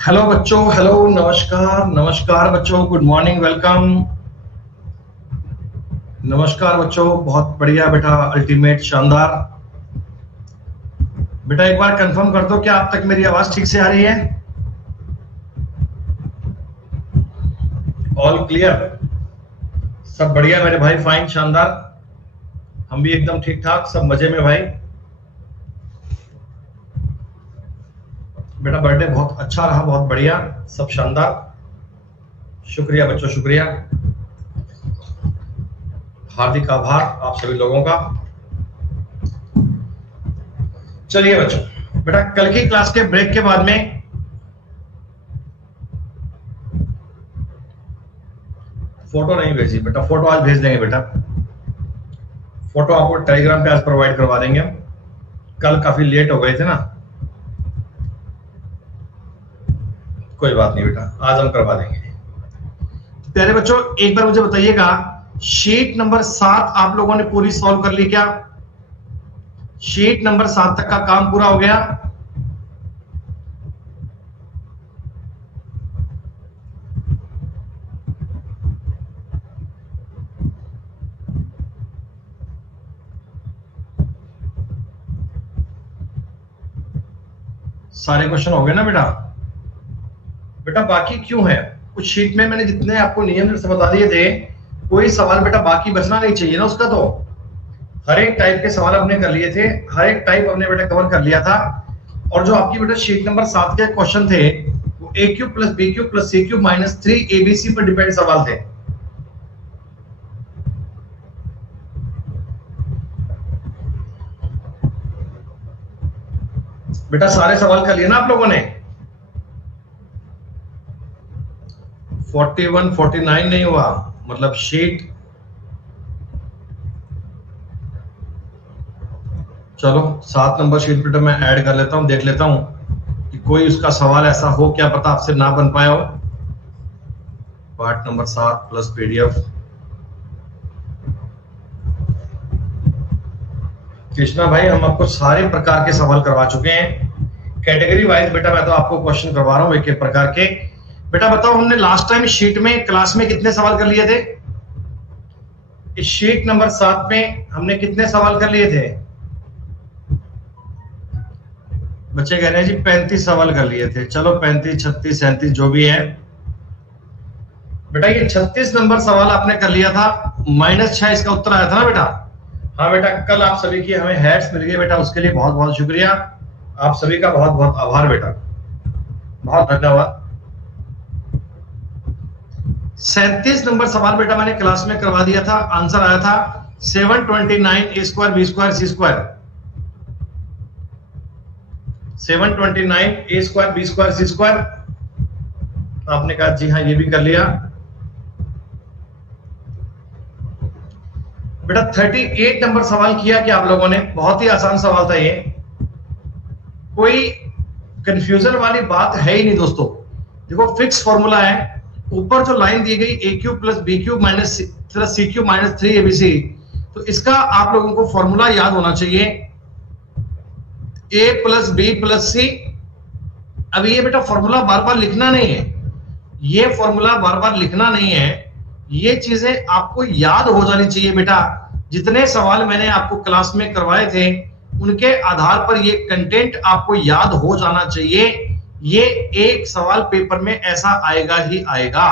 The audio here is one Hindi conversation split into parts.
हेलो बच्चों, हेलो, नमस्कार नमस्कार बच्चों, गुड मॉर्निंग, वेलकम। नमस्कार बच्चों, बहुत बढ़िया बेटा, अल्टीमेट, शानदार। बेटा एक बार कंफर्म कर दो क्या आप तक मेरी आवाज ठीक से आ रही है? All clear? सब बढ़िया मेरे भाई, फाइन, शानदार। हम भी एकदम ठीक ठाक, सब मजे में भाई। बेटा बर्थडे बहुत अच्छा रहा, बहुत बढ़िया, सब शानदार। शुक्रिया बच्चों, शुक्रिया। हार्दिक आभार आप सभी लोगों का। चलिए बच्चों, बेटा कल की क्लास के ब्रेक के बाद में फोटो नहीं भेजी बेटा, फोटो आज भेज देंगे बेटा। फोटो आपको टेलीग्राम पे आज प्रोवाइड करवा देंगे हम। कल काफी लेट हो गए थे ना, कोई बात नहीं बेटा, आज हम करवा देंगे। प्यारे बच्चों, एक बार मुझे बताइएगा, शीट नंबर 7 आप लोगों ने पूरी सॉल्व कर ली क्या? शीट नंबर 7 तक का काम पूरा हो गया? सारे क्वेश्चन हो गए ना बेटा? बेटा बाकी क्यों है? कुछ शीट में मैंने जितने आपको नियम से बता दिए थे, कोई सवाल बेटा बाकी बचना नहीं चाहिए ना उसका। तो हर एक टाइप के सवाल हमने कर लिए थे, हर एक टाइप हमने बेटा कवर कर लिया था। और जो आपकी बेटा शीट नंबर 7 के क्वेश्चन थे, वो A cube plus B cube plus C cube minus 3 ABC पर डिपेंड सवाल थे। बेटा सारे सवाल कर लिए ना आप लोगों ने? 41 49 नहीं हुआ, मतलब शीट, चलो 7 नंबर शीट पे तो मैं ऐड कर लेता हूं, देख लेता हूं कि कोई उसका सवाल ऐसा हो, क्या पता आपसे ना बन पाया हो। Part number 7 plus PDF. Krishna भाई, हम आपको सारे प्रकार के सवाल करवा चुके हैं, कैटेगरी वाइज बेटा। मैं तो आपको क्वेश्चन करवा रहा हूं एक एक प्रकार के। बेटा बताओ, हमने लास्ट टाइम शीट में क्लास में कितने सवाल कर लिए थे? इस शीट नंबर 7 में हमने कितने सवाल कर लिए थे? बच्चे कह रहे हैं जी 35 सवाल कर लिए थे। चलो 35 36 37 जो भी है बेटा, ये 36 नंबर सवाल आपने कर लिया था, -6 इसका उत्तर आया था ना बेटा? हाँ बेटा, कल आप सभी की हमें हैट्स मिल गए बेटा, उसके लिए बहुत बहुत शुक्रिया। आप सभी का बहुत बहुत आभार बेटा, बहुत धन्यवाद। 37 नंबर सवाल बेटा मैंने क्लास में करवा दिया था, आंसर आया था 729 ए square B square C square. 729 ए square B square C square. आपने कहा जी हाँ, ये भी कर लिया बेटा। 38 नंबर सवाल किया क्या आप लोगों ने? बहुत ही आसान सवाल था ये, कोई कंफ्यूजन वाली बात है ही नहीं दोस्तों। देखो फिक्स फॉर्मूला है, ऊपर जो लाइन दी गई A cube plus B cube minus C cube minus 3 ABC, तो इसका आप लोगों को फॉर्मूला याद होना चाहिए, A plus B plus C. अब ये बेटा फॉर्मूला बार बार लिखना नहीं है, ये फॉर्मूला बार बार लिखना नहीं है, ये चीजें आपको याद हो जानी चाहिए बेटा। जितने सवाल मैंने आपको क्लास में करवाए थे, उनके आधार पर ये कंटेंट आपको याद हो जाना चाहिए। ये एक सवाल पेपर में ऐसा आएगा ही आएगा,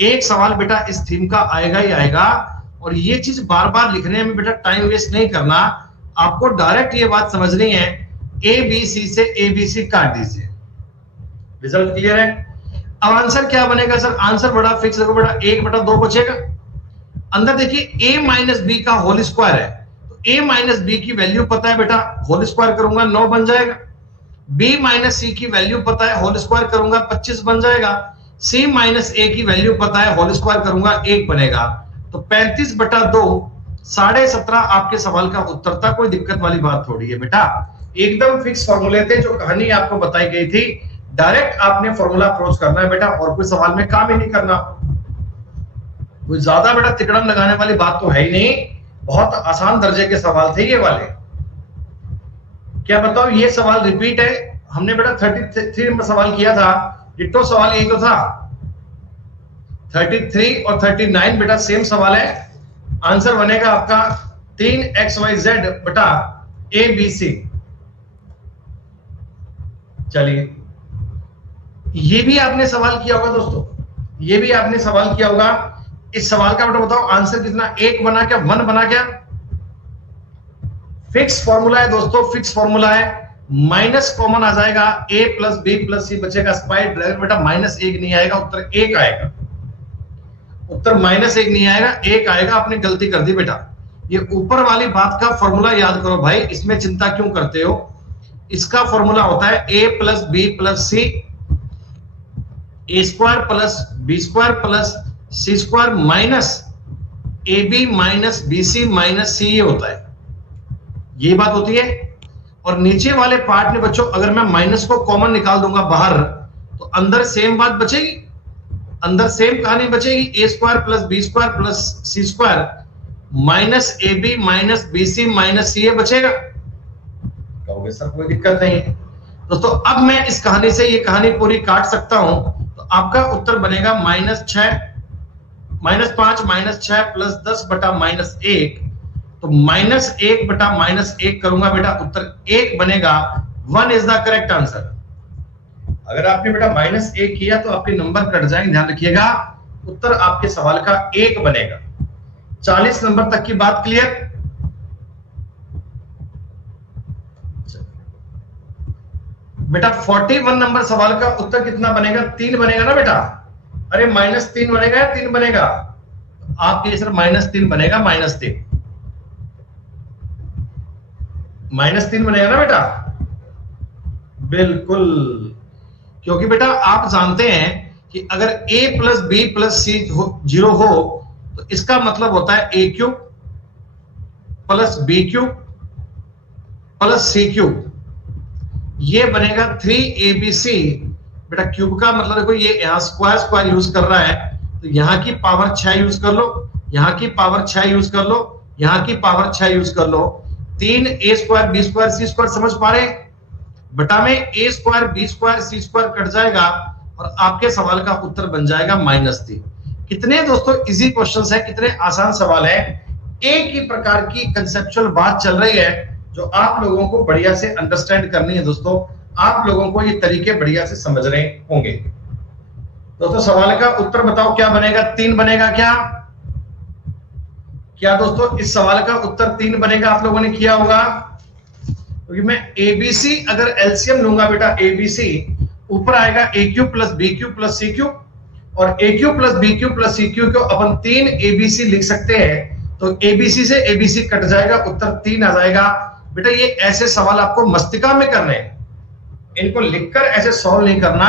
एक सवाल बेटा इस थीम का आएगा ही आएगा। और ये चीज बार बार लिखने में बेटा टाइम वेस्ट नहीं करना, आपको डायरेक्ट ये बात समझनी है, ए बी सी से ए बी सी काट दीजिए। रिजल्ट क्लियर है? अब आंसर क्या बनेगा सर? आंसर बड़ा फिक्स है बेटा, 1/2 बचेगा। अंदर देखिए a माइनस बी का होल स्क्वायर है, तो a माइनस बी की वैल्यू पता है बेटा, होल स्क्वायर करूंगा 9 बन जाएगा। b माइनस सी की वैल्यू पता है, होल स्क्वायर करूंगा 25 बन जाएगा। c माइनस a की वैल्यू पता है, होल स्क्वायर करूंगा 1 बनेगा। तो 35/2 17.5 आपके सवाल का उत्तर था। कोई दिक्कत वाली बात थोड़ी है बेटा, एकदम फिक्स फॉर्मूले थे, जो कहानी आपको बताई गई थी, डायरेक्ट आपने फॉर्मूला अप्रोच करना है बेटा, और कोई सवाल में काम ही नहीं करना। कोई ज्यादा बेटा तिकड़म लगाने वाली बात तो है ही नहीं, बहुत आसान दर्जे के सवाल थे ये वाले। क्या बताओ ये सवाल रिपीट है? हमने बेटा 33 नंबर सवाल किया था, डिट्टो सवाल यही तो था। 33 और 39 बेटा सेम सवाल है। आंसर बनेगा आपका 3xyz बटा ABC। चलिए, ये भी आपने सवाल किया होगा दोस्तों, ये भी आपने सवाल किया होगा। इस सवाल का बेटा बताओ आंसर कितना, 1 बना क्या, 1 बना क्या? फिक्स फॉर्मूला है दोस्तों, फिक्स फॉर्मूला है। माइनस कॉमन आ जाएगा, a प्लस बी प्लस सी बचेगा, स्क्वायर ब्रैकेट बेटा -1 नहीं आएगा, उत्तर 1 आएगा। उत्तर -1 नहीं आएगा, 1 आएगा। आपने गलती कर दी बेटा। ये ऊपर वाली बात का फॉर्मूला याद करो भाई, इसमें चिंता क्यों करते हो? इसका फॉर्मूला होता है a plus B plus C, A square plus B square plus C square minus A B minus B C minus C, ये होता है, ये बात होती है। और नीचे वाले पार्ट में बच्चों अगर मैं माइनस को कॉमन निकाल दूंगा बाहर, तो अंदर सेम बात बचेगी, अंदर सेम कहानी बचेगी। A square plus B square plus C square minus A B minus B C minus C, ये बचेगा। कहोगे सर कोई दिक्कत नहीं है दोस्तों। अब मैं इस कहानी से ये कहानी पूरी काट सकता हूं, तो आपका उत्तर बनेगा -6 -5 -6 प्लस 10 बटा -1। तो -1 बटा -1 करूंगा बेटा, उत्तर 1 बनेगा। 1 इज द करेक्ट आंसर। अगर आपने बेटा -1 किया तो आपके नंबर कट जाएंगे, ध्यान रखिएगा। उत्तर आपके सवाल का 1 बनेगा। 40 नंबर तक की बात क्लियर? बेटा 41 नंबर सवाल का उत्तर कितना बनेगा? 3 बनेगा ना बेटा? अरे -3 बनेगा या 3 बनेगा? आपके सर -3 बनेगा, -3 -3 बनेगा ना बेटा? बिल्कुल, क्योंकि बेटा आप जानते हैं कि अगर a plus B plus C 0 हो तो इसका मतलब होता है a cube plus B cube plus C cube, ये बनेगा 3abc। बेटा क्यूब का मतलब देखो, ये यहां स्क्वायर स्क्वायर यूज कर रहा है, तो यहां की पावर 6 यूज कर लो, यहां की पावर 6 यूज कर लो, यहां की पावर 6 यूज कर लो। 3a square B square C square, समझ पा रहे? बटा में a square B square C square cut जाएगा और आपके सवाल का उत्तर बन जाएगा -3। कितने दोस्तों इजी क्वेश्चंस है, कितने आसान सवाल है। एक ही प्रकार की कंसेप्चुअल बात चल रही है जो आप लोगों को बढ़िया से अंडरस्टैंड करनी है दोस्तों। आप लोगों को ये तरीके बढ़िया से समझ रहे होंगे दोस्तों। सवाल का उत्तर बताओ क्या बनेगा? 3 बनेगा क्या? क्या दोस्तों इस सवाल का उत्तर 3 बनेगा? आप लोगों ने किया होगा, क्योंकि मैं एबीसी अगर एलसीएम लूंगा बेटा, एबीसी ऊपर आएगा A cube plus B cube plus C cube, और A cube plus B cube plus C cube को अपन 3 एबीसी लिख सकते हैं। तो एबीसी से एबीसी कट जाएगा, उत्तर 3 आ जाएगा। बेटा ये ऐसे सवाल आपको मस्तिष्क में करने हैं, इनको लिखकर ऐसे सॉल्व नहीं करना।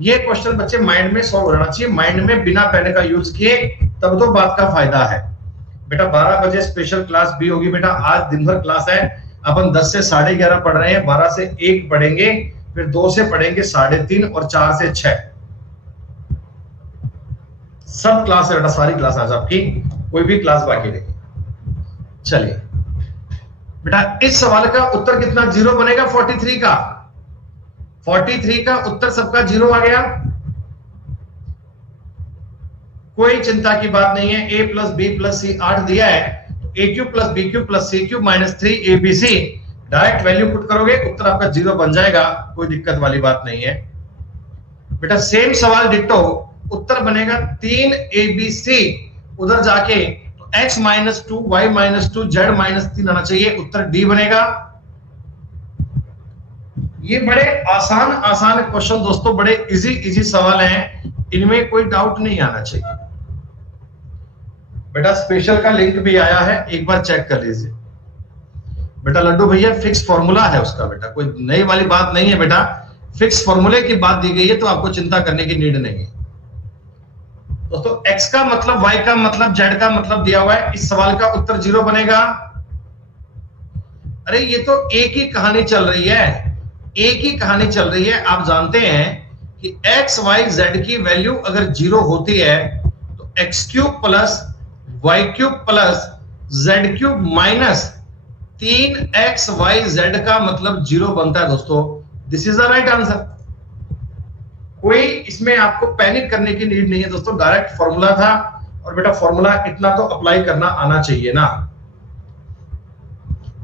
ये क्वेश्चन बच्चे माइंड में सॉल्व होना चाहिए, माइंड में बिना पेन का यूज किए, तब तो बात का फायदा है। बेटा 12 बजे स्पेशल क्लास भी होगी बेटा, आज दिन भर क्लास है। अपन 10 से 11:30 पढ़ रहे हैं, 12 से 1 पढ़ेंगे, फिर 2 से पढ़ेंगे 3:30 और 4 से 6 सब क्लास है बेटा, सारी क्लास आज आपकी, कोई भी क्लास बाकी नहीं। चलिए बेटा इस सवाल का उत्तर कितना 0 बनेगा? 43 का। 43 का उत्तर सबका 0 आ गया, कोई चिंता की बात नहीं है। a plus B plus C 8 दिया है, तो a cube plus B cube plus C cube minus 3abc direct value put करोगे, उत्तर आपका 0 बन जाएगा, कोई दिक्कत वाली बात नहीं है। बेटा सेम सवाल डिट्टो, उत्तर बनेगा 3abc, उधर जाके तो x minus 2 y minus 2 z minus 3 आना चाहिए, उत्तर d बनेगा। ये बड़े आसान आसान क्वेश्चन दोस्तों, बड़े इजी इजी सवाल हैं, इनमें कोई डाउट नहीं आना चाहिए। बेटा स्पेशल का लिंक भी आया है, एक बार चेक कर लीजिए। बेटा लड्डू भैया फिक्स फॉर्मूला है उसका, बेटा कोई नई वाली बात नहीं है बेटा, फिक्स फॉर्मूले की बात दी गई है, तो आपको चिंता करने की नीड नहीं है दोस्तों। x का मतलब y का मतलब z का मतलब दिया हुआ है, इस सवाल का उत्तर 0 बनेगा। अरे ये तो एक ही कहानी चल रही है, एक ही कहानी चल रही है। आप जानते हैं कि x y z की वैल्यू अगर 0 होती है तो x cube plus y cube plus z cube minus 3xyz का मतलब 0 बनता है दोस्तों। This is the right answer. कोई इसमें आपको पैनिक करने की नीड नहीं है दोस्तों, डायरेक्ट फॉर्मूला था और बेटा फॉर्मूला इतना तो अप्लाई करना आना चाहिए ना।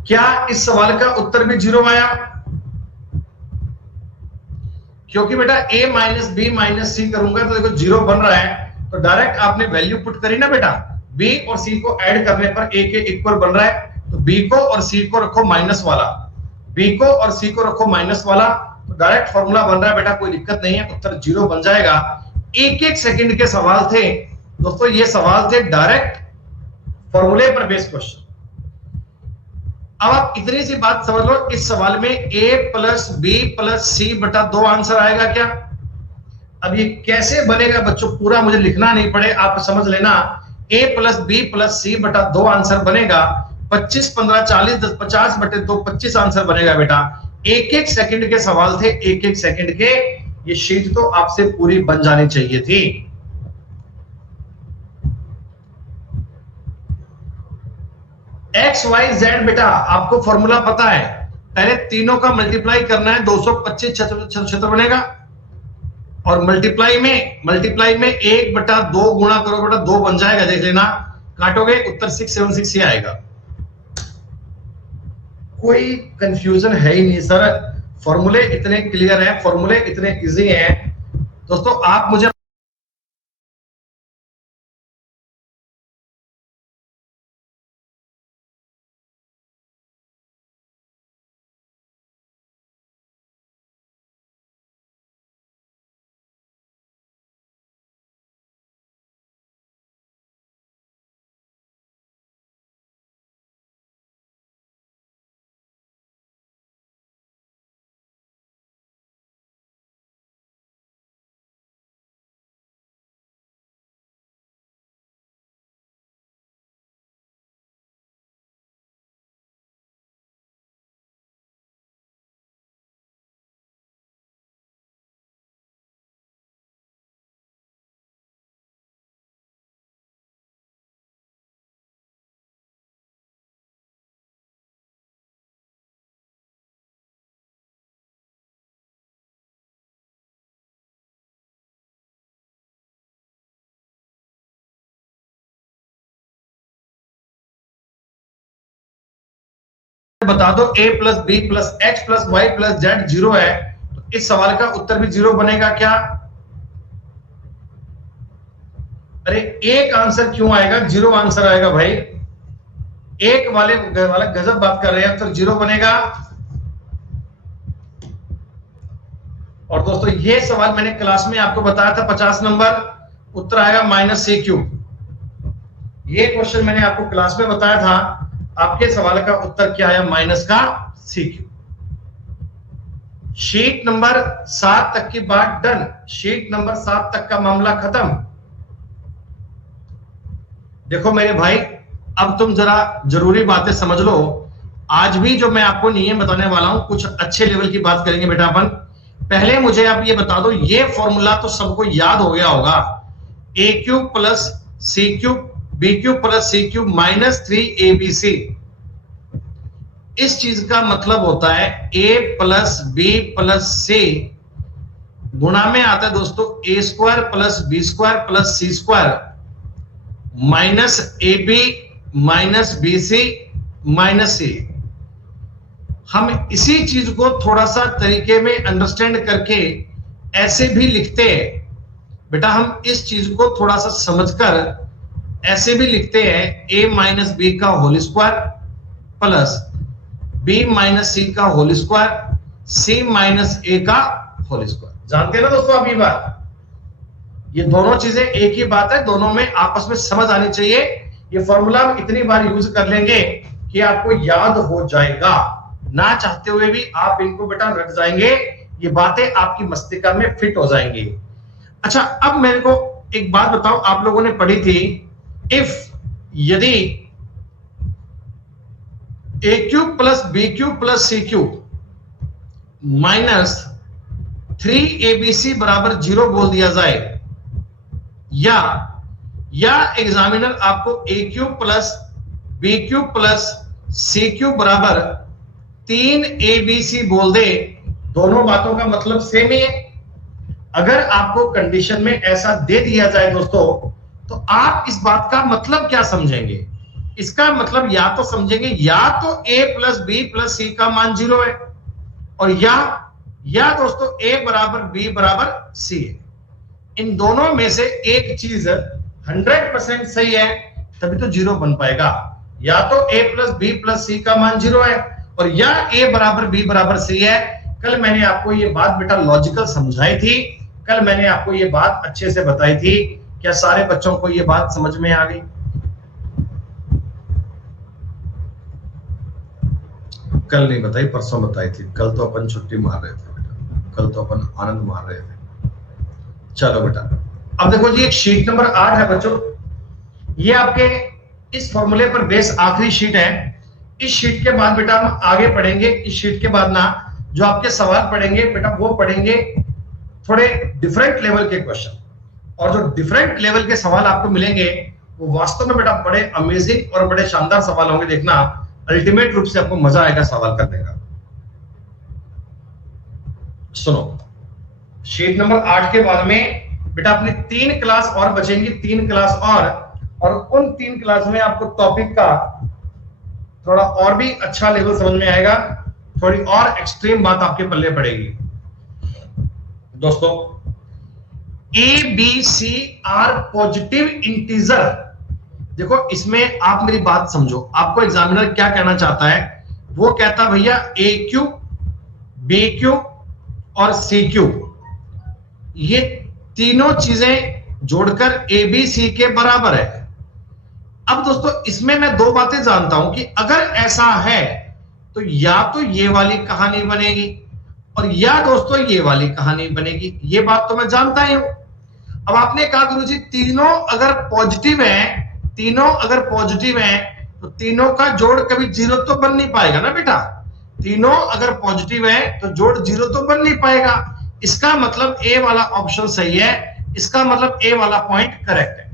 क्या इस सवाल का उत्तर भी 0 आया? क्योंकि बेटा a माइनस बी माइनस सी करूंगा तो देखो 0 बन रहा है, तो डायरेक्ट आपने वैल्यू पुट करी ना बेटा। b और c को ऐड करने पर a के इक्वल बन रहा है, तो b को और c को रखो माइनस वाला, b को और c को रखो माइनस वाला, तो डायरेक्ट फॉर्मूला बन रहा है बेटा, कोई दिक्कत नहीं है, उत्तर 0 बन जाएगा। एक एक सेकंड के सवाल थे दोस्तों, ये सवाल थे डायरेक्ट फॉर्मूले पर बेस्ड क्वेश्चन। अब आप इतनी सी बात समझ लो, इस सवाल में a प्लस बी प्लस सी बटा 2 आंसर आएगा क्या? अब ये कैसे बनेगा बच्चों, पूरा मुझे लिखना नहीं पड़े, आप समझ लेना। a प्लस बी प्लस सी बटा 2 आंसर बनेगा। 25 15 40 10 50 बटे 2 25 आंसर बनेगा बेटा। एक एक सेकंड के सवाल थे, एक एक सेकंड के। ये शीट तो आपसे पूरी बन जानी चाहिए थी। एक्स वाई जेड बेटा आपको फॉर्मूला पता है, पहले तीनों का मल्टीप्लाई करना है, 225 क्षेत्र बनेगा, और मल्टीप्लाई में 1/2 गुणा करो बेटा, 2 बन जाएगा, देख लेना, काटोगे उत्तर 676 ही आएगा। कोई कंफ्यूजन है ही नहीं सर, फॉर्मूले इतने क्लियर हैं, फॉर्मूले इतने इजी हैं दोस्तों। आप मुझे बता दो a plus B plus X plus Y plus Z 0 है, तो इस सवाल का उत्तर भी 0 बनेगा क्या? अरे एक आंसर क्यों आएगा, 0 आंसर आएगा भाई। एक वाले गजब बात कर रहे हैं, उत्तर 0 बनेगा। और दोस्तों ये सवाल मैंने क्लास में आपको बताया था 50 नंबर, उत्तर आएगा माइनस सी क्यूब। ये क्वेश्चन मैंने आपको क्लास में बताया था, आपके सवाल का उत्तर क्या आया, माइनस का सी क्यूब। शीट नंबर 7 तक की बात डन, शीट नंबर 7 तक का मामला खत्म। देखो मेरे भाई, अब तुम जरा जरूरी बातें समझ लो। आज भी जो मैं आपको नियम बताने वाला हूं, कुछ अच्छे लेवल की बात करेंगे बेटा अपन। पहले मुझे आप ये बता दो, ये फॉर्मूला तो सबको याद हो गया होगा, a cube plus C cube B cube plus C cube minus 3abc। इस चीज का मतलब होता है a plus B plus C गुणा में आता है दोस्तों a square plus B square plus C square minus A B minus B C minus C. हम इसी चीज को थोड़ा सा तरीके में अंडरस्टैंड करके ऐसे भी लिखते हैं बेटा, हम इस चीज को थोड़ा सा समझकर ऐसे भी लिखते हैं, a माइनस बी का होल स्क्वायर प्लस b माइनस सी का whole square c minus a का होल स्क्वायर। जानते हैं ना दोस्तों आप ये बात, ये दोनों चीजें एक ही बात है, दोनों में आपस में समझ आनी चाहिए। ये फॉर्मूला हम इतनी बार यूज कर लेंगे कि आपको याद हो जाएगा, ना चाहते हुए भी आप इनको बेटा रट जाएंगे, ये बातें आपकी मस्तिष्क में फिट हो जाएंगी। अच्छा, अब मेरे को एक बात बताओ, आप लोगों ने पढ़ी थी, इफ यदि a cube plus B cube plus C cube minus 3abc बराबर 0 बोल दिया जाए, या एग्जामिनर आपको a cube plus B cube plus C cube बराबर 3abc बोल दे, दोनों बातों का मतलब सेम ही है। अगर आपको कंडीशन में ऐसा दे दिया जाए दोस्तों, तो आप इस बात का मतलब क्या समझेंगे? इसका मतलब या तो समझेंगे या तो a प्लस बी प्लस सी का मान 0 है, और या दोस्तों a बराबर b बराबर c है। इन दोनों में से एक चीज 100% सही है, तभी तो 0 बन पाएगा। या तो a प्लस बी प्लस सी का मान 0 है, और या a बराबर b बराबर c है। कल मैंने आपको ये बात बेटा लॉजिकल समझाई थी, कल मैंने आपको ये बात अच्छे से बताई थी। क्या सारे बच्चों को ये बात समझ में आ गई? कल नहीं बताई, परसों बताई थी। कल तो अपन छुट्टी मार रहे थे बेटा, कल तो अपन आनंद मार रहे थे। चलो बेटा, अब देखो जी, एक शीट नंबर 8 है बच्चों। ये आपके इस फॉर्मूले पर बेस आखिरी शीट है। इस शीट के बाद बेटा हम आगे पढ़ेंगे। इस शीट के बाद ना जो आपके सवाल पढ़ेंगे बेटा, वो पढ़ेंगे थोड़े डिफरेंट लेवल के क्वेश्चन, और जो डिफरेंट लेवल के सवाल आपको मिलेंगे वो वास्तव में बेटा बड़े अमेजिंग और बड़े शानदार सवाल होंगे। देखना, अल्टीमेट रूप से आपको मजा आएगा सवाल करने का। सुनो, शीट नंबर 8 के बाद में बेटा अपनी 3 क्लास और बचेंगी, 3 क्लास और उन 3 क्लास में आपको टॉपिक का थोड़ा और भी अच्छा लेवल समझ में आएगा, थोड़ी और एक्सट्रीम बात आपके पल्ले पड़ेगी दोस्तों। A B C are positive integer. देखो, इसमें आप मेरी बात समझो, आपको एग्जामिनर क्या कहना चाहता है? वो कहता भैया ए क्यू, बी क्यू और सी क्यू, ये तीनों चीजें जोड़कर ए बी सी के बराबर है। अब दोस्तों, इसमें मैं 2 बातें जानता हूं कि अगर ऐसा है तो या तो ये वाली कहानी बनेगी और या दोस्तों ये वाली कहानी बनेगी। ये बात तो मैं जानता ही हूं। अब आपने कहा गुरुजी तीनों अगर पॉजिटिव है, तीनों अगर पॉजिटिव है तो तीनों का जोड़ कभी 0 तो बन नहीं पाएगा ना बेटा। तीनों अगर पॉजिटिव है तो जोड़ 0 तो बन नहीं पाएगा। इसका मतलब ए वाला ऑप्शन सही है, इसका मतलब ए वाला पॉइंट करेक्ट है।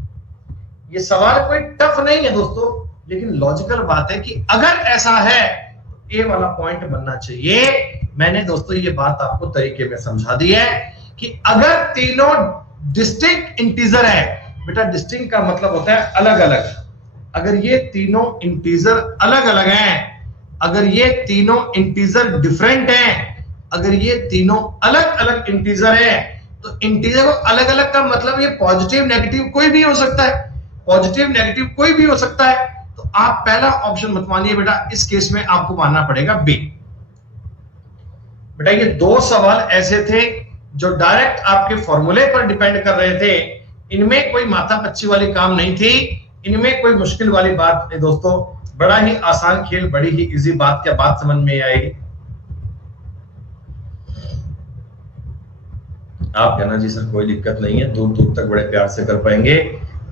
ये सवाल कोई टफ नहीं है दोस्तों, लेकिन लॉजिकल बात है कि अगर ऐसा है तो ए वाला पॉइंट बनना चाहिए। मैंने दोस्तों ये बात आपको तरीके में समझा दी है कि अगर तीनों डिस्टिंक्ट इंटीजर है, बेटा डिस्टिंक्ट का मतलब होता है अलग अलग। अगर ये तीनों इंटीजर अलग अलग हैं, अगर ये तीनों इंटीजर डिफरेंट हैं, अगर ये तीनों अलग अलग इंटीजर है, तो इंटीजर को अलग अलग का मतलब ये पॉजिटिव नेगेटिव कोई भी हो सकता है, पॉजिटिव नेगेटिव कोई भी हो सकता है। तो आप पहला ऑप्शन मत मानिए बेटा, इस केस में आपको मानना पड़ेगा बी। बेटा ये 2 सवाल ऐसे थे जो डायरेक्ट आपके फॉर्मूले पर डिपेंड कर रहे थे। इनमें कोई माथा पच्ची वाली काम नहीं थी, इनमें कोई मुश्किल वाली बात नहीं दोस्तों। बड़ा ही आसान खेल, बड़ी ही इजी बात, क्या बात समझ में आएगी? आप कहना जी सर कोई दिक्कत नहीं है, दूर दूर तक बड़े प्यार से कर पाएंगे।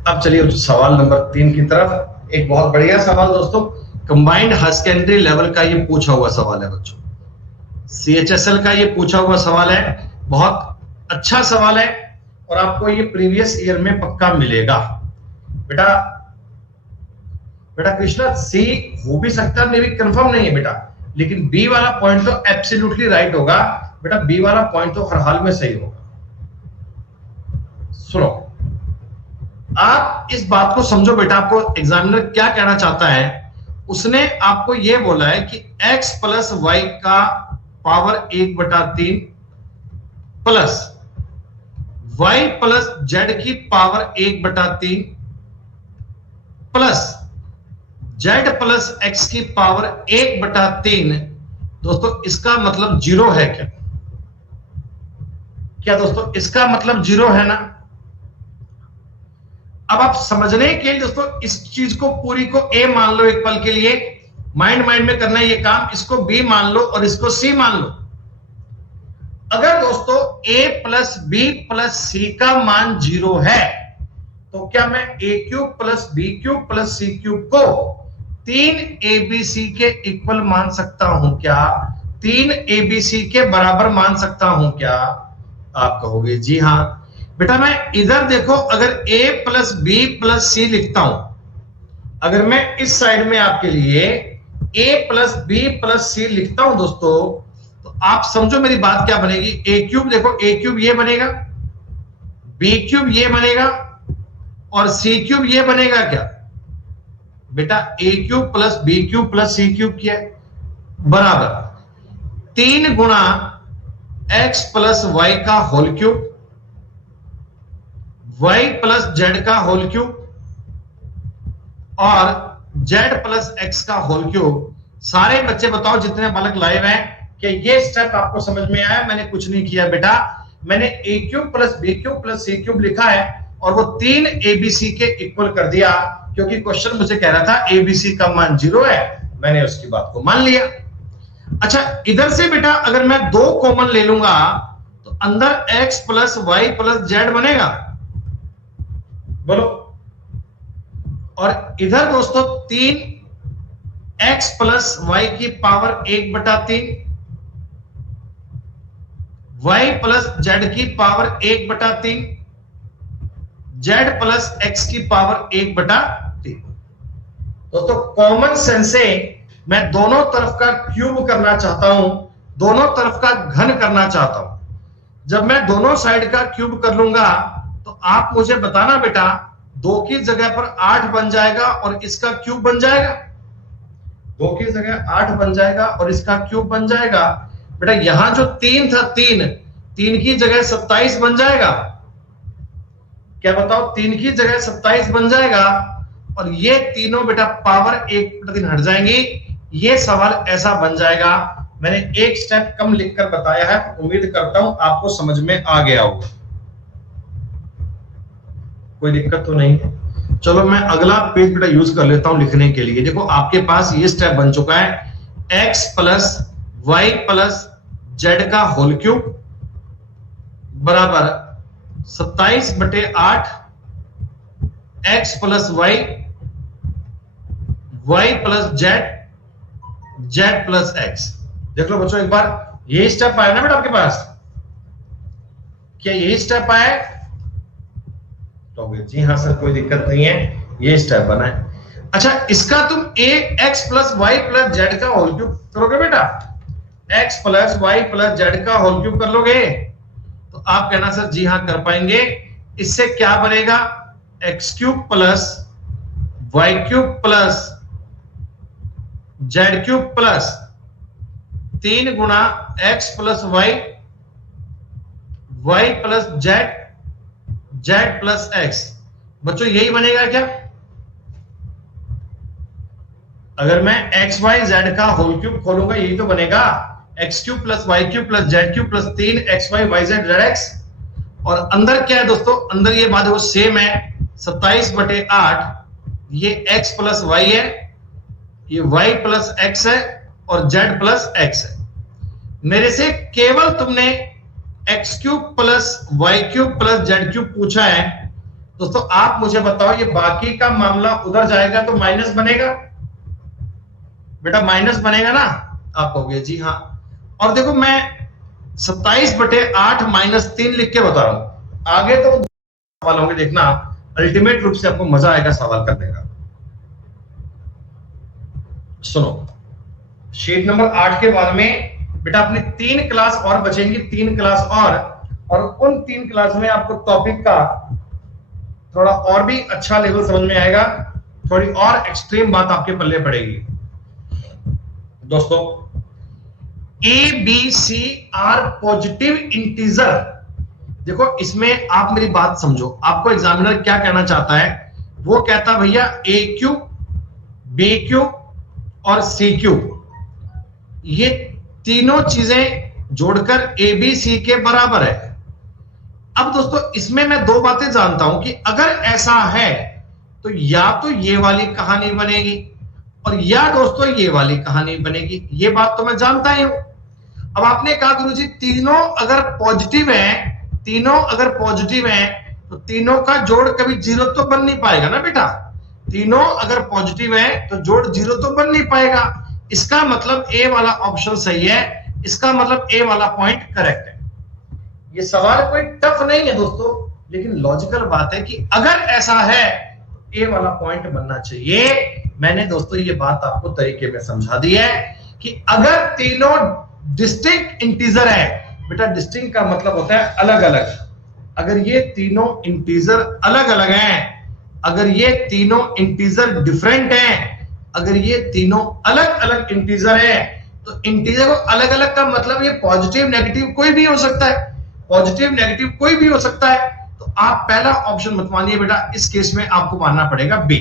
अब चलिए सवाल नंबर 3 की तरफ। एक बहुत बढ़िया सवाल दोस्तों, कंबाइंड हायर सेकेंडरी लेवल का ये पूछा हुआ सवाल है बच्चों, CHSL का ये पूछा हुआ सवाल है। बहुत अच्छा सवाल है और आपको ये प्रीवियस ईयर में पक्का मिलेगा। बेटा कृष्णा सी हो भी सकता है, मे भी कंफर्म नहीं है बेटा, लेकिन बी वाला पॉइंट तो एब्सोल्युटली राइट होगा। बेटा बी वाला पॉइंट तो हर हाल में सही होगा। सुनो, आप इस बात को समझो बेटा, आपको एग्जामिनर क्या कहना चाहता है। उसने आपको यह बोला है कि x प्लस वाई का power 1/3 plus y plus z की power 1/3 plus z plus x की पावर 1/3। दोस्तों इसका मतलब 0 है क्या? क्या दोस्तों इसका मतलब 0 है ना? अब आप समझने के लिए दोस्तों इस चीज को पूरी को a मान लो एक पल के लिए, माइंड में करना है ये काम। इसको b मान लो और इसको c मान लो। अगर दोस्तों a प्लस बी प्लस सी का मान 0 है तो क्या मैं a cube plus B cube plus C cube को 3 abc के इक्वल मान सकता हूं क्या? 3 abc के बराबर मान सकता हूं क्या? आप कहोगे जी हां। बेटा मैं इधर देखो, अगर a प्लस बी प्लस सी लिखता हूं, अगर मैं इस साइड में आपके लिए a प्लस बी प्लस सी लिखता हूं दोस्तों, तो आप समझो मेरी बात क्या बनेगी। ए क्यूब, देखो ए क्यूब ये बनेगा, बी क्यूब ये बनेगा और सी क्यूब ये बनेगा क्या बेटा, A cube plus B cube plus C cube किया बराबर 3 गुणा एक्स प्लस वाई का whole cube, Y plus Z का होल क्यूब और जेड प्लस एक्स का होल क्यूब। सारे बच्चे बताओ जितने बालक लाइव हैं कि ये स्टेप आपको समझ में आया। मैंने कुछ नहीं किया बेटा, मैंने A cube plus B cube plus C cube लिखा है और वो 3 एबीसी के इक्वल कर दिया, क्योंकि क्वेश्चन मुझे कह रहा था एबीसी का मान 0 है, मैंने उसकी बात को मान लिया। अच्छा, इधर से बेटा अगर मैं 2 कॉमन ले लूंगा तो अंदर x plus Y plus Z बनेगा, बोलो। और इधर दोस्तों 3 x प्लस वाई की पावर 1/3, y प्लस जेड की पावर 1/3, z प्लस x की पावर 1/3। दोस्तों कॉमन सेंस से मैं दोनों तरफ का क्यूब करना चाहता हूं, दोनों तरफ का घन करना चाहता हूं। जब मैं दोनों साइड का क्यूब कर लूंगा तो आप मुझे बताना बेटा, 2 की जगह पर 8 बन जाएगा और इसका क्यूब बन जाएगा, 2 की जगह 8 बन जाएगा और इसका क्यूब बन जाएगा। बेटा यहां जो 3 था, 3 की जगह 27 बन जाएगा, क्या बताओ, 3 की जगह 27 बन जाएगा और ये तीनों बेटा पावर 1/3 हट जाएंगी। ये सवाल ऐसा बन जाएगा। मैंने एक स्टेप कम लिखकर बताया है, उम्मीद करता हूं आपको समझ में आ गया होगा, कोई दिक्कत तो नहीं है। चलो मैं अगला पेज बेटा यूज कर लेता हूं लिखने के लिए। देखो आपके पास ये स्टेप बन चुका है, x plus Y plus Z का होल क्यूब बराबर 27/8 x plus Y, Y plus Z, Z plus X. देख लो बच्चों एक बार, ये स्टेप आया ना बेटा आपके पास, क्या यही स्टेप आया? तो जी हाँ सर कोई दिक्कत नहीं है, ये स्टेप बना है। अच्छा इसका तुम X plus Y plus Z का होल क्यूब करोगे बेटा, X plus Y plus Z का होल क्यूब कर लोगे तो आप कहना सर जी हाँ कर पाएंगे। इससे क्या बनेगा, X cube plus Y cube plus Z cube plus 3 गुणा X plus Y, Y plus Z, Z plus X. बच्चों यही बनेगा क्या? अगर मैं एक्स वाई जेड का होल क्यूब खोलूंगा यही तो बनेगा, X cube plus Y cube plus Z cube plus 3 X Y Y Z Z X. और अंदर क्या है दोस्तों, अंदर ये बात वो सेम है, 27/8 ये x प्लस वाई है, ये y प्लस एक्स है और z प्लस एक्स है। मेरे से केवल तुमने X cube plus Y cube plus Z cube पूछा है दोस्तों। आप मुझे बताओ ये बाकी का मामला उधर जाएगा तो माइनस बनेगा बेटा, माइनस बनेगा ना? आप कहोगे जी हाँ। और देखो मैं 27/8 माइनस 3 लिख के बता रहा हूं, आगे तो सवाल होंगे, देखना अल्टीमेट रूप से आपको मजा आएगा सवाल करने का। सुनो, शीट नंबर 8 के बाद में बेटा अपनी 3 क्लास और बचेंगी, 3 क्लास और उन 3 क्लास में आपको टॉपिक का थोड़ा और भी अच्छा लेवल समझ में आएगा, थोड़ी और एक्सट्रीम बात आपके पल्ले पड़ेगी दोस्तों। A B C are positive integer. देखो इसमें आप मेरी बात समझो, आपको एग्जामिनर क्या कहना चाहता है, वो कहता है भैया ए क्यूब, बी क्यूब और सी क्यूब ये तीनों चीजें जोड़कर ए बी सी के बराबर है। अब दोस्तों इसमें मैं 2 बातें जानता हूं कि अगर ऐसा है तो या तो ये वाली कहानी बनेगी और या दोस्तों ये वाली कहानी बनेगी, ये बात तो मैं जानता ही हूं। अब आपने कहा गुरुजी तीनों अगर पॉजिटिव हैं, तीनों अगर पॉजिटिव हैं तो तीनों का जोड़ कभी 0 तो बन नहीं पाएगा ना बेटा। तीनों अगर पॉजिटिव है तो जोड़ 0 तो बन नहीं पाएगा। इसका मतलब ए वाला ऑप्शन सही है, इसका मतलब ए वाला पॉइंट करेक्ट है। ये सवाल कोई टफ नहीं है दोस्तों, लेकिन लॉजिकल बात है कि अगर ऐसा है ए वाला पॉइंट बनना चाहिए। मैंने दोस्तों ये बात आपको तरीके में समझा दी है कि अगर तीनों डिस्टिंक्ट इंटीजर है। बेटा डिस्टिंक्ट का मतलब होता है अलग अलग। अगर ये तीनों इंटीजर अलग अलग हैं, अगर ये तीनों इंटीजर डिफरेंट हैं, अगर ये तीनों अलग अलग इंटीजर हैं, तो इंटीजर अलग अलग का मतलब ये पॉजिटिव नेगेटिव कोई भी हो सकता है, पॉजिटिव नेगेटिव कोई भी हो सकता है। तो आप पहला ऑप्शन मत मानिए बेटा, इस केस में आपको मानना पड़ेगा बी।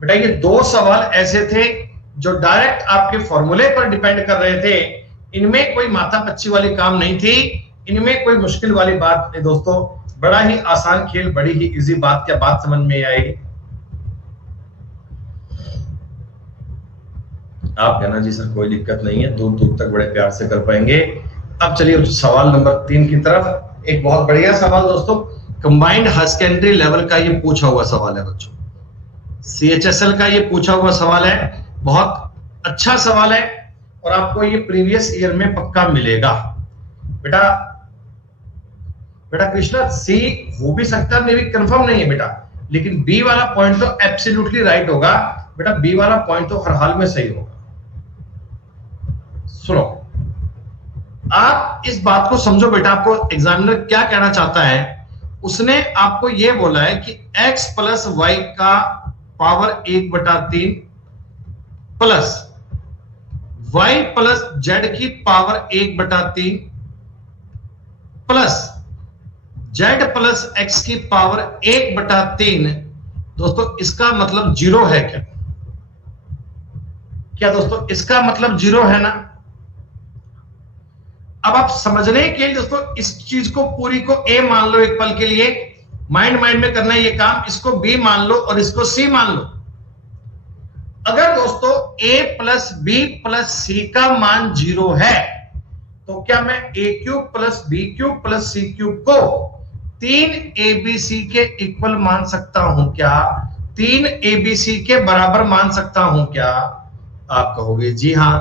बेटा ये दो सवाल ऐसे थे जो डायरेक्ट आपके फॉर्मूले पर डिपेंड कर रहे थे, इनमें कोई माथा पच्ची वाली काम नहीं थी, इनमें कोई मुश्किल वाली बात नहीं दोस्तों, बड़ा ही आसान खेल, बड़ी ही इजी बात, क्या बात समझ में आएगी? आप कहना जी सर कोई दिक्कत नहीं है, दूर दूर तक बड़े प्यार से कर पाएंगे। अब चलिए सवाल नंबर 3 की तरफ। एक बहुत बढ़िया सवाल दोस्तों, कंबाइंड हायर सेकेंडरी लेवल का ये पूछा हुआ सवाल है बच्चों, CHSL का ये पूछा हुआ सवाल है, बहुत अच्छा सवाल है और आपको ये प्रीवियस ईयर में पक्का मिलेगा। बेटा कृष्णा सी हो भी सकता है, मे भी कंफर्म नहीं है बेटा, लेकिन बी वाला पॉइंट तो एब्सोल्युटली राइट होगा। बेटा बी वाला पॉइंट तो हर हाल में सही होगा। सुनो, आप इस बात को समझो बेटा, आपको एग्जामिनर क्या कहना चाहता है। उसने आपको यह बोला है कि x प्लस वाई का power 1/3 plus y plus z की power 1/3 plus z plus x की पावर 1/3। दोस्तों इसका मतलब 0 है क्या? क्या दोस्तों इसका मतलब 0 है ना? अब आप समझने के लिए दोस्तों इस चीज को पूरी को a मान लो एक पल के लिए, माइंड में करना है ये काम। इसको b मान लो और इसको c मान लो। अगर दोस्तों a प्लस बी प्लस सी का मान 0 है, तो क्या मैं a³ plus b³ plus c³ को 3 abc के इक्वल मान सकता हूं क्या? 3 abc के बराबर मान सकता हूं क्या? आप कहोगे जी हां।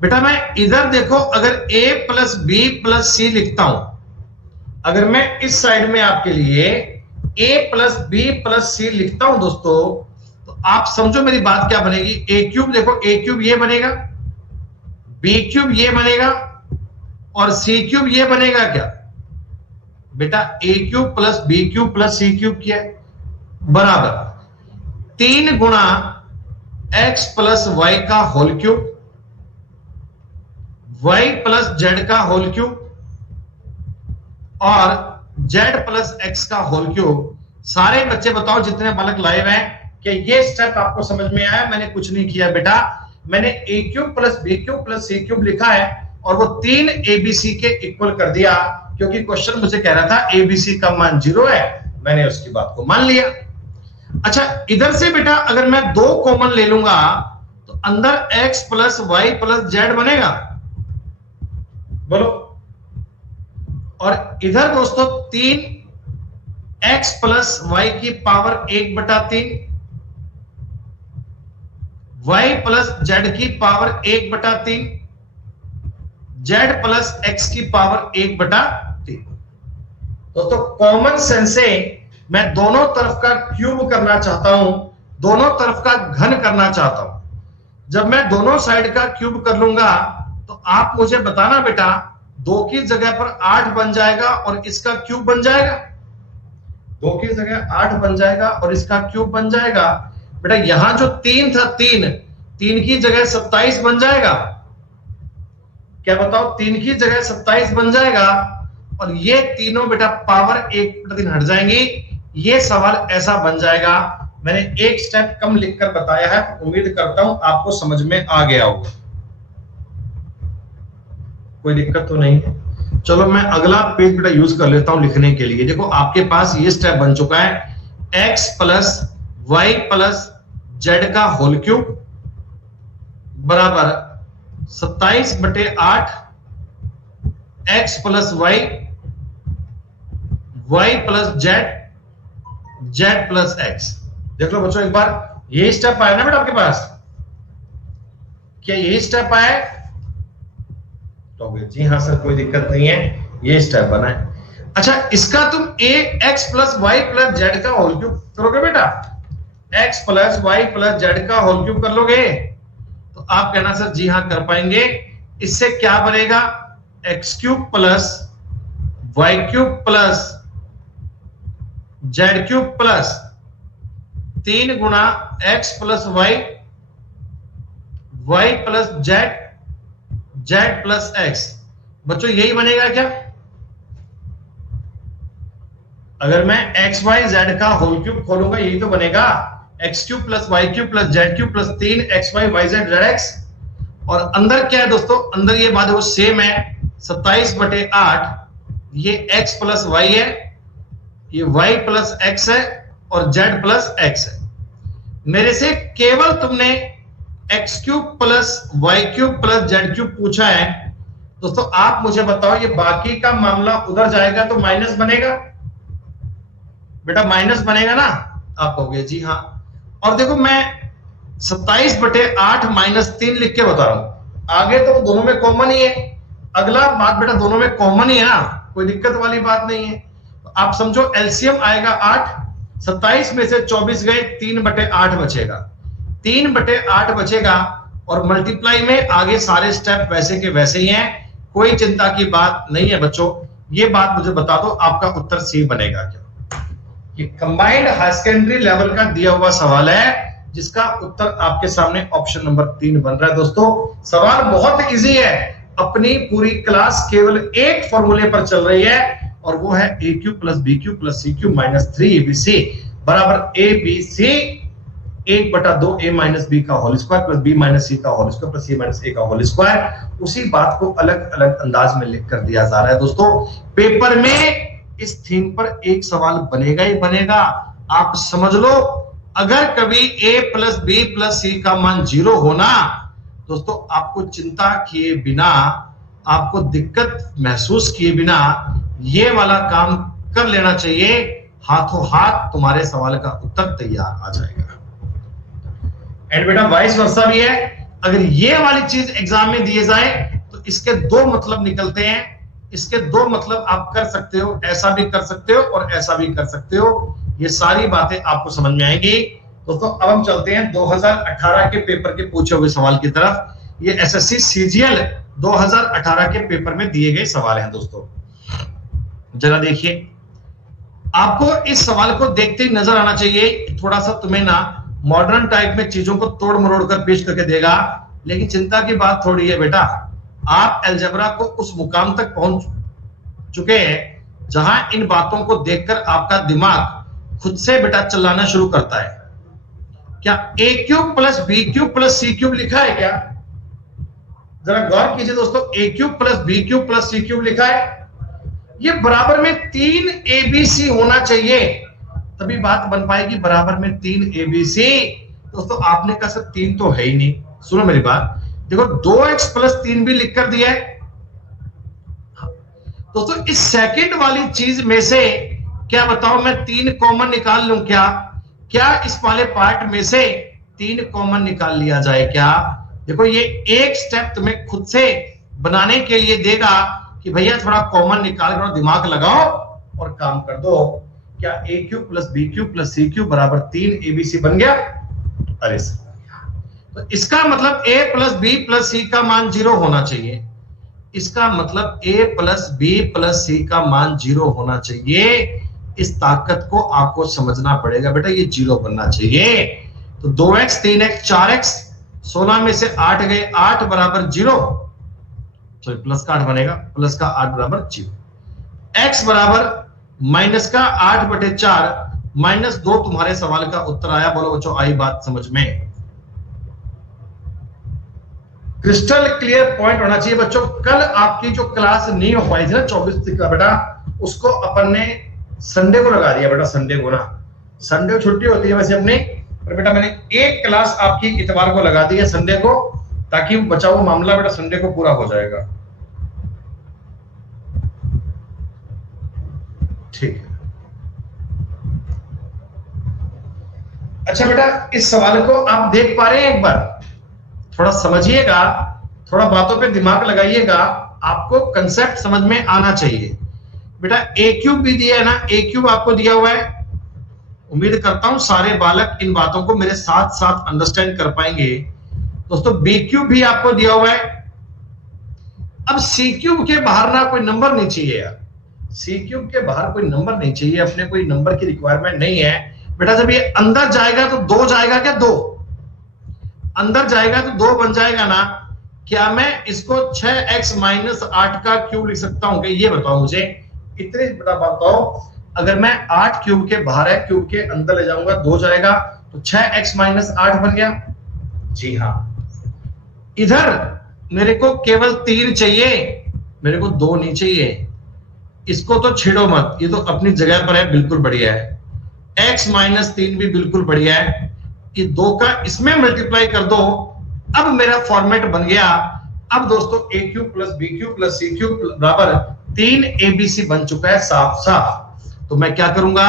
बेटा मैं इधर देखो, अगर a प्लस बी प्लस सी लिखता हूं, अगर मैं इस साइड में आपके लिए a प्लस बी प्लस सी लिखता हूं दोस्तों, तो आप समझो मेरी बात क्या बनेगी। a³ देखो, a³ ये बनेगा, b³ ये बनेगा और c³ ये बनेगा क्या? बेटा a³ plus b³ plus c³ क्या है? बराबर 3 गुणा x प्लस वाई का whole cube, y plus z का होल क्यूब और z प्लस x का होल क्यूब। सारे बच्चे बताओ जितने बालक लाइव हैं, कि ये स्टेप आपको समझ में आया? मैंने कुछ नहीं किया बेटा, मैंने a³ plus b³ plus c³ लिखा है और वो 3 abc के इक्वल कर दिया, क्योंकि क्वेश्चन मुझे कह रहा था abc का मान 0 है, मैंने उसकी बात को मान लिया। अच्छा इधर से बेटा अगर मैं 2 कॉमन ले लूंगा, तो अंदर x plus Y plus z बनेगा, बोलो। और इधर दोस्तों 3x प्लस वाई की पावर 1/3, y प्लस z की पावर 1/3, z प्लस x की पावर 1/3। दोस्तों कॉमन सेंस से मैं दोनों तरफ का क्यूब करना चाहता हूं, दोनों तरफ का घन करना चाहता हूं। जब मैं दोनों साइड का क्यूब कर लूंगा, तो आप मुझे बताना बेटा 2 की जगह पर 8 बन जाएगा और इसका क्यूब बन जाएगा, 2 की जगह 8 बन जाएगा और इसका क्यूब बन जाएगा। बेटा यहां जो 3 था, 3 की जगह 27 बन जाएगा, क्या बताओ? 3 की जगह 27 बन जाएगा और ये तीनों बेटा पावर 1/3 हट जाएंगी। ये सवाल ऐसा बन जाएगा। मैंने एक स्टेप कम लिखकर बताया है, उम्मीद करता हूं आपको समझ में आ गया होगा, कोई दिक्कत तो नहीं है। चलो मैं अगला पेज बेटा यूज कर लेता हूं लिखने के लिए। देखो आपके पास ये स्टेप बन चुका है, x plus Y plus z का होल क्यूब बराबर 27/8 x plus Y, y plus z plus x। देख लो बच्चों एक बार, ये स्टेप आया ना बेटा आपके पास, क्या यही स्टेप आया? तो जी हाँ सर कोई दिक्कत नहीं है, ये स्टेप बना है। अच्छा इसका तुम x plus Y plus z का होल क्यूब करोगे बेटा, x plus Y plus z का होल क्यूब कर लोगे, तो आप कहना सर जी हाँ कर पाएंगे। इससे क्या बनेगा, X cube plus Y cube plus Z cube plus 3 गुणा X plus Y, Y plus Z, Z plus X. बच्चों यही बनेगा क्या? अगर मैं एक्स वाई जेड का होल क्यूब खोलूंगा यही तो बनेगा, X cube plus Y cube plus Z cube plus 3 X Y Y Z Z X. और अंदर क्या है दोस्तों, अंदर ये बात वो सेम है, 27/8 ये x प्लस वाई है, ये y प्लस x है और z प्लस x है। मेरे से केवल तुमने x cube plus Y cube plus Z cube पूछा है दोस्तों। आप मुझे बताओ ये बाकी का मामला उधर जाएगा तो माइनस बनेगा बेटा, माइनस बनेगा ना? आप कहोगे जी हाँ। और देखो मैं 27/8 माइनस 3 लिख के बता रहा हूं, आगे तो दोनों में कॉमन ही है। अगला बात बेटा दोनों में कॉमन ही है ना, कोई दिक्कत वाली बात नहीं है। तो आप समझो एलसीएम आएगा 8, 27 में से 24 गए, 3/8 बचेगा, 3/8 बचेगा। और मल्टीप्लाई में आगे सारे स्टेप वैसे के वैसे ही हैं, कोई चिंता की बात नहीं है बच्चों। ये बात मुझे बता दो, आपका उत्तर सी बनेगा क्या? ये कंबाइंड हाई सेकेंडरी लेवल का दिया हुआ सवाल है, जिसका उत्तर आपके सामने ऑप्शन नंबर 3 बन रहा है। दोस्तों सवाल बहुत इजी है, अपनी पूरी क्लास केवल एक फॉर्मूले पर चल रही है और वो है A cube plus B cube plus C cube minus 3abc बराबर A B C 1/2 a minus B का whole square plus B minus C का whole square plus C minus A का होल स्क्वायर। उसी बात को अलग अलग अंदाज में लिख कर दिया जा रहा है। दोस्तों पेपर में इस थीम पर एक सवाल बनेगा ही बनेगा, आप समझ लो। अगर कभी a प्लस बी प्लस सी का मान 0 होना दोस्तों, आपको चिंता किए बिना, आपको दिक्कत महसूस किए बिना ये वाला काम कर लेना चाहिए, हाथों हाथ तुम्हारे सवाल का उत्तर तैयार आ जाएगा। एंड बेटा वाइस वर्सा भी है, अगर ये वाली चीज एग्जाम में दिए जाए तो इसके दो मतलब निकलते हैं। इसके दो मतलब आप कर सकते हो, ऐसा भी कर सकते हो और ऐसा भी कर सकते हो। ये सारी बातें आपको समझ में आएंगी। दोस्तों अब हम चलते हैं 2018 के पेपर के पूछे हुए सवाल की तरफ। ये एसएससी सीजीएल 2018 के पेपर में दिए गए सवाल हैं। दोस्तों जरा देखिए, आपको इस सवाल को देखते ही नजर आना चाहिए, थोड़ा सा तुम्हें ना मॉडर्न टाइप में चीजों को तोड़ मरोड़ कर पेश करके देगा, लेकिन चिंता की बात थोड़ी है बेटा, आप अलजेब्रा को उस मुकाम तक पहुंच चुके हैं जहां इन बातों को देखकर आपका दिमाग खुद से बेटा चलाना शुरू करता है। क्या A cube plus B cube plus C cube लिखा है क्या? जरा गौर कीजिए दोस्तों, A cube plus B cube plus C cube लिखा है, ये बराबर में 3 एबीसी होना चाहिए, तभी बात बन पाएगी बराबर में 3 एबीसी। दोस्तों आपने कहा सर 3 तो है ही नहीं, सुनो मेरी बात, देखो 2x प्लस 3 भी लिख कर दिया है। दोस्तों इस सेकंड वाली चीज में से क्या बताओ मैं 3 कॉमन निकाल लूं क्या? क्या इस वाले पार्ट में से 3 कॉमन निकाल लिया जाए क्या? देखो ये एक स्टेप तुम्हें खुद से बनाने के लिए देगा कि भैया थोड़ा कॉमन निकाल कर दिमाग लगाओ और काम कर दो। क्या A cube plus B cube plus C cube बराबर 3 एबीसी बन गया? अरे सर, तो इसका मतलब a प्लस बी प्लस सी का मान 0 होना चाहिए। इसका मतलब a प्लस बी प्लस सी का मान 0 होना चाहिए। इस ताकत को आपको समझना पड़ेगा बेटा, ये 0 बनना चाहिए। तो 2x 3x 4x 16 में से 8 गए, 8 बराबर 0, सॉरी प्लस का 8 बनेगा, प्लस का 8 बराबर 0। x बराबर माइनस का 8/4 माइनस 2 तुम्हारे सवाल का उत्तर आया। बोलो बच्चों आई बात समझ में? क्रिस्टल क्लियर पॉइंट होना चाहिए बच्चों। कल आपकी जो क्लास नहीं हो पाई थी ना 24 का बेटा, उसको अपन ने संडे को लगा दिया बेटा, संडे को ना, संडे को छुट्टी होती है वैसे अपने, पर बेटा मैंने एक क्लास आपकी इतवार को लगा दी है संडे को, ताकि बचा हुआ मामला बेटा संडे को पूरा हो जाएगा। ठीक है, अच्छा बेटा इस सवाल को आप देख पा रहे हैं? एक बार थोड़ा समझिएगा, थोड़ा बातों पे दिमाग लगाइएगा, आपको कंसेप्ट समझ में आना चाहिए। बेटा ए क्यूब भी दिया है ना, ए क्यूब आपको दिया हुआ है। उम्मीद करता हूं सारे बालक इन बातों को मेरे साथ साथ अंडरस्टैंड कर पाएंगे। दोस्तों बी क्यूब भी आपको दिया हुआ है, अब सी क्यूब के बाहर ना कोई नंबर नहीं चाहिए यार, सी क्यूब के बाहर कोई नंबर नहीं चाहिए, अपने कोई नंबर की रिक्वायरमेंट नहीं है बेटा। जब ये अंदर जाएगा तो 2 जाएगा क्या, 2 अंदर जाएगा तो 2 बन जाएगा ना। क्या मैं इसको 6x माइनस 8 का क्यूब लिख सकता हूं क्या, ये बताओ मुझे, इतने बड़ा बताओ। अगर मैं 8 क्यूब के बाहर है, क्यूब के अंदर ले जाऊंगा 2 जाएगा, तो 6x माइनस 8 बन गया। जी हाँ, इधर मेरे को केवल 3 चाहिए, मेरे को 2 नहीं चाहिए। इसको तो छेड़ो मत, ये तो अपनी जगह पर है, बिल्कुल बढ़िया है। x माइनस 3 भी बिल्कुल बढ़िया है। ये 2 का इसमें मल्टीप्लाई कर दो, अब मेरा फॉर्मेट बन गया। अब दोस्तों a cube plus B cube plus C cube बराबर 3 abc बन चुका है साफ साफ। तो मैं क्या करूंगा,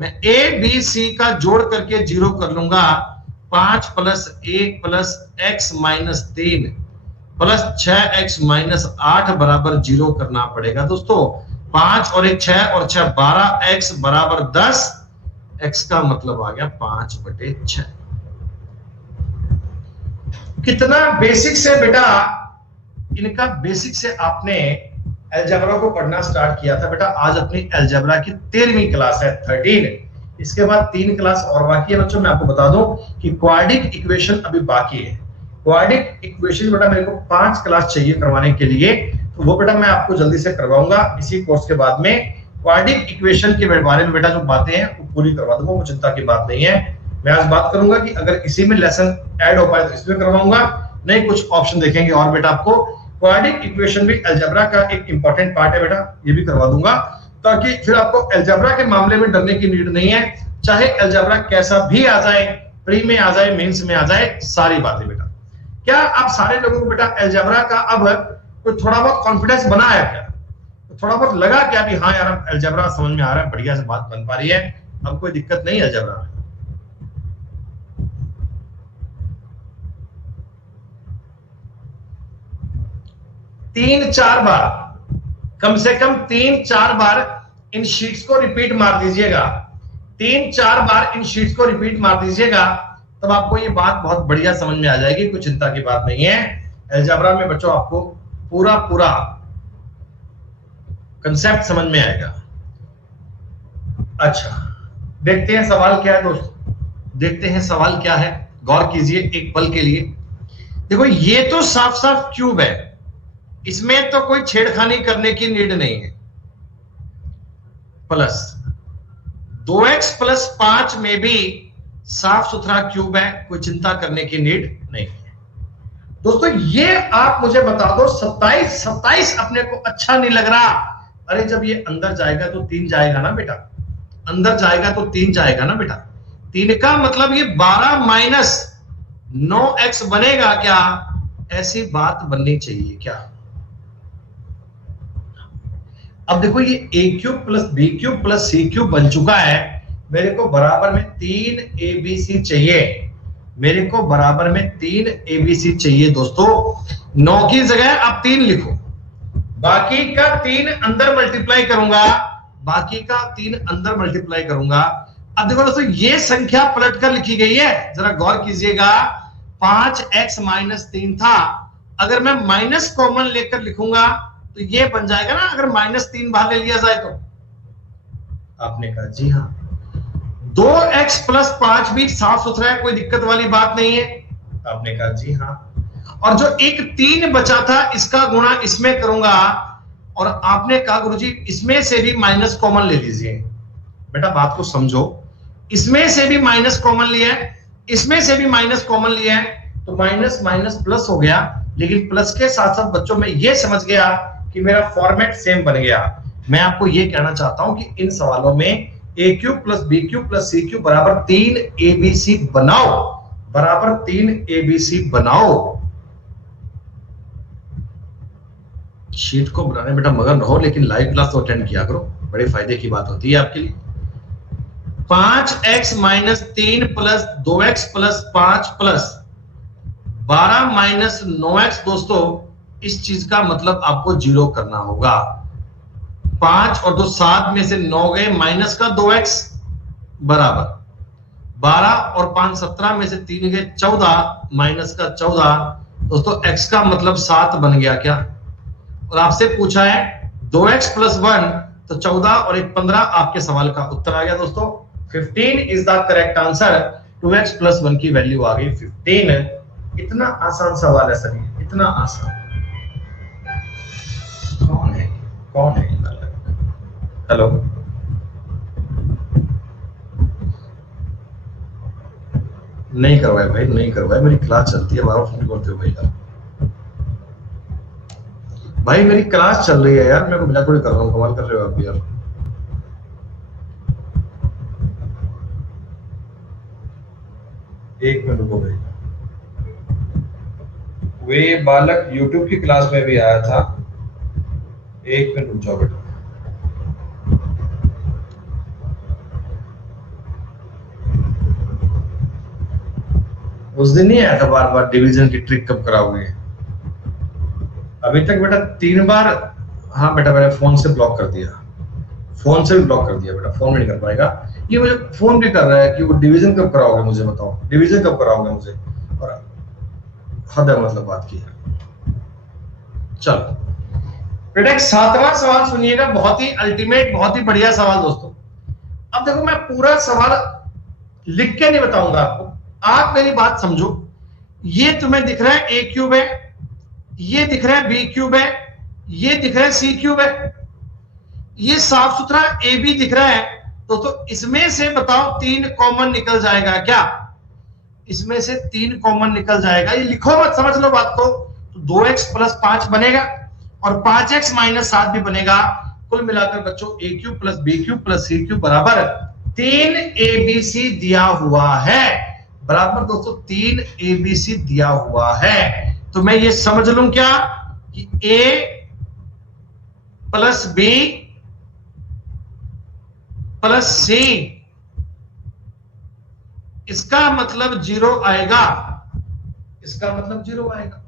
मैं a b c का जोड़ करके 0 कर लूंगा। 5 plus 1 plus x minus 3 plus 6x minus 8 बराबर 0 करना पड़ेगा दोस्तों। 5 और 1 6 और 6 12, x बराबर 10, x का मतलब आ गया 5/6। कितना बेसिक से बेटा, इनका बेसिक से आपने अलजेब्रा को पढ़ना स्टार्ट किया था बेटा। आज अपनी अलजेब्रा की 13वीं क्लास है, 13। इसके बाद 3 क्लास और बाकी है बच्चों। मैं आपको बता दूं कि क्वाड्रिक इक्वेशन अभी बाकी है। क्वाड्रिक इक्वेशन बेटा मेरे को 5 क्लास चाहिए करवाने के लिए, तो वो बेटा मैं आपको जल्दी से करवाऊंगा इसी कोर्स के बाद में। क्वाड्रिक इक्वेशन के बारे में बेटा जो बातें हैं वो पूरी करवा दूंगा, वो चिंता की बात नहीं है। मैं आज बात करूंगा कि अगर इसी में लेसन ऐड हो पाए तो इसमें करवाऊंगा, नहीं कुछ ऑप्शन देखेंगे और बेटा आपको क्वाड्रिक इक्वेशन भी अलजेब्रा का एक इंपॉर्टेंट पार्ट है बेटा, ये भी करवा दूंगा, ताकि फिर आपको अलजेब्रा के मामले में डरने की नीड नहीं है। चाहे अलजेब्रा कैसा भी आ जाए, प्री में आ जाए, मेंस में आ जाए, सारी बातें बेटा। क्या आप सारे लोगों को बेटा अलजेब्रा का अब कोई थोड़ा बहुत कॉन्फिडेंस बना है क्या, थोड़ा बहुत लगा क्या भी हाँ यार अलजेब्रा समझ में आ रहा है, बढ़िया से बात बन पा रही है, अब कोई दिक्कत नहीं है अलजेब्रा में। 3-4 बार, कम से कम 3-4 बार इन शीट्स को रिपीट मार दीजिएगा। 3-4 बार इन शीट्स को रिपीट मार दीजिएगा, तब आपको ये बात बहुत बढ़िया समझ में आ जाएगी, कुछ चिंता की बात नहीं है। अलजेब्रा में बच्चों आपको पूरा पूरा कंसेप्ट समझ में आएगा। अच्छा, देखते हैं सवाल क्या है दोस्तों, देखते हैं सवाल क्या है, गौर कीजिए एक पल के लिए। देखो ये तो साफ साफ क्यूब है, इसमें तो कोई छेड़खानी करने की नीड नहीं है। प्लस 2x प्लस 5 में भी साफ सुथरा क्यूब है, कोई चिंता करने की नीड नहीं है दोस्तों। ये आप मुझे बता दो, 27 अपने को अच्छा नहीं लग रहा। अरे जब ये अंदर जाएगा तो 3 जाएगा ना बेटा, अंदर जाएगा तो 3 जाएगा ना बेटा। 3 का मतलब ये 12 माइनस 9x बनेगा क्या, ऐसी बात बननी चाहिए क्या। अब देखो ये a cube plus B cube plus C cube बन चुका है, मेरे को बराबर में 3 abc चाहिए, मेरे को बराबर में 3 abc चाहिए दोस्तों। 9 की जगह आप 3 लिखो, बाकी का 3 अंदर मल्टीप्लाई करूंगा, बाकी का 3 अंदर मल्टीप्लाई करूंगा। अब देखो दोस्तों ये संख्या पलट कर लिखी गई है, जरा गौर कीजिएगा। 5x माइनस 3 था, अगर मैं माइनस कॉमन लेकर लिखूंगा तो ये बन जाएगा ना, अगर -3 बाहर ले लिया जाए तो। आपने कहा जी हाँ। 2x प्लस 5 भी साफ सुथरा है, कोई दिक्कत वाली बात नहीं है। आपने कहा जी हाँ। और जो एक 3 बचा था इसका गुणा इसमें करूंगा, और आपने कहा गुरुजी इसमें से भी माइनस कॉमन ले लीजिए। बेटा बात को समझो, इसमें से भी माइनस कॉमन लिया है, इसमें से भी माइनस कॉमन लिया है, तो माइनस माइनस प्लस हो गया। लेकिन प्लस के साथ साथ बच्चों में ये समझ गया कि मेरा फॉर्मेट सेम बन गया। मैं आपको ये कहना चाहता हूं कि इन सवालों में a cube plus B cube plus C cube बराबर 3 abc बनाओ, बराबर 3 abc बनाओ। शीट को बनाने बेटा मगन रहो, लेकिन लाइव क्लास तो अटेंड किया करो, बड़े फायदे की बात होती है आपके लिए। 5x minus 3 plus 2x plus 5 plus 12 minus 9x दोस्तों, इस चीज का मतलब आपको 0 करना होगा। 5 और 2 7 में से 9 गए, माइनस का 2x बराबर 12 और 5 17 में से 3 गए 14, माइनस का 14 दोस्तों, x का मतलब 7 बन गया क्या। और आपसे पूछा है 2x + 1, तो 14 और 1 15, आपके सवाल का उत्तर आ गया दोस्तों। 15 is the correct answer. 2x + 1 की वैल्यू आ गई 15। इतना आसान सवाल है सर, इतना आसान। कौन है हेलो, नहीं करवाए भाई, नहीं करवाए, मेरी क्लास चलती है, बार फोन करते हो भैया। भाई मेरी क्लास चल रही है यार, मैं मजाक थोड़ी कर रहा हूँ, कमाल कर रहे हो आप यार। एक मिनट रुको भाई, वे बालक YouTube की क्लास में भी आया था, एक मिनट रुक जाओ बेटा। उस दिन नहीं आया था बार बार डिवीजन की ट्रिक कब कराओगे? अभी तक बेटा 3 बार। हाँ बेटा मैंने फोन से ब्लॉक कर दिया, फोन से भी ब्लॉक कर दिया बेटा, फोन में नहीं कर पाएगा। ये मुझे फोन भी कर रहा है कि वो डिवीजन कब कराओगे, मुझे बताओ डिवीजन कब कराओगे मुझे, और हद है मतलब बात की है। चलो बेटा एक 7वां सवाल सुनिएगा, बहुत ही अल्टीमेट, बहुत ही बढ़िया सवाल दोस्तों। अब देखो मैं पूरा सवाल लिख के नहीं बताऊंगा आपको, आप मेरी बात समझो। ये तुम्हें दिख रहा है a³ है, ये दिख रहा है b³ है, ये दिख रहा है c³ है, ये साफ सुथरा AB दिख रहा है। तो इसमें से बताओ 3 कॉमन निकल जाएगा क्या? इसमें से 3 कॉमन निकल जाएगा, ये लिखो मत, समझ लो बात को। तो 2x + 5 बनेगा और 5x - 7 भी बनेगा। कुल मिलाकर बच्चों a³ + b³ + c³ बराबर 3 ABC दिया हुआ है। बराबर दोस्तों 3 ABC दिया हुआ है। तो मैं ये समझ लूं क्या कि A + B + C, इसका मतलब 0 आएगा, इसका मतलब 0 आएगा।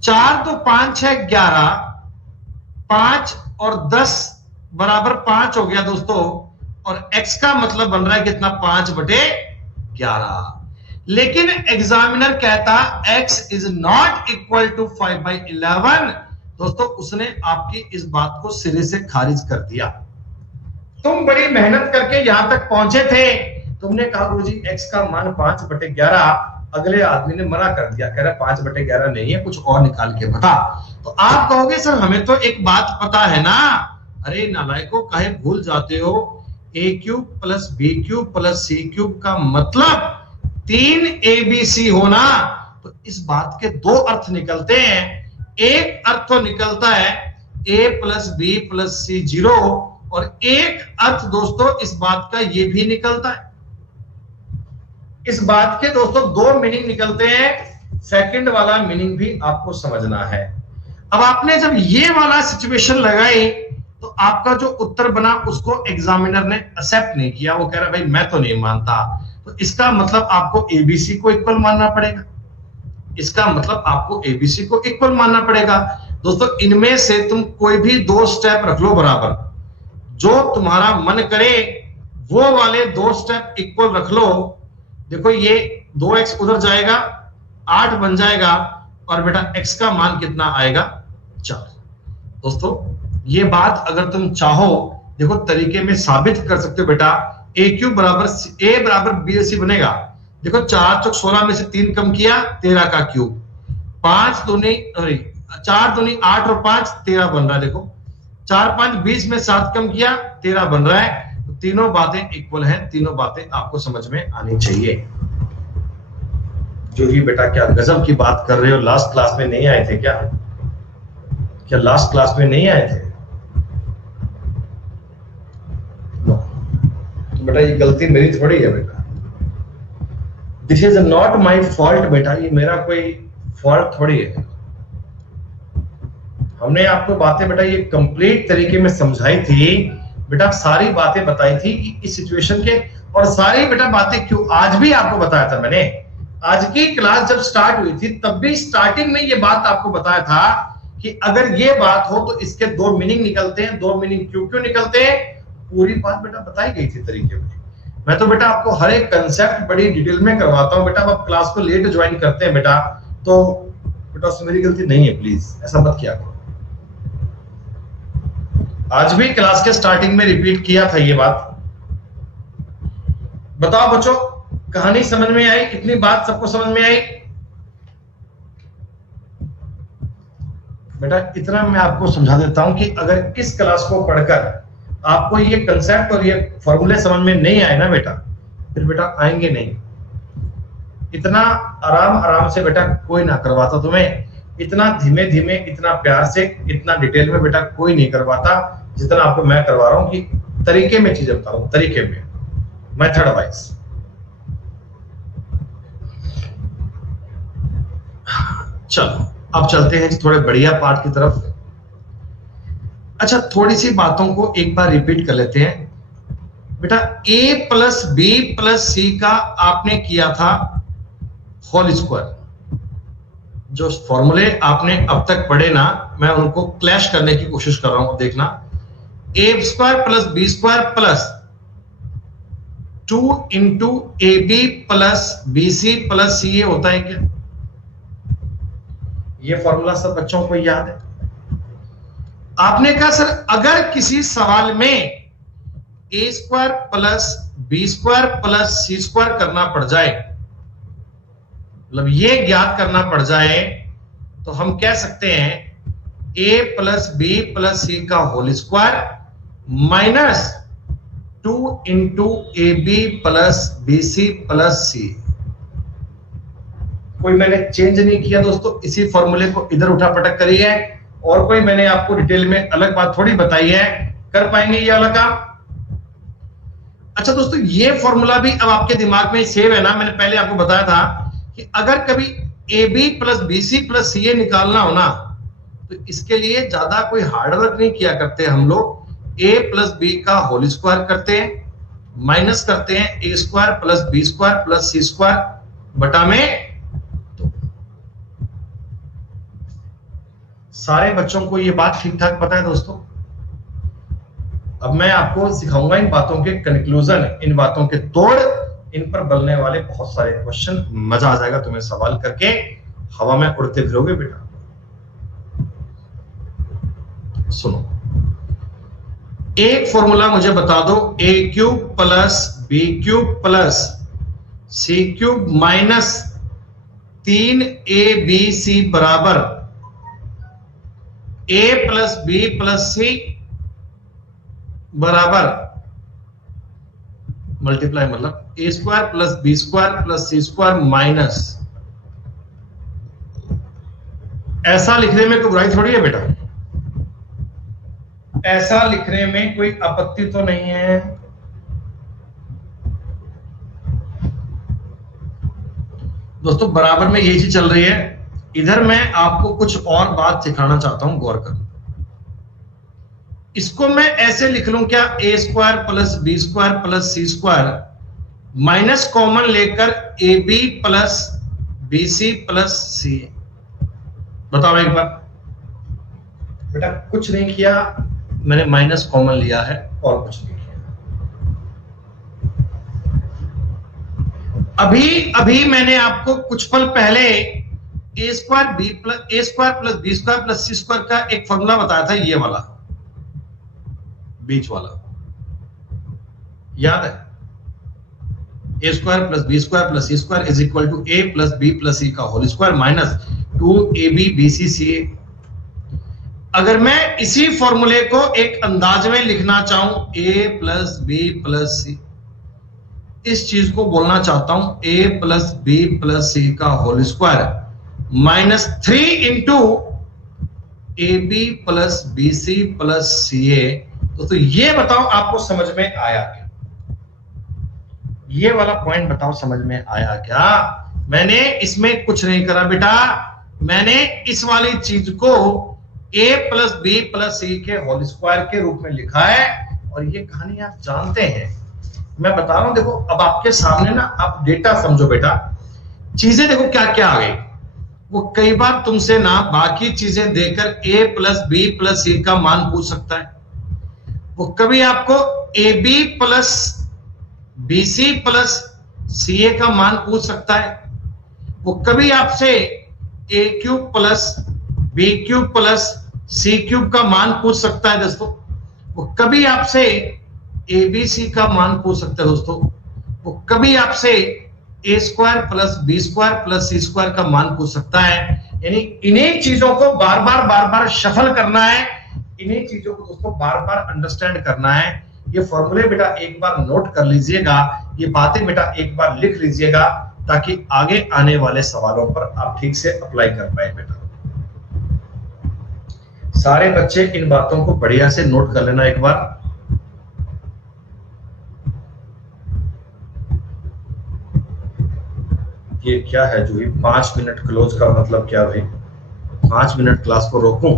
4 तो 5 6 11, 5 और 10 बराबर 5 हो गया दोस्तों, और x का मतलब बन रहा है कितना, 5/11। लेकिन एग्जामिनर कहता x = 5/11। दोस्तों उसने आपकी इस बात को सिरे से खारिज कर दिया। तुम बड़ी मेहनत करके यहां तक पहुंचे थे, तुमने कहा गुरुजी x का मान 5/11, अगले आदमी ने मना कर दिया, कह रहा 5/11 नहीं है, कुछ और निकाल के बता। तो आप कहोगे सर हमें तो एक बात पता है ना। अरे नालायकों, काहे भूल जाते हो, a³ + b³ + c³ का मतलब 3 ABC होना। तो इस बात के 2 अर्थ निकलते हैं। एक अर्थ तो निकलता है a + b + c 0, और एक अर्थ दोस्तों इस बात का ये भी निकलता है। इस बात के दोस्तों 2 मीनिंग निकलते हैं। सेकंड वाला मीनिंग भी आपको समझना है। अब आपने जब ये वाला सिचुएशन लगाई तो आपका जो उत्तर बना उसको एग्जामिनर ने एक्सेप्ट नहीं किया, वो कह रहा भाई मैं तो नहीं मानता। तो इसका मतलब आपको ABC को इक्वल मानना पड़ेगा, इसका मतलब आपको ABC को इक्वल मानना पड़ेगा। दोस्तों इनमें से तुम कोई भी 2 स्टेप रख लो बराबर, जो तुम्हारा मन करे वो वाले 2 स्टेप इक्वल रख लो। देखो ये 2x उधर जाएगा, 8 बन जाएगा, और बेटा x का मान कितना आएगा, 4। दोस्तों ये बात अगर तुम चाहो, देखो तरीके में साबित कर सकते हो बेटा। a³ बराबर a बराबर b/c बनेगा। देखो 4 × 16 में से 3 कम किया, 13 का क्यूब, 5 दूनी 4 दूनी 8 और 5 13 बन रहा है। देखो 4 5 20 में 7 कम किया, 13 बन रहा है। तो तीनों बातें इक्वल हैं, तीनों बातें आपको समझ में आनी चाहिए। जो ही बेटा क्या गजब की बात कर रहे हो, लास्ट क्लास में नहीं आए थे क्या? क्या लास्ट क्लास में नहीं आए थे? तो बेटा ये गलती मेरी थोड़ी है बेटा, this is not my fault बेटा, ये मेरा कोई फॉल्ट थोड़ी है। हमने आपको बातें बेटा ये कंप्लीट तरीके में समझाई थी बेटा, सारी बातें बताई थी कि इस सिचुएशन के, और सारी बेटा बातें क्यों आज भी आपको बताया था मैंने। आज की क्लास जब स्टार्ट हुई थी तब भी स्टार्टिंग में ये बात आपको बताया था कि अगर ये बात हो तो इसके 2 मीनिंग निकलते हैं। 2 मीनिंग क्यों क्यों निकलते हैं, पूरी बात बेटा बताई गई थी तरीके में। मैं तो बेटा आपको हर एक कंसेप्ट बड़ी डिटेल में करवाता हूं बेटा। अब आप क्लास को लेट ज्वाइन करते हैं बेटा, तो बेटा उसमें मेरी गलती नहीं है, प्लीज ऐसा मत किया करो। आज भी क्लास के स्टार्टिंग में रिपीट किया था ये बात। बताओ बच्चों, कहानी समझ में आई? इतनी बात सबको समझ में आई? बेटा इतना मैं आपको समझा देता हूं कि अगर इस क्लास को पढ़कर आपको ये कंसेप्ट और ये फॉर्मूले समझ में नहीं आए ना बेटा, फिर बेटा आएंगे नहीं। इतना आराम आराम से बेटा कोई ना करवाता तुम्हें, इतना धीमे धीमे, इतना प्यार से, इतना डिटेल में बेटा कोई नहीं करवाता जितना आपको मैं करवा रहा हूं, कि तरीके में चीजें बता रहा हूं, तरीके में, मेथड वाइज। चलो अब चलते हैं थोड़े बढ़िया पार्ट की तरफ। अच्छा, थोड़ी सी बातों को एक बार रिपीट कर लेते हैं बेटा। a प्लस बी प्लस सी का आपने किया था होल स्क्वायर। जो फॉर्मूले आपने अब तक पढ़े ना, मैं उनको क्लैश करने की कोशिश कर रहा हूं, देखना। A square plus B square plus 2 into A B plus B C plus C A होता है क्या? ये फॉर्मूला सब बच्चों को याद है? आपने कहा सर अगर किसी सवाल में A square plus B square plus C square करना पड़ जाए, मतलब ये ज्ञात करना पड़ जाए, तो हम कह सकते हैं ए प्लस बी प्लस सी का whole square minus 2 into A B plus B C plus C. कोई मैंने चेंज नहीं किया दोस्तों, इसी फॉर्मूले को इधर उठा पटक करी है, और कोई मैंने आपको डिटेल में अलग बात थोड़ी बताई है। कर पाएंगे ये वाला काम? अच्छा दोस्तों, ये फॉर्मूला भी अब आपके दिमाग में सेव है ना? मैंने पहले आपको बताया था कि अगर कभी A B plus B C plus C A निकालना हो ना, तो इसके लिए ज्यादा कोई हार्ड वर्क नहीं किया करते हम लोग। ए प्लस बी का होल स्क्वायर करते हैं, माइनस करते हैं A square plus B square plus C square बटा में। तो सारे बच्चों को ये बात ठीक ठाक पता है दोस्तों? अब मैं आपको सिखाऊंगा इन बातों के कंक्लूजन, इन बातों के तोड़, इन पर बनने वाले बहुत सारे क्वेश्चन। मजा आ जाएगा तुम्हें सवाल करके, हवा में उड़ते फिरोगे बेटा। सुनो, एक फॉर्मूला मुझे बता दो, A cube plus B cube plus C cube minus 3ab बराबर a plus B plus C बराबर मल्टीप्लाई, मतलब A square plus B square plus C square minus. ऐसा लिखने में कोई बुराई थोड़ी है बेटा, ऐसा लिखने में कोई आपत्ति तो नहीं है। दोस्तों बराबर में ये चीज चल रही है। इधर मैं आपको कुछ और बात सिखाना चाहता हूं, गौर कर। इसको मैं ऐसे लिख लूं क्या, A square plus B square plus C square minus common लेकर A B plus B C plus C. बताओ एक बार बेटा, कुछ नहीं किया मैंने, माइनस कॉमन लिया है और कुछ नहीं किया। अभी अभी मैंने आपको कुछ पल पहले A square plus B square plus C square का एक फॉर्मूला बताया था, ये वाला बीच वाला, याद है? A square plus B square plus C square is equal to A plus B plus सी का whole square minus 2ab B C C A. अगर मैं इसी फॉर्मूले को एक अंदाज में लिखना चाहूं, A plus B plus C, इस चीज को बोलना चाहता हूं ए प्लस बी प्लस सी का whole square minus 3 into A B plus B C plus C A. तो ये बताओ आपको समझ में आया क्या? ये वाला पॉइंट बताओ समझ में आया क्या? मैंने इसमें कुछ नहीं करा बेटा, मैंने इस वाली चीज को a plus B plus C के होल स्क्वायर के रूप में लिखा है, और ये कहानी आप जानते हैं। मैं बता रहा हूं, देखो अब आपके सामने ना, आप डेटा समझो बेटा, चीजें देखो क्या क्या आ गई। वो कई बार तुमसे ना बाकी चीजें देकर a प्लस बी प्लस सी का मान पूछ सकता है। वो कभी आपको A B plus B C plus C A का मान पूछ सकता है। वो कभी आपसे A cube plus B cube plus C cube का मान पूछ सकता है दोस्तों। वो कभी आपसे ABC का मान पूछ सकते हैं दोस्तों, वो कभी आपसे A² plus B² plus C² का मान पूछ सकता है। यानी इन्हीं चीजों को बार बार शफल करना है, इन्हीं चीजों को दोस्तों बार बार अंडरस्टैंड करना है। ये फॉर्मूले बेटा एक बार नोट कर लीजिएगा, ये बातें बेटा एक बार लिख लीजिएगा, ताकि आगे आने वाले सवालों पर आप ठीक से अप्लाई कर पाए बेटा। सारे बच्चे इन बातों को बढ़िया से नोट कर लेना एक बार। ये क्या है जो 5 मिनट क्लोज का मतलब क्या भाई, 5 मिनट क्लास को रोकूं?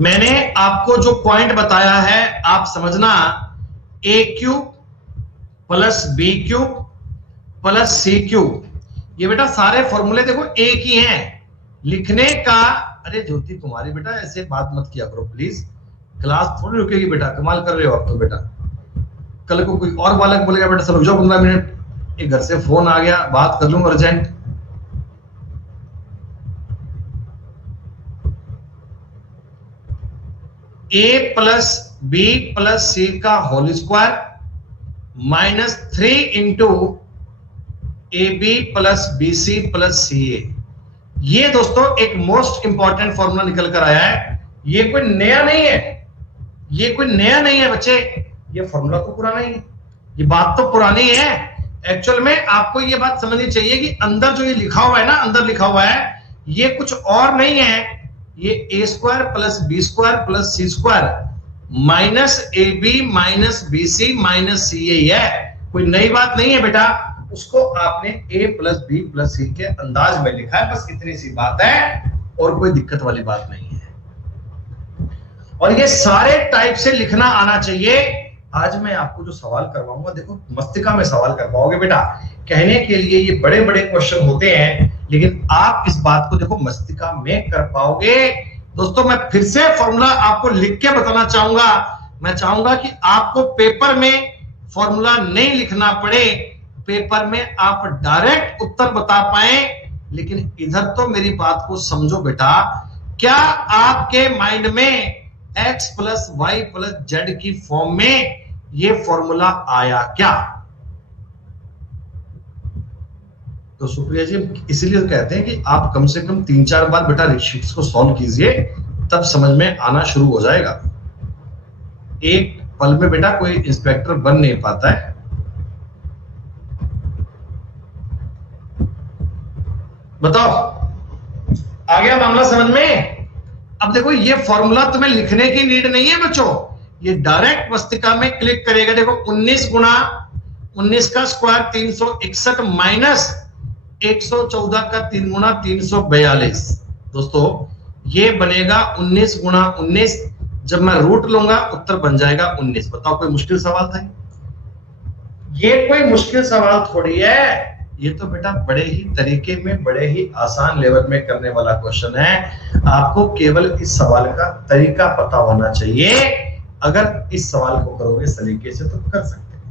मैंने आपको जो पॉइंट बताया है आप समझना, A³ plus B³ plus C³ ये बेटा सारे फॉर्मूले देखो एक ही हैं लिखने का। अरे ज्योति कुमारी बेटा ऐसे बात मत किया करो प्लीज, क्लास थोड़ी रुकेगी बेटा, कमाल कर रहे हो आप तो बेटा। कल को कोई और बालक बोलेगा बेटा सर रुक जाओ 15 मिनट, ये घर से फोन आ गया बात कर लूंगा urgent. A plus B plus C का whole square -3 into AB plus BC plus CA। ये दोस्तों एक मोस्ट इंपॉर्टेंट फॉर्मूला निकल कर आया है। ये कोई नया नहीं है, ये कोई नया नहीं है बच्चे, ये फॉर्मूला तो पुराना ही है, ये बात तो पुरानी है। एक्चुअल में आपको ये बात समझनी चाहिए कि अंदर जो ये लिखा हुआ है ना, अंदर लिखा हुआ है ये कुछ और नहीं है, ये A² plus B² plus C² minus AB minus BC minus CA है। कोई नई बात नहीं है बेटा, उसको आपने A plus B plus C के अंदाज में लिखा है, बस इतनी सी बात है और कोई दिक्कत वाली बात नहीं है। और ये सारे टाइप से लिखना आना चाहिए। आज मैं आपको जो सवाल करवाऊंगा देखो मस्तिका में सवाल कर पाओगे बेटा। कहने के लिए ये बड़े बड़े क्वेश्चन होते हैं, लेकिन आप इस बात को देखो मस्तिका में कर पाओगे। दोस्तों मैं फिर से फॉर्मूला आपको लिख के बताना चाहूंगा। मैं चाहूंगा कि आपको पेपर में फॉर्मूला नहीं लिखना पड़े, पेपर में आप डायरेक्ट उत्तर बता पाए। लेकिन इधर तो मेरी बात को समझो बेटा, क्या आपके माइंड में x plus Y plus Z की फॉर्म में ये फॉर्मूला आया क्या? तो सुप्रिया जी इसीलिए कहते हैं कि आप कम से कम 3-4 बार बेटा शीट्स को सॉल्व कीजिए, तब समझ में आना शुरू हो जाएगा। एक पल में बेटा कोई इंस्पेक्टर बन नहीं पाता है। बताओ आ गया मामला समझ में? अब देखो ये फॉर्मूला तुम्हें लिखने की नीड नहीं है बच्चों, ये डायरेक्ट मस्तिका में क्लिक करेगा। देखो 19 गुणा 19 का स्क्वायर 361 माइनस 114 का 3 गुणा 342। दोस्तों ये बनेगा 19 गुणा 19, जब मैं रूट लूंगा उत्तर बन जाएगा 19। बताओ कोई मुश्किल सवाल था? ये कोई मुश्किल सवाल थोड़ी है, ये तो बेटा बड़े ही तरीके में बड़े ही आसान लेवल में करने वाला क्वेश्चन है। आपको केवल इस सवाल का तरीका पता होना चाहिए। अगर इस सवाल को करोगे सलीके से तो कर सकते हैं।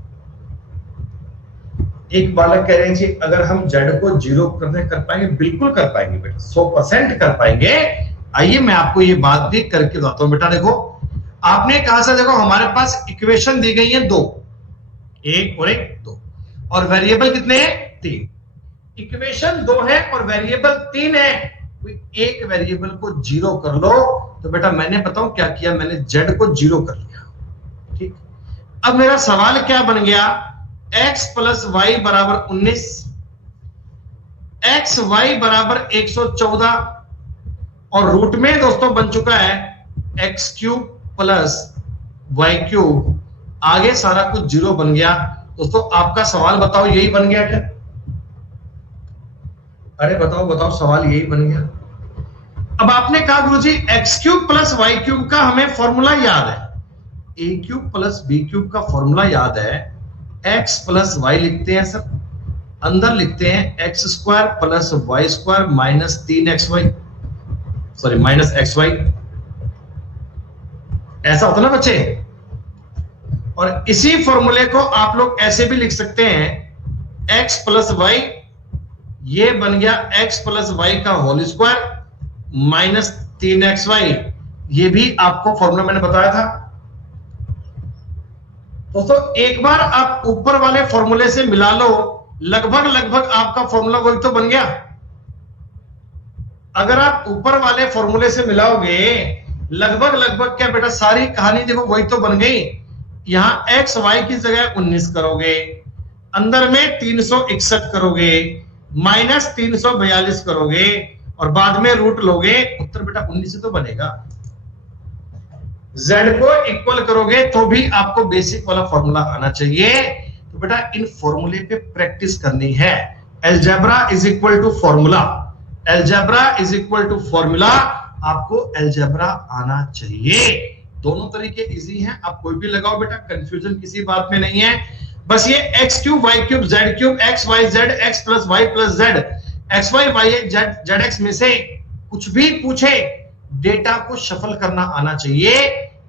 एक बालक कह रहे हैं जी अगर हम जेड को 0 कर पाएंगे? बिल्कुल कर पाएंगे बेटा, 100% कर पाएंगे। आइए मैं आपको ये बात भी करके बताता हूं बेटा। देखो आपने कहा था, देखो हमारे पास इक्वेशन दी गई है 2, 1 और 1 2, और वेरिएबल कितने हैं? 3। इक्वेशन 2 है और वेरिएबल 3 है। एक वेरिएबल को 0 कर लो तो बेटा मैंने बताऊं क्या किया, मैंने z को 0 कर लिया। ठीक, अब मेरा सवाल क्या बन गया? x प्लस वाई बराबर 19, एक्स वाई बराबर 114, और रूट में दोस्तों बन चुका है x³ प्लस y³। आगे सारा कुछ 0 बन गया। दोस्तों आपका सवाल बताओ यही बन गया क्या? अरे बताओ बताओ, सवाल यही बन गया। अब आपने कहा गुरुजी x³ प्लस y³ का हमें फॉर्मूला याद है, a³ प्लस b³ का फॉर्मूला याद है। x प्लस वाई लिखते हैं सर, अंदर लिखते हैं x² plus y² minus 3xy, sorry minus xy। ऐसा होता ना बच्चे? और इसी फॉर्मूले को आप लोग ऐसे भी लिख सकते हैं x प्लस वाई, ये बन गया x प्लस वाई का होल स्क्वायर माइनस 3xy, ये भी आपको फॉर्मूला मैंने बताया था दोस्तों। एक बार आप ऊपर वाले फॉर्मूले से मिला लो, लगभग आपका फॉर्मूला वही तो बन गया। अगर आप ऊपर वाले फॉर्मूले से मिलाओगे लगभग क्या बेटा, सारी कहानी देखो वही तो बन गई। यहां एक्स वाई की जगह 19 करोगे, अंदर में 361 करोगे, माइनस 342 करोगे और बाद में रूट लोगे, उत्तर बेटा 19 से तो बनेगा। z को इक्वल करोगे तो भी आपको बेसिक वाला फॉर्मूला आना चाहिए। तो बेटा इन फॉर्मूले पे प्रैक्टिस करनी है। Algebra is equal to formula, algebra is equal to formula, आपको अलजेब्रा आना चाहिए। दोनों तरीके इजी हैं, आप कोई भी लगाओ बेटा, कंफ्यूजन किसी बात में नहीं है। बस ये x cube Y cube Z cube X Y Z X plus Y plus Z X Y Y Z Z X में से कुछ भी पूछे, डेटा को शफल करना आना चाहिए,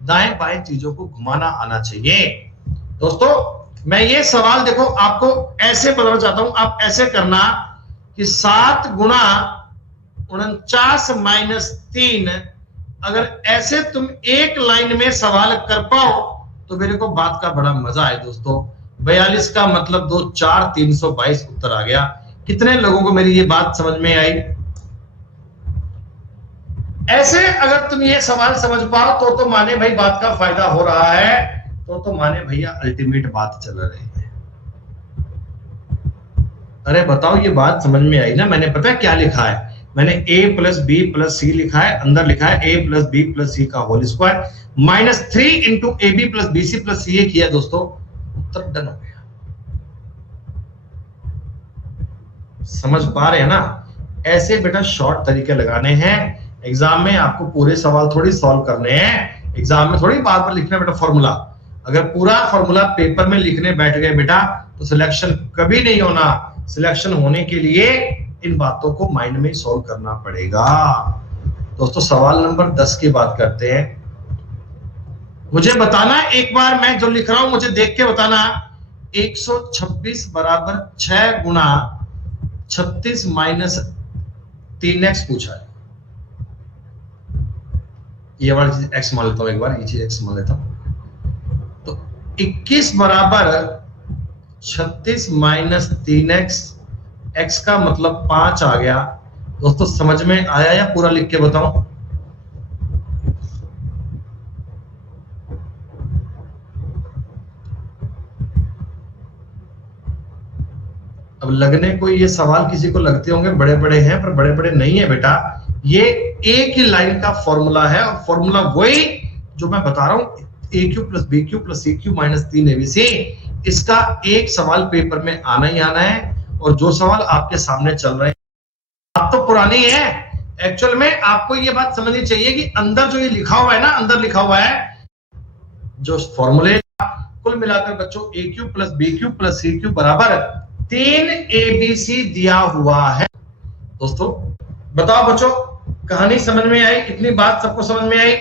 दाएं बाएं चीजों को घुमाना आना चाहिए। दोस्तों मैं ये सवाल देखो आपको ऐसे बताना चाहता हूं, आप ऐसे करना कि 7 गुणा 49 माइनस 3, अगर ऐसे तुम एक लाइन में सवाल कर पाओ तो मेरे को बात का बड़ा मजा आए दोस्तों। 42 का मतलब 2 4 322 उत्तर आ गया। कितने लोगों को मेरी ये बात समझ में आई? ऐसे अगर तुम ये सवाल समझ पाओ तो माने भाई बात का फायदा हो रहा है, तो माने भैया अल्टीमेट बात चल रही है। अरे बताओ ये बात समझ में आई ना? मैंने पता है क्या लिखा है, मैंने a plus B plus C लिखा है, अंदर लिखा है a प्लस बी प्लस सी का whole square minus 3 into A B plus B C plus C, ये किया दोस्तों, उत्तर डन हो गया। समझ पा रहे हैं ना? ऐसे बेटा शॉर्ट तरीके लगाने हैं। एग्जाम में आपको पूरे सवाल थोड़ी सॉल्व करने हैं, एग्जाम में थोड़ी बार बार लिखना बेटा फॉर्मूला। अगर पूरा फॉर्मूला पेपर में लिखने बैठ गए बेटा तो सिलेक्शन कभी नहीं होना। सिलेक्शन होने के लिए इन बातों को माइंड में सॉल्व करना पड़ेगा। दोस्तों सवाल नंबर 10 की बात करते हैं। मुझे बताना एक बार, मैं जो लिख रहा हूं मुझे देख के बताना। 126 बराबर 6 गुणा 36 माइनस 3x पूछा है। ये वाली चीज x मान लेता हूं, एक बार ये चीज x मान लेता हूं। तो 21 बराबर 36 माइनस 3x, x का मतलब 5 आ गया। दोस्तों समझ में आया या पूरा लिख के बताऊं? अब लगने को ये सवाल किसी को लगते होंगे बड़े बड़े हैं, पर बड़े बड़े नहीं है बेटा। ये एक ही लाइन का फॉर्मूला है और फॉर्मूला वही जो मैं बता रहा हूं, A cube plus B cube plus C cube minus 3 ABC. इसका एक सवाल पेपर में आना ही आना है। और जो सवाल आपके सामने चल रहे हैं आप तो पुरानी है। एक्चुअल में आपको ये बात समझनी चाहिए कि अंदर जो ये लिखा हुआ है ना, अंदर लिखा हुआ है जो फॉर्मूले, कुल मिलाकर बच्चों A cube plus B cube plus C cube बराबर 3 एबीसी दिया हुआ है। दोस्तों बताओ बच्चों, कहानी समझ में आई? इतनी बात सबको समझ में आई?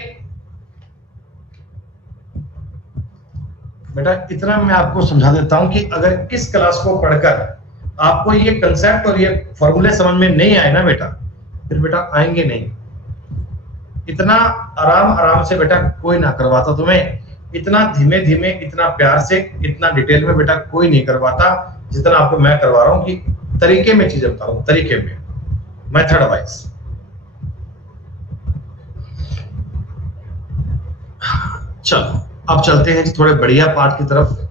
बेटा इतना मैं आपको समझा देता हूं कि अगर इस क्लास को पढ़कर आपको ये कंसेप्ट और ये फॉर्मूले समझ में नहीं आए ना बेटा, फिर बेटा आएंगे नहीं। इतना आराम से बेटा कोई ना करवाता तुम्हें, इतना धीमे धीमे, इतना प्यार से, इतना डिटेल में बेटा कोई नहीं करवाता जितना आपको मैं करवा रहा हूं। कि तरीके में चीजें बता रहा हूं, तरीके में, मेथड वाइज। चलो अब चलते हैं थोड़े बढ़िया पार्ट की तरफ।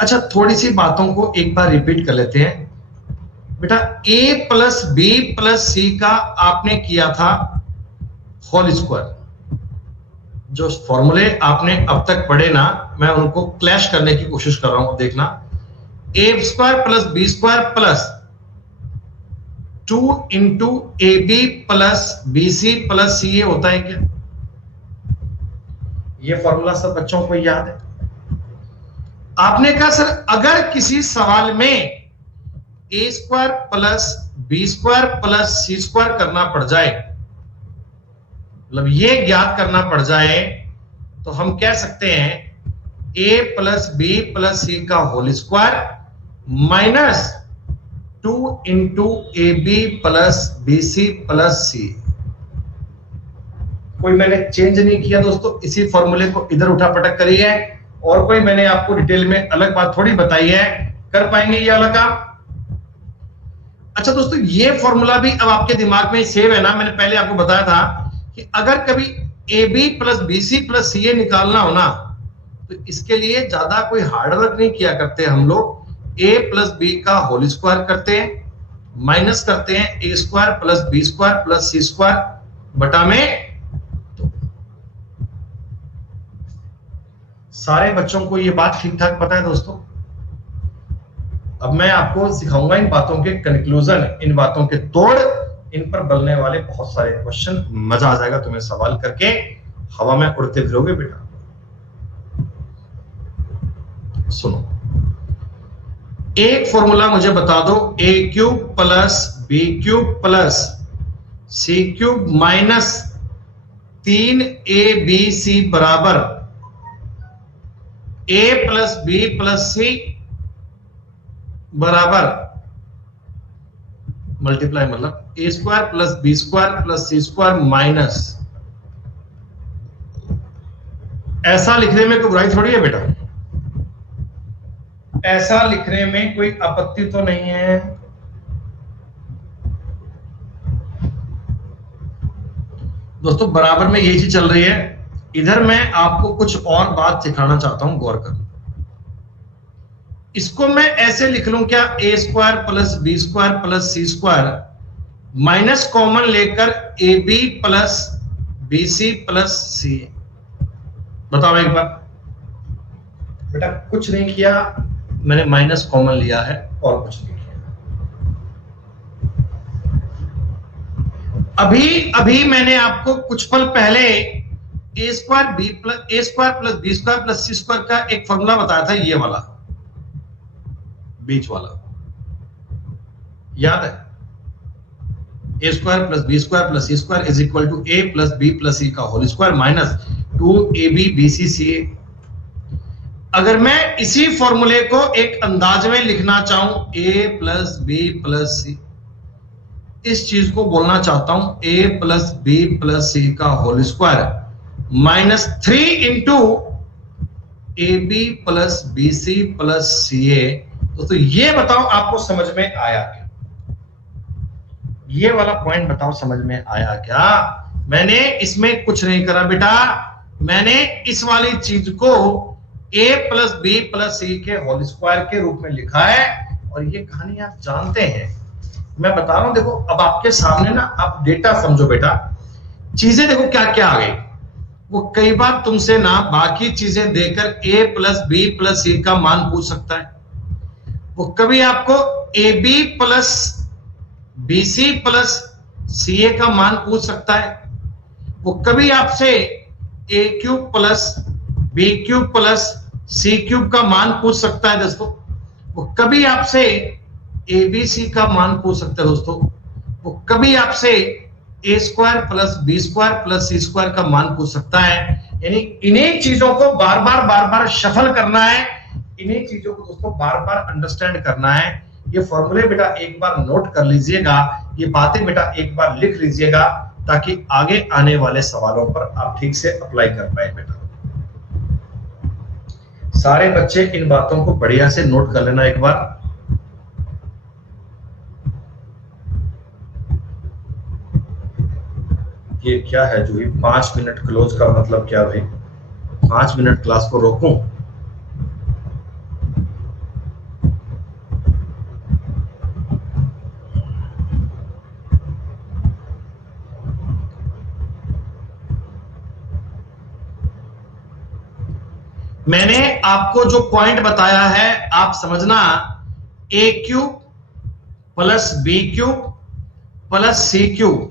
अच्छा थोड़ी सी बातों को एक बार रिपीट कर लेते हैं बेटा। a प्लस बी प्लस सी का आपने किया था होल स्क्वायर। जो फॉर्मूले आपने अब तक पढ़े ना, मैं उनको क्लैश करने की कोशिश कर रहा हूं। देखना, a square plus B square plus 2 into A B plus B C plus C, ये होता है क्या? ये फॉर्मूला सब बच्चों को याद है? आपने कहा सर अगर किसी सवाल में A square plus B square plus C square करना पड़ जाए, मतलब ये ज्ञात करना पड़ जाए, तो हम कह सकते हैं ए प्लस बी प्लस सी का whole square minus 2 into A B plus B C plus C. कोई मैंने चेंज नहीं किया दोस्तों, इसी फॉर्मूले को इधर उठा पटक करी है, और कोई मैंने आपको डिटेल में अलग बात थोड़ी बताई है। कर पाएंगे ये वाला काम? अच्छा दोस्तों, ये फॉर्मूला भी अब आपके दिमाग में सेव है ना। मैंने पहले आपको बताया था कि अगर कभी A B plus B C plus C A निकालना हो ना, तो इसके लिए ज्यादा कोई हार्ड वर्क नहीं किया करते हम लोग। ए प्लस बी का होल स्क्वायर करते हैं, माइनस करते हैं A square plus B square plus C square बटा में। तो सारे बच्चों को ये बात ठीक ठाक पता है दोस्तों। अब मैं आपको सिखाऊंगा इन बातों के कंक्लूजन, इन बातों के तोड़, इन पर बनने वाले बहुत सारे क्वेश्चन। मजा आ जाएगा तुम्हें सवाल करके, हवा में उड़ते फिरोगे बेटा। सुनो, एक फॉर्मूला मुझे बता दो, A cube plus B cube plus C cube minus 3 B C बराबर A plus B plus C बराबर मल्टीप्लाई, मतलब A square plus B square plus C square minus. ऐसा लिखने में कोई बुराई थोड़ी है बेटा, ऐसा लिखने में कोई आपत्ति तो नहीं है। दोस्तों बराबर में ये चीज चल रही है। इधर मैं आपको कुछ और बात सिखाना चाहता हूं, गौर कर। इसको मैं ऐसे लिख लूं क्या, A square plus B square plus C square minus common लेकर A B plus B C plus C. बताओ एक बार बेटा, कुछ नहीं किया मैंने, माइनस कॉमन लिया है और कुछ नहीं किया। अभी मैंने आपको कुछ पल पहले A square plus B square plus C square का एक फॉर्मूला बताया था, ये वाला बीच वाला, याद है? A square plus B square plus C square is equal to A plus B plus सी का whole square minus 2ab bc ca। अगर मैं इसी फॉर्मूले को एक अंदाज में लिखना चाहूं, a plus B plus C, इस चीज को बोलना चाहता हूं a प्लस बी प्लस सी का whole square minus 3 into A B plus B C plus C A. तो ये बताओ आपको समझ में आया क्या? ये वाला पॉइंट बताओ समझ में आया क्या? मैंने इसमें कुछ नहीं करा बेटा, मैंने इस वाली चीज को a plus B plus C के होल स्क्वायर के रूप में लिखा है, और ये कहानी आप जानते हैं। मैं बता रहा हूं, देखो अब आपके सामने ना, आप डेटा समझो बेटा, चीजें देखो क्या क्या आ गई। वो कई बार तुमसे ना बाकी चीजें देकर a प्लस बी प्लस सी का मान पूछ सकता है। वो कभी आपको A B plus B C plus C A का मान पूछ सकता है। वो कभी आपसे A cube plus B cube plus C cube का मान पूछ सकता है दोस्तों। वो कभी आपसे ए बी सी का मान पूछ सकता है दोस्तों। वो कभी आपसे A square plus B square plus C square का मान पूछ सकता है। यानी इन्हीं चीजों को बार बार शफल करना है, इन्हीं चीजों को दोस्तों बार बार अंडरस्टैंड करना है। ये फॉर्मूले बेटा एक बार नोट कर लीजिएगा, ये बातें बेटा एक बार लिख लीजिएगा, ताकि आगे आने वाले सवालों पर आप ठीक से अप्लाई कर पाए बेटा। सारे बच्चे इन बातों को बढ़िया से नोट कर लेना एक बार। ये क्या है जो 5 मिनट क्लोज का मतलब क्या भाई? 5 मिनट क्लास को रोकूं? मैंने आपको जो पॉइंट बताया है आप समझना, A cube plus B cube plus C cube,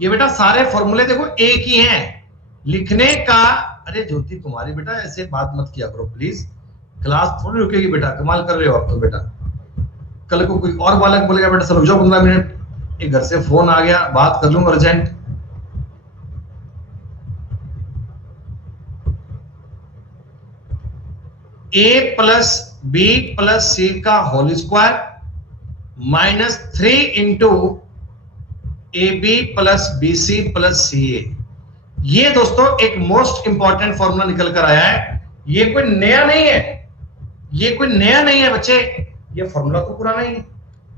ये बेटा सारे फॉर्मूले देखो एक ही हैं लिखने का। अरे ज्योति कुमारी बेटा ऐसे बात मत किया करो प्लीज, क्लास थोड़ी रुकेगी बेटा, कमाल कर रहे हो आप तो बेटा। कल को कोई और बालक बोलेगा बेटा सर रुक जाओ 15 मिनट, एक घर से फोन आ गया, बात कर लूंगा urgent. A plus B plus सी का whole square minus 3 into A B plus B C plus C A. ये दोस्तों एक मोस्ट इंपॉर्टेंट फॉर्मूला निकल कर आया है। ये कोई नया नहीं है, ये कोई नया नहीं है बच्चे, ये फॉर्मूला तो पुराना ही है,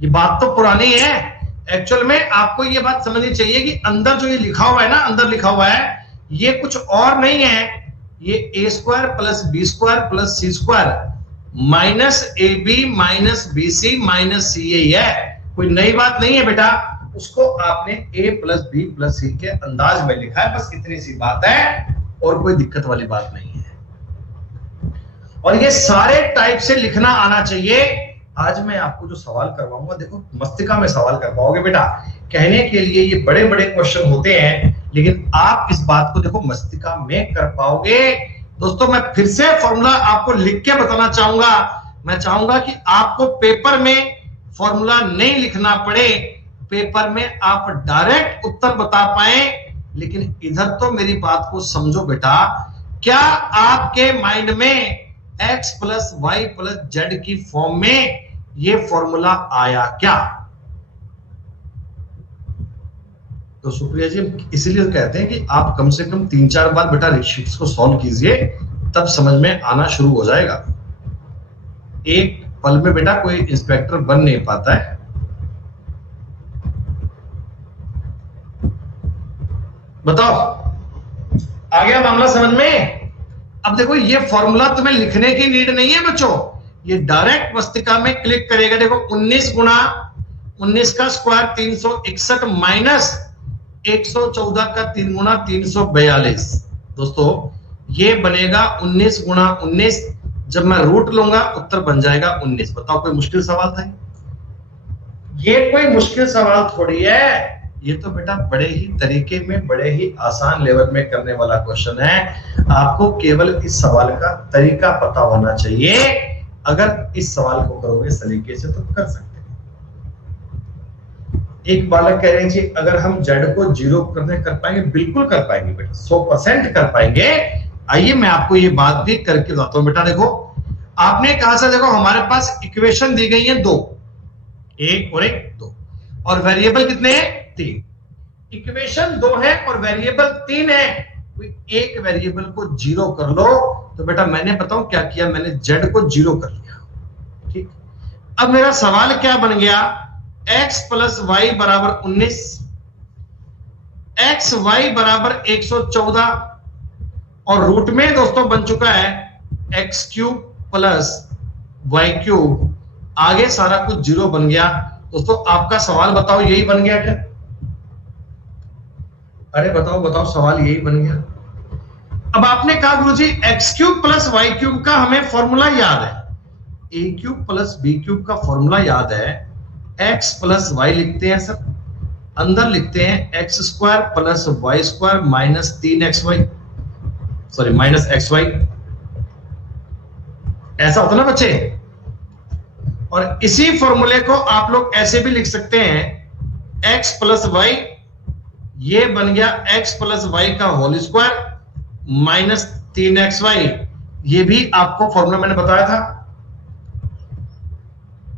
ये बात तो पुरानी है। एक्चुअल में आपको ये बात समझनी चाहिए कि अंदर जो ये लिखा हुआ है ना, अंदर लिखा हुआ है, ये कुछ और नहीं है, ये A square plus B square plus C square minus A B minus B C minus C A है। कोई नई बात नहीं है बेटा, उसको आपने A plus B plus C के अंदाज में लिखा है, बस इतनी सी बात है और कोई दिक्कत वाली बात नहीं है। और ये सारे टाइप से लिखना आना चाहिए। आज मैं आपको जो सवाल करवाऊंगा, देखो मस्तिका में सवाल कर पाओगे बेटा। कहने के लिए ये बड़े बड़े क्वेश्चन होते हैं, लेकिन आप इस बात को देखो मस्तिका में कर पाओगे। दोस्तों मैं फिर से फॉर्मूला आपको लिख के बताना चाहूंगा। मैं चाहूंगा कि आपको पेपर में फॉर्मूला नहीं लिखना पड़े, पेपर में आप डायरेक्ट उत्तर बता पाए। लेकिन इधर तो मेरी बात को समझो बेटा, क्या आपके माइंड में x plus Y plus Z की फॉर्म में ये फॉर्मूला आया क्या? तो सुप्रिया जी इसीलिए तो कहते हैं कि आप कम से कम 3-4 बार बेटा शीट्स को सॉल्व कीजिए, तब समझ में आना शुरू हो जाएगा। एक पल में बेटा कोई इंस्पेक्टर बन नहीं पाता है। बताओ आ गया मामला समझ में? अब देखो ये फॉर्मूला तुम्हें लिखने की नीड नहीं है बच्चों, ये डायरेक्ट मस्तिका में क्लिक करेगा। देखो 19 गुणा 19 का स्क्वायर 361 माइनस 114 का 3 गुणा 342। दोस्तों ये बनेगा 19 गुणा 19, जब मैं रूट लूंगा उत्तर बन जाएगा 19। बताओ कोई मुश्किल सवाल था? ये कोई मुश्किल सवाल थोड़ी है, ये तो बेटा बड़े ही तरीके में, बड़े ही आसान लेवल में करने वाला क्वेश्चन है। आपको केवल इस सवाल का तरीका पता होना चाहिए। अगर इस सवाल को करोगे सलीके से तो कर सकते हैं। एक बालक कह रहे हैं अगर हम जेड को 0 कर पाएंगे? बिल्कुल कर पाएंगे बेटा, 100% कर पाएंगे। आइए मैं आपको ये बात भी करके बताता हूं बेटा। देखो आपने कहा था, देखो हमारे पास इक्वेशन दी गई है 2, 1 और 1 2, और वेरिएबल कितने हैं? 3। इक्वेशन 2 है और वेरिएबल 3 है। कोई एक वेरिएबल को 0 कर लो। तो बेटा मैंने बताऊं क्या किया, मैंने जेड को 0 कर लिया। ठीक, अब मेरा सवाल क्या बन गया? x प्लस वाई बराबर 19, एक्स वाई बराबर 114, और रूट में दोस्तों बन चुका है x cube plus Y cube. आगे सारा कुछ 0 बन गया। दोस्तों आपका सवाल बताओ यही बन गया क्या? अरे बताओ बताओ, सवाल यही बन गया। अब आपने कहा गुरुजी X cube plus Y cube का हमें फॉर्मूला याद है, A cube plus B cube का फॉर्मूला याद है। एक्स प्लस वाई लिखते हैं सर, अंदर लिखते हैं X square plus Y square minus 3xy, sorry minus xy। ऐसा होता ना बच्चे। और इसी फॉर्मूले को आप लोग ऐसे भी लिख सकते हैं, एक्स प्लस वाई, ये बन गया एक्स प्लस वाई का होल स्क्वायर माइनस 3xy। ये भी आपको फॉर्मूला मैंने बताया था।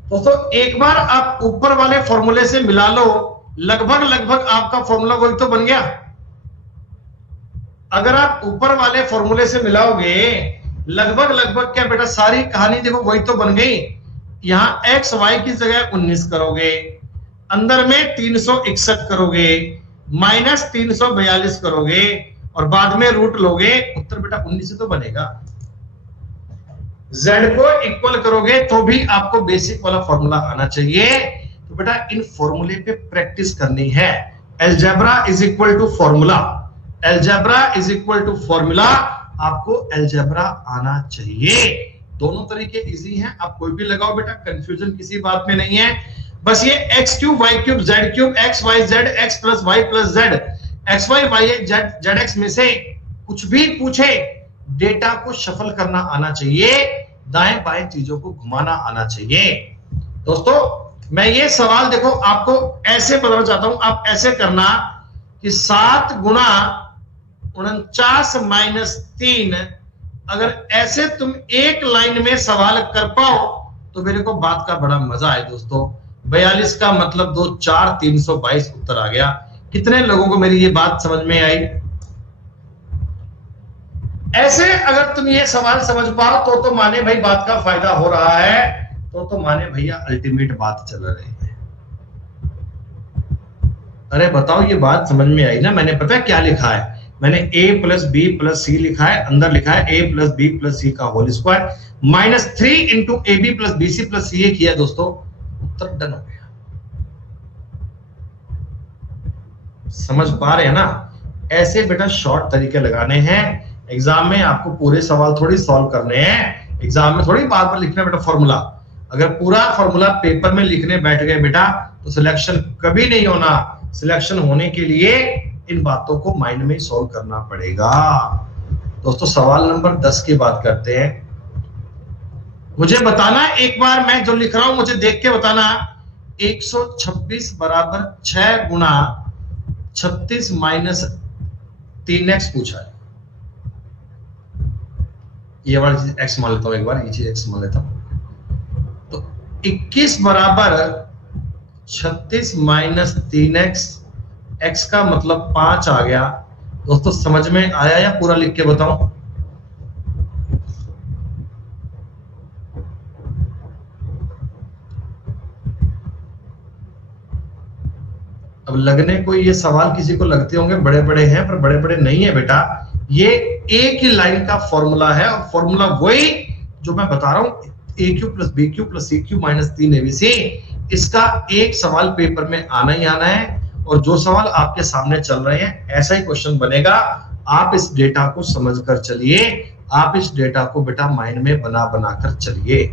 दोस्तों एक बार आप ऊपर वाले फॉर्मूले से मिला लो, लगभग लगभग आपका फॉर्मूला वही तो बन गया। अगर आप ऊपर वाले फॉर्मूले से मिलाओगे लगभग लगभग क्या बेटा, सारी कहानी देखो वही तो बन गई। यहां एक्स वाई की जगह 19 करोगे, अंदर में 361 करोगे, माइनस 342 करोगे, और बाद में रूट लोगे, उत्तर बेटा 19 से तो बनेगा। z को इक्वल करोगे तो भी आपको बेसिक वाला फॉर्मूला आना चाहिए। तो बेटा इन फॉर्मूले पे प्रैक्टिस करनी है। Algebra is equal to formula, algebra is equal to formula, आपको अलजेब्रा आना चाहिए। दोनों तरीके इजी हैं, आप कोई भी लगाओ बेटा, कंफ्यूजन किसी बात में नहीं है। बस ये X cube Y cube Z cube X Y Z X plus Y plus Z X Y Y Z Z X में से कुछ भी पूछे, डेटा को शफल करना आना चाहिए, दाएं बाएं चीजों को घुमाना आना चाहिए। दोस्तों मैं ये सवाल देखो आपको ऐसे बताना चाहता हूं, आप ऐसे करना कि 7 गुणा 49 माइनस 3 अगर ऐसे तुम एक लाइन में सवाल कर पाओ तो मेरे को बात का बड़ा मजा आए दोस्तों। 42 का मतलब दो 4 322 उत्तर आ गया। कितने लोगों को मेरी ये बात समझ में आई? ऐसे अगर तुम ये सवाल समझ पाओ तो माने भाई बात का फायदा हो रहा है, तो माने भैया अल्टीमेट बात चल रही है। अरे बताओ ये बात समझ में आई ना? मैंने पता है क्या लिखा है? मैंने a plus B plus C लिखा है, अंदर लिखा है a प्लस बी प्लस सी का whole square -3 into A B plus B C plus C A किया दोस्तों, उत्तर डन हो गया। समझ पा रहे हैं ना? ऐसे बेटा शॉर्ट तरीके लगाने हैं। एग्जाम में आपको पूरे सवाल थोड़ी सॉल्व करने हैं, एग्जाम में थोड़ी बार बार लिखना बेटा फॉर्मूला। अगर पूरा फॉर्मूला पेपर में लिखने बैठ गए बेटा तो सिलेक्शन कभी नहीं होना। सिलेक्शन होने के लिए इन बातों को माइंड में सॉल्व करना पड़ेगा। दोस्तों सवाल नंबर 10 की बात करते हैं। मुझे बताना एक बार, मैं जो लिख रहा हूं मुझे देख के बताना। 126 बराबर 6 गुना 36 माइनस 3x पूछा है। ये वाली चीज x मान लेता हूं, एक बार ये चीज x मान लेता हूं। तो 21 बराबर 36 माइनस 3x, x का मतलब 5 आ गया। दोस्तों समझ में आया या पूरा लिख के बताऊं? अब लगने को ये सवाल किसी को लगते होंगे बड़े बड़े हैं, पर बड़े बड़े नहीं है बेटा। ये एक ही लाइन का फॉर्मूला है और फॉर्मूला वही जो मैं बता रहा हूं, A cube plus B cube plus C cube minus 3abc। इसका एक सवाल पेपर में आना ही आना है, और जो सवाल आपके सामने चल रहे हैं ऐसा ही क्वेश्चन बनेगा। आप इस डेटा को समझ कर चलिए, आप इस डेटा को बेटा माइंड में बना बना कर चलिए।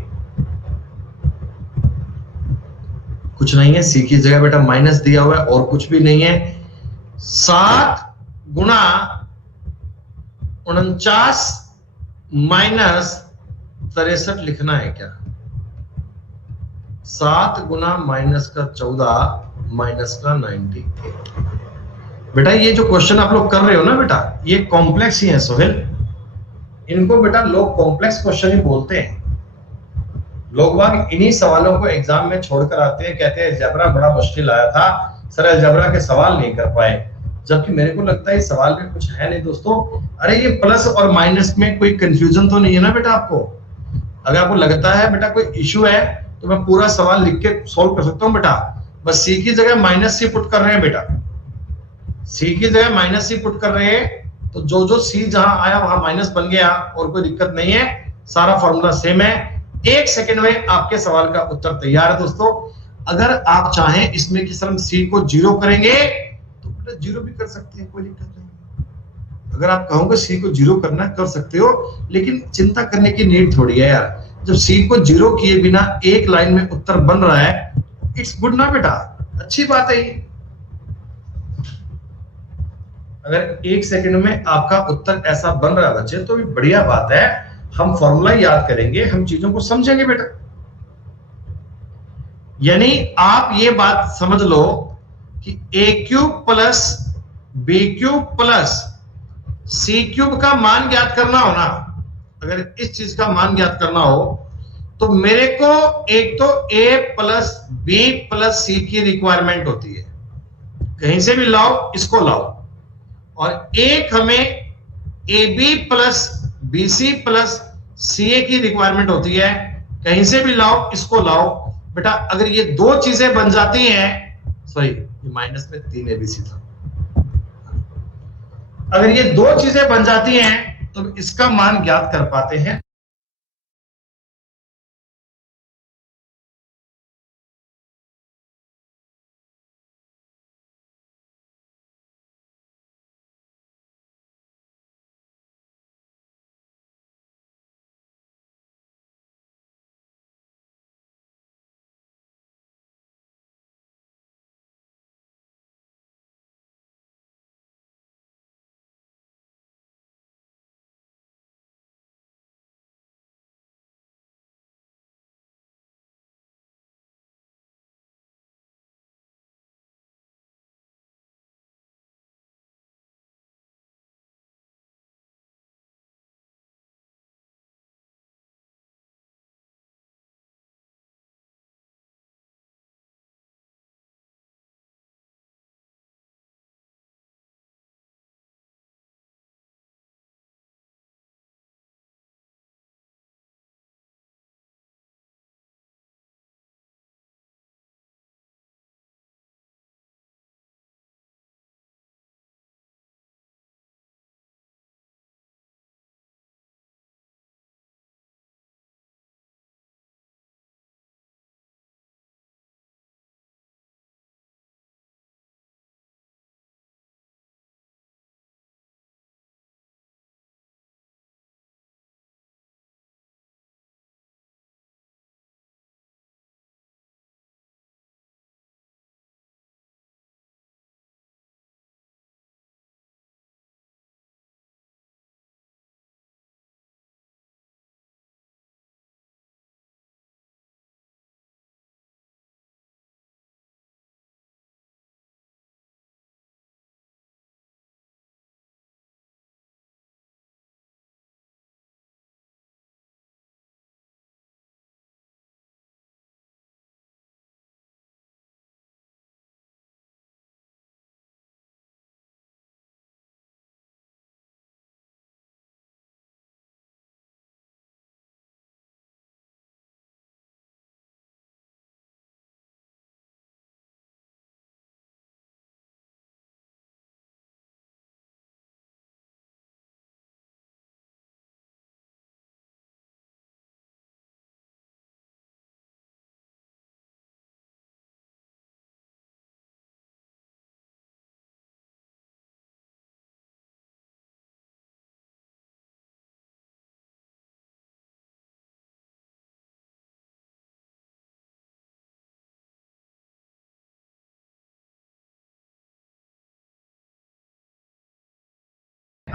कुछ नहीं है, सी की जगह बेटा माइनस दिया हुआ है और कुछ भी नहीं है। 7 गुना 49 माइनस 63 लिखना है क्या? 7 गुना माइनस का 14 माइनस का 98। बेटा ये जो क्वेश्चन आप लोग कर रहे हो ना बेटा, ये कॉम्प्लेक्स ही है सोहेल। इनको बेटा लोग कॉम्प्लेक्स क्वेश्चन ही बोलते हैं। लोग बाग इन्हीं सवालों को एग्जाम में छोड़कर आते हैं, कहते हैं अलजेब्रा बड़ा मुश्किल आया था सर, अलजेब्रा के सवाल नहीं कर पाए। जबकि मेरे को लगता है इस सवाल में कुछ है नहीं दोस्तों। अरे ये प्लस और माइनस में कोई कंफ्यूजन तो नहीं है ना बेटा आपको? अगर आपको लगता है बेटा कोई इश्यू है तो मैं पूरा सवाल लिख के सॉल्व कर सकता हूँ बेटा। बस सी की जगह माइनस सी पुट कर रहे हैं बेटा, सी की जगह माइनस सी पुट कर रहे हैं, तो जो जो सी जहां आया वहां माइनस बन गया और कोई दिक्कत नहीं है। सारा फॉर्मूला सेम है। 1 सेकंड में आपके सवाल का उत्तर तैयार है दोस्तों। अगर आप चाहें इसमें कि सर हम सी को 0 करेंगे तो बेटा 0 भी कर सकते हैं, कोई दिक्कत नहीं। अगर आप कहोगे सी को 0 करना कर सकते हो, लेकिन चिंता करने की नीड थोड़ी है यार। जब सी को 0 किए बिना एक लाइन में उत्तर बन रहा है, इट्स गुड ना बेटा, अच्छी बात है ये। अगर 1 सेकंड में आपका उत्तर ऐसा बन रहा है बच्चे तो भी बढ़िया बात है। हम फॉर्मूला याद करेंगे, हम चीजों को समझेंगे बेटा। यानी आप ये बात समझ लो कि A cube plus B cube plus C cube का मान ज्ञात करना हो ना, अगर इस चीज का मान ज्ञात करना हो तो मेरे को एक तो ए प्लस बी प्लस सी की रिक्वायरमेंट होती है। कहीं से भी लाओ, इसको लाओ। और एक हमें A B plus B C plus C A की रिक्वायरमेंट होती है। कहीं से भी लाओ, इसको लाओ बेटा। अगर ये दो चीजें बन जाती हैं, सॉरी ये माइनस में 3abc था, अगर ये दो चीजें बन जाती हैं तो इसका मान ज्ञात कर पाते हैं।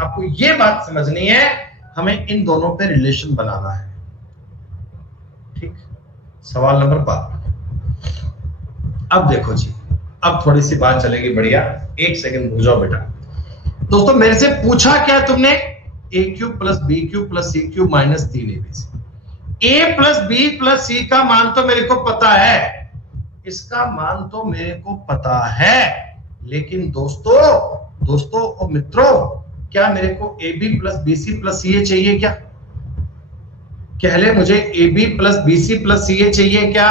आपको ये बात समझनी है, हमें इन दोनों पे रिलेशन बनाना है। ठीक, सवाल नंबर 12। अब देखो जी, अब थोड़ी सी बात चलेगी बढ़िया। एक सेकंड रुक जाओ बेटा। दोस्तों मेरे से पूछा क्या तुमने, A cube plus B cube plus C cube minus 3ab। A plus B plus सी का मान तो मेरे को पता है, इसका मान तो मेरे को पता है, लेकिन दोस्तों और मित्रों, क्या मेरे को A B plus B C plus C A चाहिए क्या? कहले मुझे A B plus B C plus C A चाहिए क्या?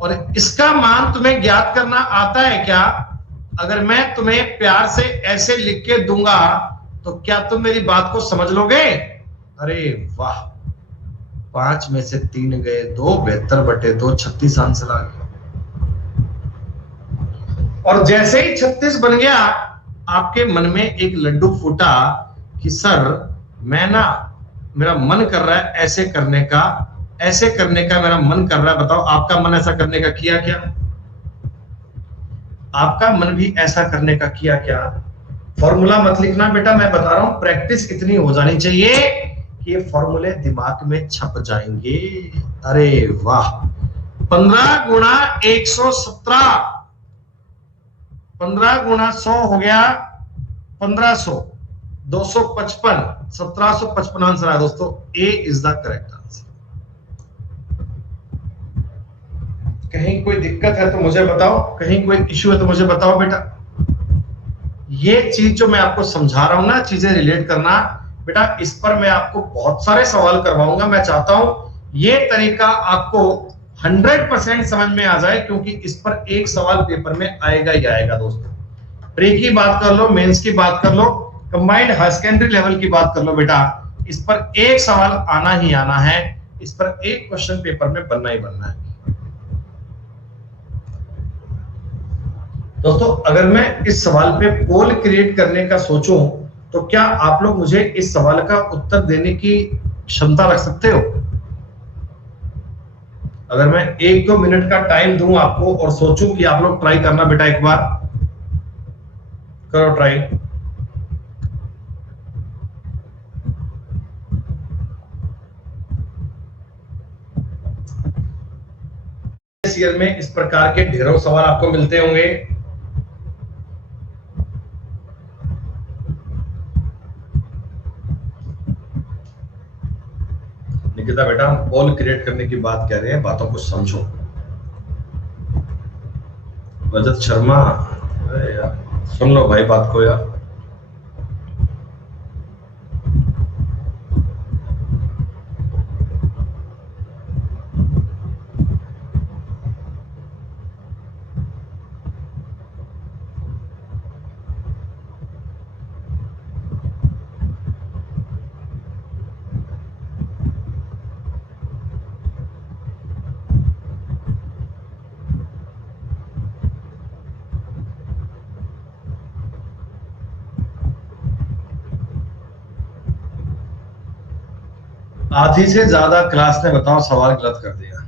और इसका मान तुम्हें ज्ञात करना आता है क्या? अगर मैं तुम्हें प्यार से ऐसे लिख के दूंगा तो क्या तुम मेरी बात को समझ लोगे? अरे वाह, 5 में से 3 गए, 2 72/2 36 आंसर आ गया। और जैसे ही 36 बन गया, आपके मन में एक लड्डू फूटा कि सर मैं ना, मेरा मन कर रहा है ऐसे करने का, ऐसे करने का मेरा मन कर रहा है। बताओ आपका मन ऐसा करने का किया क्या? आपका मन भी ऐसा करने का किया क्या? फॉर्मूला मत लिखना बेटा, मैं बता रहा हूं, प्रैक्टिस इतनी हो जानी चाहिए कि ये फॉर्मूले दिमाग में छप जाएंगे। अरे वाह, 15 गुणा 117, 15 गुणा 100 हो गया 1500, 255, 1755 आंसर आया दोस्तों। ए इज द करेक्ट आंसर। कहीं कोई दिक्कत है तो मुझे बताओ, कहीं कोई इश्यू है तो मुझे बताओ बेटा। ये चीज जो मैं आपको समझा रहा हूं ना, चीजें रिलेट करना बेटा, इस पर मैं आपको बहुत सारे सवाल करवाऊंगा। मैं चाहता हूं ये तरीका आपको 100% समझ में आ जाए, क्योंकि इस पर एक सवाल पेपर में आएगा ही आएगा दोस्तों। प्री की बात कर लो, मेंस की बात कर लो, कंबाइंड हाई सेकेंडरी लेवल की बात कर लो बेटा, इस पर एक सवाल आना ही आना है, इस पर एक क्वेश्चन पेपर में बनना ही बनना है दोस्तों। अगर मैं इस सवाल पे पोल क्रिएट करने का सोचूं तो क्या आप लोग मुझे इस सवाल का उत्तर देने की क्षमता रख सकते हो? अगर मैं 1-2 मिनट का टाइम दूं आपको और सोचूं कि आप लोग ट्राई करना बेटा, एक बार करो ट्राई। इस ईयर में इस प्रकार के ढेरों सवाल आपको मिलते होंगे। निकिता बेटा, हम पोल क्रिएट करने की बात कह रहे हैं, बातों को समझो। रजत शर्मा, अरे यार सुन लो भाई बात को यार। आधी से ज्यादा क्लास ने बताओ सवाल गलत कर दिया।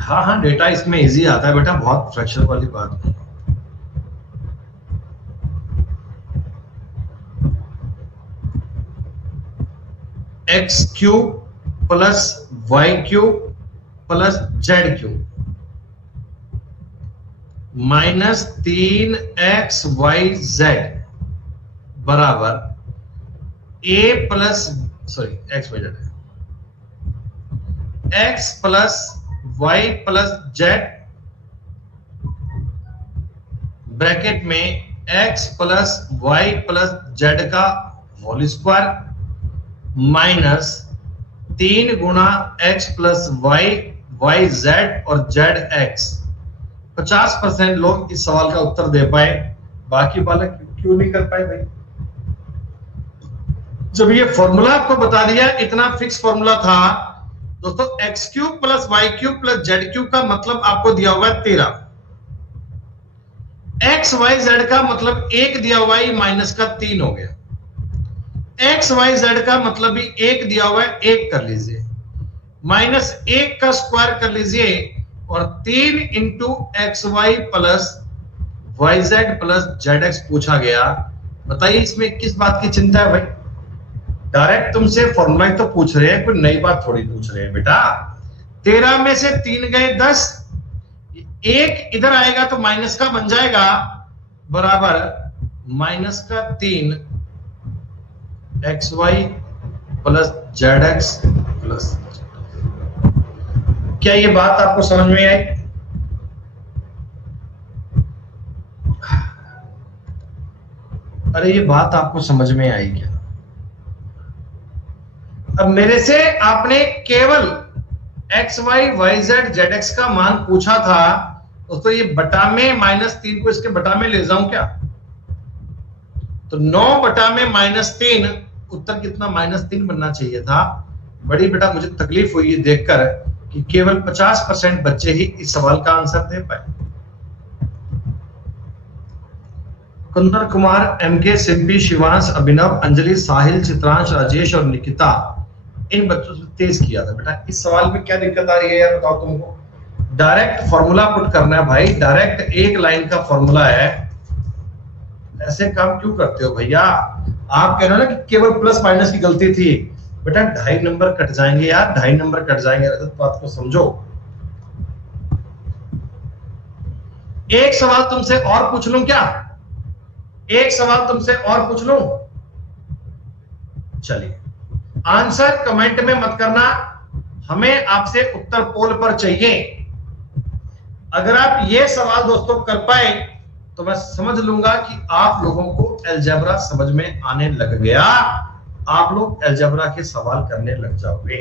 हाँ हाँ, डेटा इसमें इजी आता है बेटा, बहुत फ्रैक्चर वाली बात नहीं। X cube plus Y cube plus Z cube minus 3xyz बराबर A plus, sorry X Y Z, X plus Y plus Z bracket में X plus Y plus Z का होल स्क्वायर माइनस 3 गुणा X plus Y, Y Z और जेड एक्स। 50% लोग इस सवाल का उत्तर दे पाए, बाकी बालक क्यों नहीं कर पाए भाई? जब ये फॉर्मूला आपको बता दिया, इतना फिक्स फॉर्मूला था दोस्तों, x cube plus Y cube plus Z cube का मतलब आपको दिया हुआ है 13, एक्स वाई जेड का मतलब 1 दिया हुआ है, माइनस का 3 हो गया, एक्स वाई जेड का मतलब भी 1 दिया हुआ है, 1 कर लीजिए, माइनस 1 का स्क्वायर कर लीजिए, और 3 into X Y plus YZ plus ZX पूछा गया, बताइए इसमें किस बात की चिंता है भाई? डायरेक्ट तुमसे फॉर्मूला ही तो पूछ रहे हैं, कोई नई बात थोड़ी पूछ रहे हैं बेटा। 13 में से 3 गए 10, एक इधर आएगा तो माइनस का बन जाएगा, बराबर -3 XY प्लस ZX प्लस। क्या ये बात आपको समझ में आई? अरे ये बात आपको समझ में आई क्या? अब मेरे से आपने केवल XY YZ ZX का मान पूछा था, तो ये बटा में -3 को इसके बटा में ले जाऊं क्या? तो 9 बटा में -3, उत्तर कितना -3 बनना चाहिए था। बड़ी बेटा मुझे तकलीफ हुई देखकर कि केवल 50% बच्चे ही इस सवाल का आंसर दे पाए। कुंदन कुमार, MK, सिंपी, शिवांश, अभिनव, अंजलि, साहिल, चित्रांश, राजेश और निकिता, इन बच्चों से तेज किया था। बेटा इस सवाल में क्या दिक्कत आ रही है यार, बताओ तुमको? डायरेक्ट फॉर्मूला पुट करना है भाई, डायरेक्ट एक लाइन का फॉर्मूला है। ऐसे काम क्यों करते हो भैया? आप कह रहे हो ना कि केवल प्लस माइनस की गलती थी। बेटा 2.5 नंबर कट जाएंगे यार, 2.5 नंबर कट जाएंगे। बात को समझो। एक सवाल तुमसे और पूछ लूं क्या? एक सवाल तुमसे और पूछ लूं? चलिए, आंसर कमेंट में मत करना, हमें आपसे उत्तर पोल पर चाहिए। अगर आप ये सवाल दोस्तों कर पाए तो मैं समझ लूंगा कि आप लोगों को अलजेब्रा समझ में आने लग गया, आप लोग अलजेब्रा के सवाल करने लग जाओगे।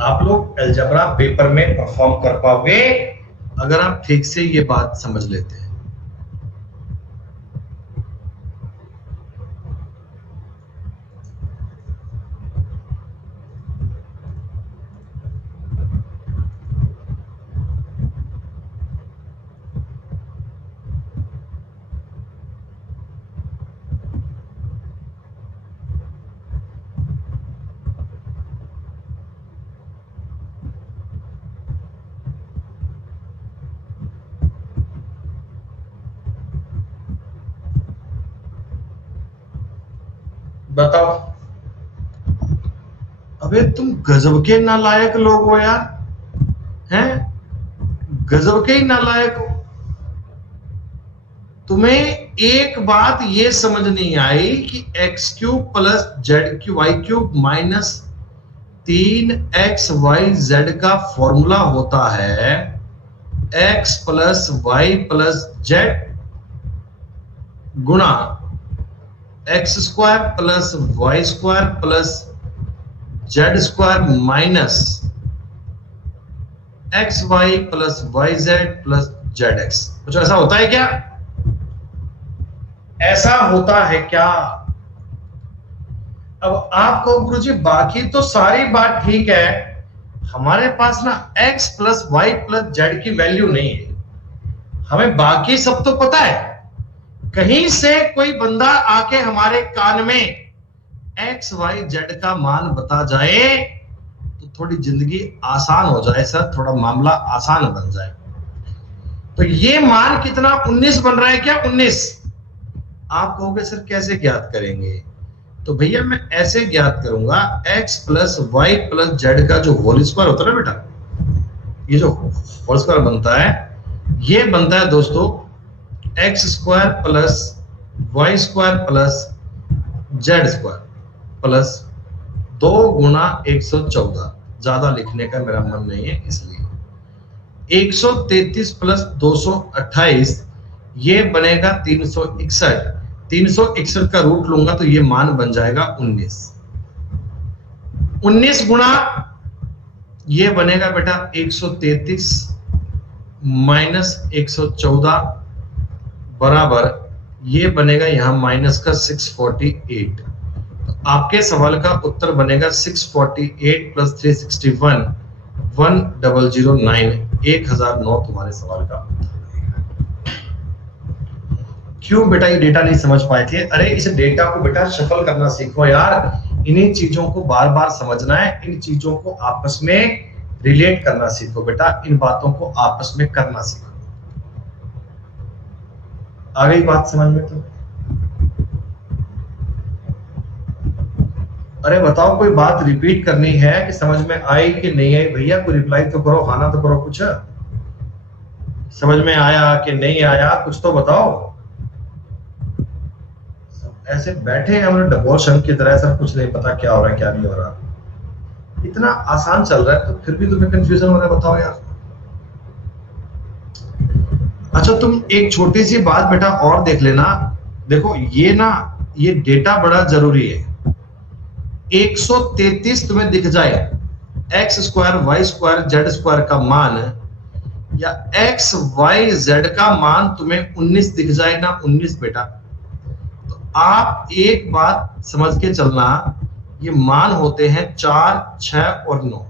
आप लोग अलजेब्रा पेपर में परफॉर्म कर पाओगे अगर आप ठीक से ये बात समझ लेते हैं। बताओ। अबे तुम गजब के नालायक लोग हो यार, हैं? गजब के ही नालायक हो। तुम्हें एक बात ये समझ नहीं आई कि x³ plus ZY³ minus 3XYZ का फॉर्मूला होता है x plus Y plus Z गुणा x² plus y² plus z² minus XY plus YZ plus ZX। कुछ ऐसा होता है क्या? ऐसा होता है क्या? अब आपको गुरुजी बाकी तो सारी बात ठीक है, हमारे पास ना x plus Y plus Z की वैल्यू नहीं है। हमें बाकी सब तो पता है, कहीं से कोई बंदा आके हमारे कान में एक्स वाई जेड का मान बता जाए तो थोड़ी जिंदगी आसान हो जाए सर, थोड़ा मामला आसान बन जाए। तो ये मान कितना 19 बन रहा है क्या? 19। आप कहोगे सर कैसे ज्ञात करेंगे? तो भैया मैं ऐसे ज्ञात करूंगा, x plus Y plus Z का जो होल स्क्वायर होता है ना बेटा, ये जो होल स्क्वायर बनता है, ये बनता है दोस्तों x² plus y² plus z² plus 2 गुणा 114। ज्यादा लिखने का मेरा मन नहीं है इसलिए 133 प्लस 228, ये बनेगा 361। 361 का रूट लूंगा तो ये मान बन जाएगा 19। 19 गुणा ये बनेगा बेटा 133 माइनस 114 बराबर ये बनेगा यहां माइनस का 648। तो आपके सवाल का उत्तर बनेगा 648 प्लस 361 1009। 1009 तुम्हारे सवाल का उत्तर बनेगा। क्यों बेटा ये डेटा नहीं समझ पाए थे? अरे इस डेटा को बेटा शफल करना सीखो यार, इन्हीं चीजों को बार बार समझना है, इन चीजों को आपस में रिलेट करना सीखो बेटा, इन बातों को आपस में करना सीखो। आ गई बात समझ में? तो अरे बताओ, कोई बात रिपीट करनी है कि समझ में आई कि नहीं आई? भैया कोई रिप्लाई तो करो, हाँ ना तो करो, कुछ समझ में आया कि नहीं आया, कुछ तो बताओ। सब ऐसे बैठे हैं हम डिवोशन की तरह, सब कुछ नहीं पता क्या हो रहा है क्या नहीं हो रहा। इतना आसान चल रहा है तो फिर भी तुम्हें कंफ्यूजन हो रहा है, बताओ यार। अच्छा तुम एक छोटी सी बात बेटा और देख लेना, देखो ये ना, ये डेटा बड़ा जरूरी है। 133 तुम्हें दिख जाए, X square Y square Z square का मान, या एक्स वाई जेड का मान तुम्हें 19 दिख जाए ना, 19 बेटा, तो आप एक बात समझ के चलना, ये मान होते हैं 4, 6 और 9।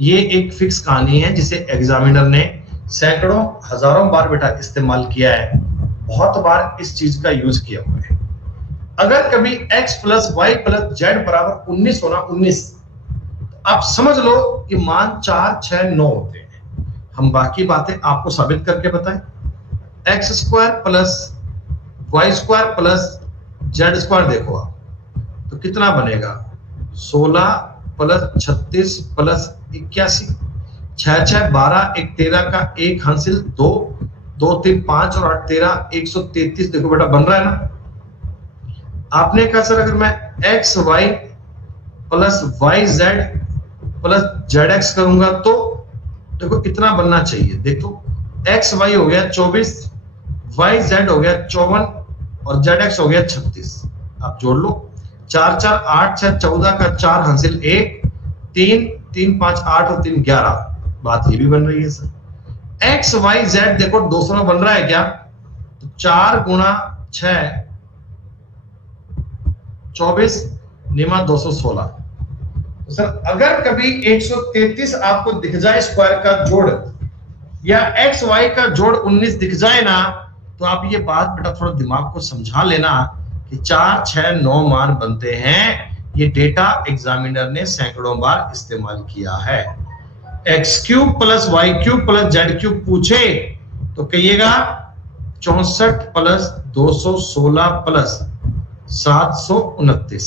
ये एक फिक्स कहानी है जिसे एग्जामिनर ने सैकड़ों हजारों बार बेटा इस्तेमाल किया है, बहुत बार इस चीज का यूज किया हुआ है। अगर कभी x plus Y plus z बराबर 19 होना, 19, तो आप समझ लो कि मान 4, 6, 9 होते हैं। हम बाकी बातें आपको साबित करके बताएं। X square plus Y square plus z square देखो आप, तो कितना बनेगा? 16 प्लस 36 प्लस 81, 6, 6, 12, 1, 13 का 1 हासिल 2, 2, 3, 5 और 8, 13, 133 देखो बेटा बन रहा है ना। आपने कहा सर अगर मैं x Y plus y z plus Z x करूंगा तो देखो कितना बनना चाहिए, देखो एक्स वाई हो गया 24, वाई जेड हो गया 54 और जेड एक्स हो गया 36। आप जोड़ लो, 4, 4, 8, 6, 14 का 4 हासिल 1, 3, 3, 5, 8 और 3, 11। बात ये भी बन रही है सर। एक्स वाई जेड देखो 200 बन रहा है क्या? तो 4 गुणा 6 24 निमा 216। तो सर अगर कभी 133 आपको दिख जाए स्क्वायर का जोड़, या एक्स वाई का जोड़ 19 दिख जाए ना, तो आप ये बात बेटा थोड़ा दिमाग को समझा लेना कि 4, 6, 9 मान बनते हैं। ये डेटा एग्जामिनर ने सैकड़ों बार इस्तेमाल किया है। X cube plus Y cube plus Z cube पूछे तो कहिएगा 64 प्लस 216 प्लस 729।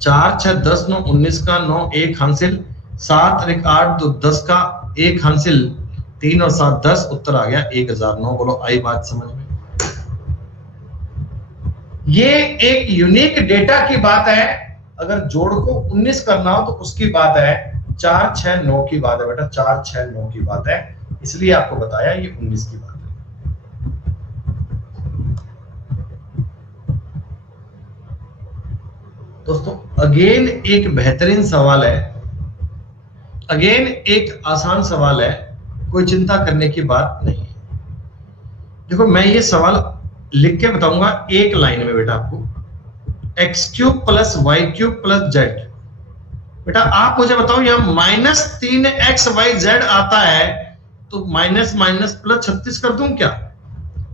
4, 6, 10, 9, 19 का 9 1 हासिल, 7 और 1 8, 2 10 का 1 हासिल, 3 और 7 10, उत्तर आ गया 1009। बोलो आई बात समझ में? ये एक यूनिक डेटा की बात है। अगर जोड़ को 19 करना हो तो उसकी बात है, 4, 6, 9 की बात है बेटा, 4, 6, 9 की बात है, इसलिए आपको बताया ये 19 की बात है। दोस्तों अगेन एक बेहतरीन सवाल है, अगेन एक आसान सवाल है, कोई चिंता करने की बात नहीं है। देखो मैं ये सवाल लिख के बताऊंगा एक लाइन में बेटा आपको, x cube plus Y cube plus z. बेटा आप मुझे बताओ यहां -3x(y)z आता है तो माइनस माइनस प्लस 36 कर दूं क्या?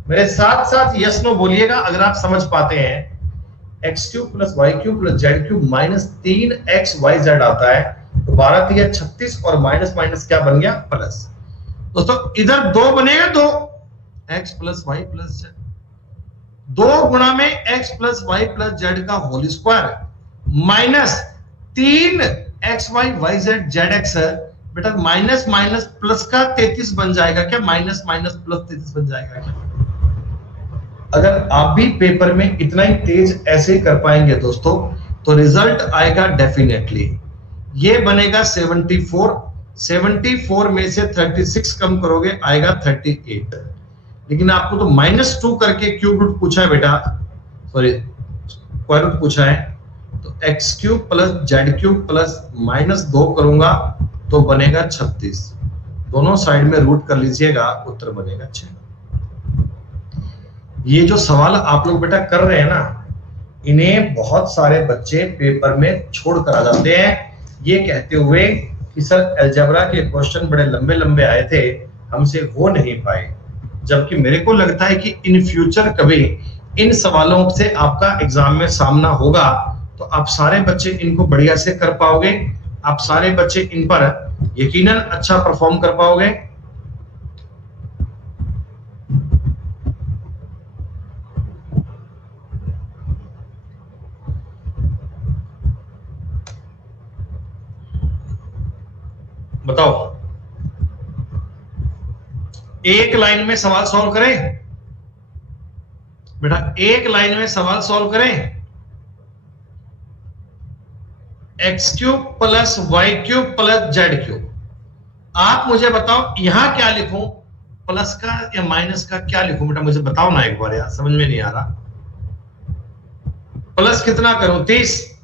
मेरे साथ साथ यस नो बोलिएगा अगर आप समझ पाते हैं। X cube plus Y cube plus Z cube -3xyz आता है तो 12 3 36 और माइनस माइनस क्या बन गया? प्लस। दोस्तों इधर 2 बनेगा, 2 x plus Y plus Z, 2 गुणा में x plus Y plus Z का whole square minus 3xy(yz) zx बेटा माइनस माइनस प्लस का 33 बन जाएगा क्या? माइनस माइनस प्लस 33 बन जाएगा क्या? अगर आप भी पेपर में इतना ही तेज ऐसे ही कर पाएंगे दोस्तों तो रिजल्ट आएगा डेफिनेटली। ये बनेगा 74, 74 में से 36 कम करोगे आएगा 38। लेकिन आपको तो -2 करके क्यूब रूट पूछा है बेटा, सॉरी स्क्वायर रूट पूछा है, तो x cube plus Z cube plus -2 करूंगा तो बनेगा 36। दोनों साइड में रूट कर लीजिएगा, उत्तर बनेगा 6। ये जो सवाल आप लोग बेटा कर रहे हैं ना, इन्हें बहुत सारे बच्चे पेपर में छोड़ कर आ जाते हैं ये कहते हुए कि सर अलजेब्रा के क्वेश्चन बड़े लंबे लंबे आए थे, हमसे हो नहीं पाए। जबकि मेरे को लगता है कि इन फ्यूचर कभी इन सवालों से आपका एग्जाम में सामना होगा तो आप सारे बच्चे इनको बढ़िया से कर पाओगे आप सारे बच्चे इन पर यकीनन अच्छा परफॉर्म कर पाओगे। बताओ, एक लाइन में सवाल सॉल्व करें बेटा, एक लाइन में सवाल सॉल्व करें। X cube plus Y cube plus Z cube. आप मुझे बताओ यहां क्या लिखूं, प्लस का या माइनस का क्या लिखूं बेटा, मुझे बताओ ना एक बार यार, समझ में नहीं आ रहा। प्लस कितना करूं, 30।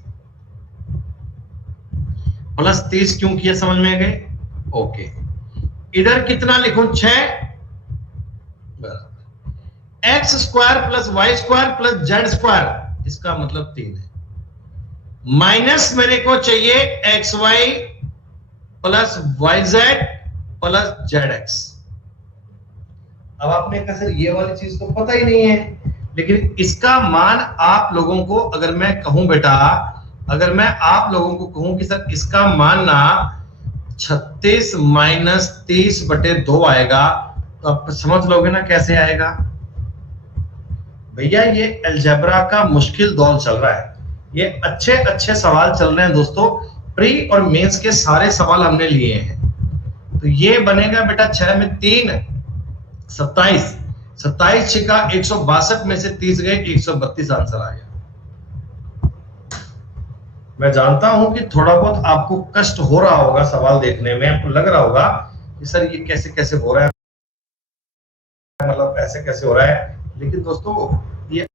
प्लस 30 क्यों किया, समझ में गए? ओके। इधर कितना लिखूं, 6 बराबर x square plus Y square plus z square, इसका मतलब 3 है। माइनस मेरे को चाहिए x Y plus y z plus Z x. अब आपने कहा सर ये वाली चीज तो पता ही नहीं है, लेकिन इसका मान आप लोगों को अगर मैं कहूं बेटा, अगर मैं आप लोगों को कहूं कि सर इसका मान ना 36 माइनस 30/2 आएगा, तो आप समझ लोगे ना कैसे आएगा। भैया ये अलजेब्रा का मुश्किल दौर चल रहा है, ये अच्छे अच्छे सवाल चल रहे हैं दोस्तों, प्री और मेंस के सारे सवाल हमने लिए हैं। तो ये बनेगा बेटा 6 में 3 27, 27 छिका 162 में से 30 गए, 132 आंसर आ गया। मैं जानता हूं कि थोड़ा बहुत आपको कष्ट हो रहा होगा सवाल देखने में, आपको लग रहा होगा कि सर ये कैसे कैसे हो रहा है, मतलब ऐसे कैसे हो रहा है, लेकिन दोस्तों ये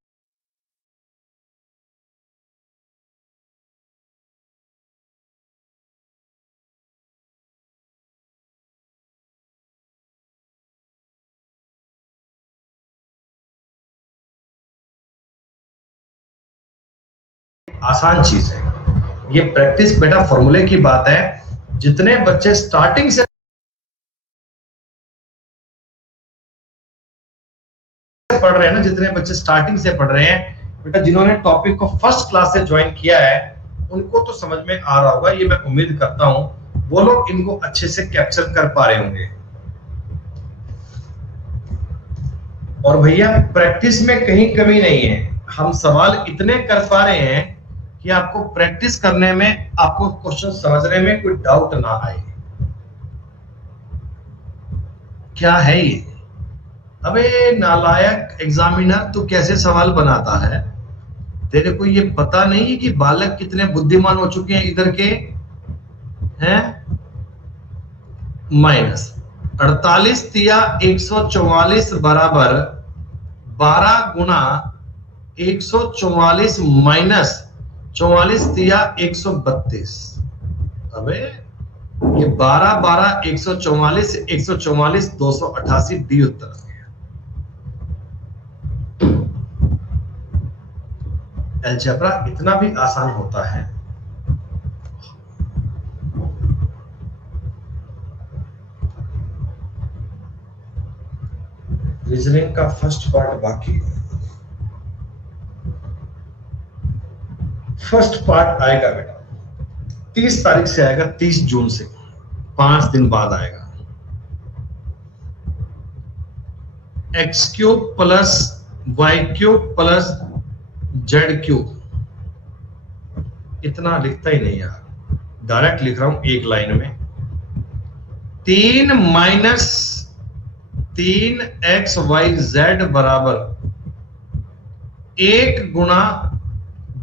आसान चीज है। ये प्रैक्टिस बेटा फॉर्मूले की बात है। जितने बच्चे स्टार्टिंग से पढ़ रहे हैं ना, जितने बच्चे स्टार्टिंग से पढ़ रहे हैं बेटा, जिन्होंने टॉपिक को फर्स्ट क्लास से ज्वाइन किया है, उनको तो समझ में आ रहा होगा, ये मैं उम्मीद करता हूं वो लोग इनको अच्छे से कैप्चर कर पा रहे होंगे। और भैया प्रैक्टिस में कहीं कमी नहीं है, हम सवाल इतने कर पा रहे हैं कि आपको प्रैक्टिस करने में, आपको क्वेश्चन समझने में कोई डाउट ना आए। क्या है ये? अबे नालायक एग्जामिनर, तू कैसे सवाल बनाता है? तेरे को ये पता नहीं है कि बालक कितने बुद्धिमान हो चुके हैं इधर के हैं? माइनस 48 तिया 144 बराबर 12 गुना 144 माइनस 44 तिया 132। अबे ये 12 12 144 144 288 डी उत्तर। अलजेब्रा इतना भी आसान होता है? रीजनिंग का फर्स्ट पार्ट बाकी है, फर्स्ट पार्ट आएगा बेटा 30 तारीख से आएगा, 30 जून से, 5 दिन बाद आएगा। X cube plus Y cube plus Z cube, इतना लिखता ही नहीं यार, डायरेक्ट लिख रहा हूं एक लाइन में। 3 माइनस 3 एक्स वाई जेड बराबर 1 गुना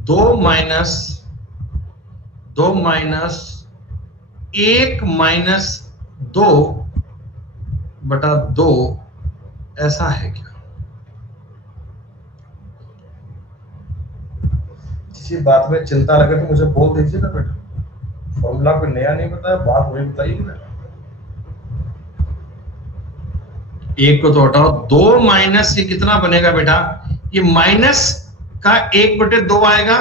2 माइनस 2 माइनस 1 माइनस 2/2, ऐसा है क्या? किसी बात में चिंता लगे तो मुझे बोल दीजिए ना बेटा, फॉर्मूला कोई नया नहीं बताया, बात वही बताइए ना। एक को तो हटाओ, 2 माइनस ये कितना बनेगा बेटा, ये माइनस का 1/2 आएगा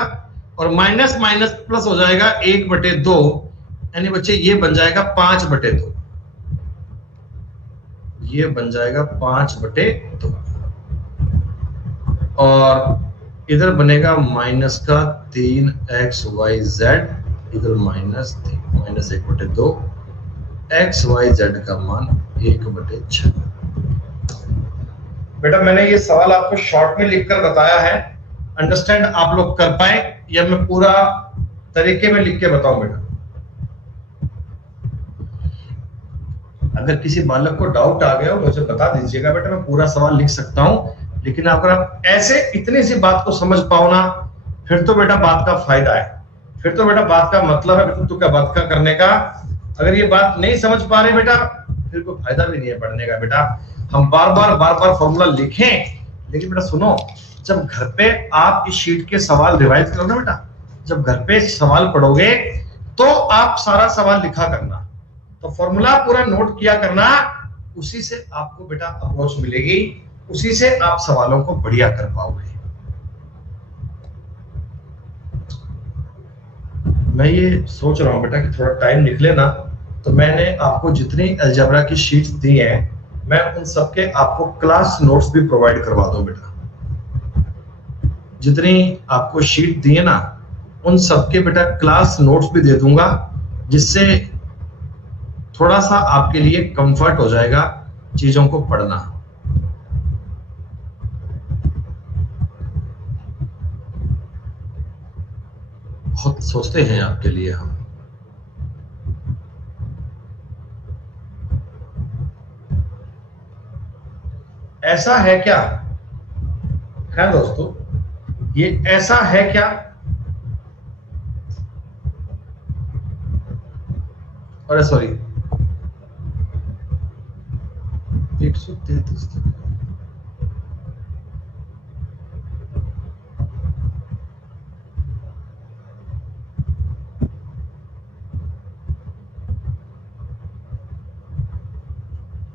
और माइनस माइनस प्लस हो जाएगा 1/2, यानी बच्चे ये बन जाएगा 5/2, ये बन जाएगा 5/2, और इधर बनेगा माइनस का 3 एक्स वाई जेड, इधर माइनस 3 -1/2, एक्स वाई जेड का मान 1/6। बेटा मैंने ये सवाल आपको शॉर्ट में लिखकर बताया है, अंडरस्टैंड आप लोग कर पाए या मैं पूरा तरीके में लिख के बताऊं बेटा? अगर किसी बालक को डाउट आ गया हो मुझे बता दीजिएगा बेटा, मैं पूरा सवाल लिख सकता हूं, लेकिन अगर आप ऐसे इतनी सी बात को समझ पाओ ना, फिर तो बेटा बात का फायदा है, फिर तो बेटा बात का मतलब है तो क्या बात का करने का। अगर ये बात नहीं समझ पा रहे बेटा, फिर कोई फायदा भी नहीं है पढ़ने का बेटा। हम बार बार फॉर्मूला लिखें, लेकिन बेटा सुनो, जब घर पे आप इस शीट के सवाल रिवाइज करो ना बेटा, जब घर पे सवाल पढ़ोगे तो आप सारा सवाल लिखा करना, तो फॉर्मूला पूरा नोट किया करना, उसी से आपको बेटा अप्रोच मिलेगी, उसी से आप सवालों को बढ़िया कर पाओगे। मैं ये सोच रहा हूं बेटा कि थोड़ा टाइम निकले ना, तो मैंने आपको जितनी अलजेब्रा की शीट्स दी हैं, मैं उन सबके आपको क्लास नोट्स भी प्रोवाइड करवा दूं बेटा। जितनी आपको शीट दी है ना, उन सबके बेटा क्लास नोट्स भी दे दूंगा, जिससे थोड़ा सा आपके लिए कंफर्ट हो जाएगा चीजों को पढ़ना। बहुत सोचते हैं आपके लिए हम। ऐसा है क्या है दोस्तों, ये ऐसा है क्या? अरे सॉरी, 133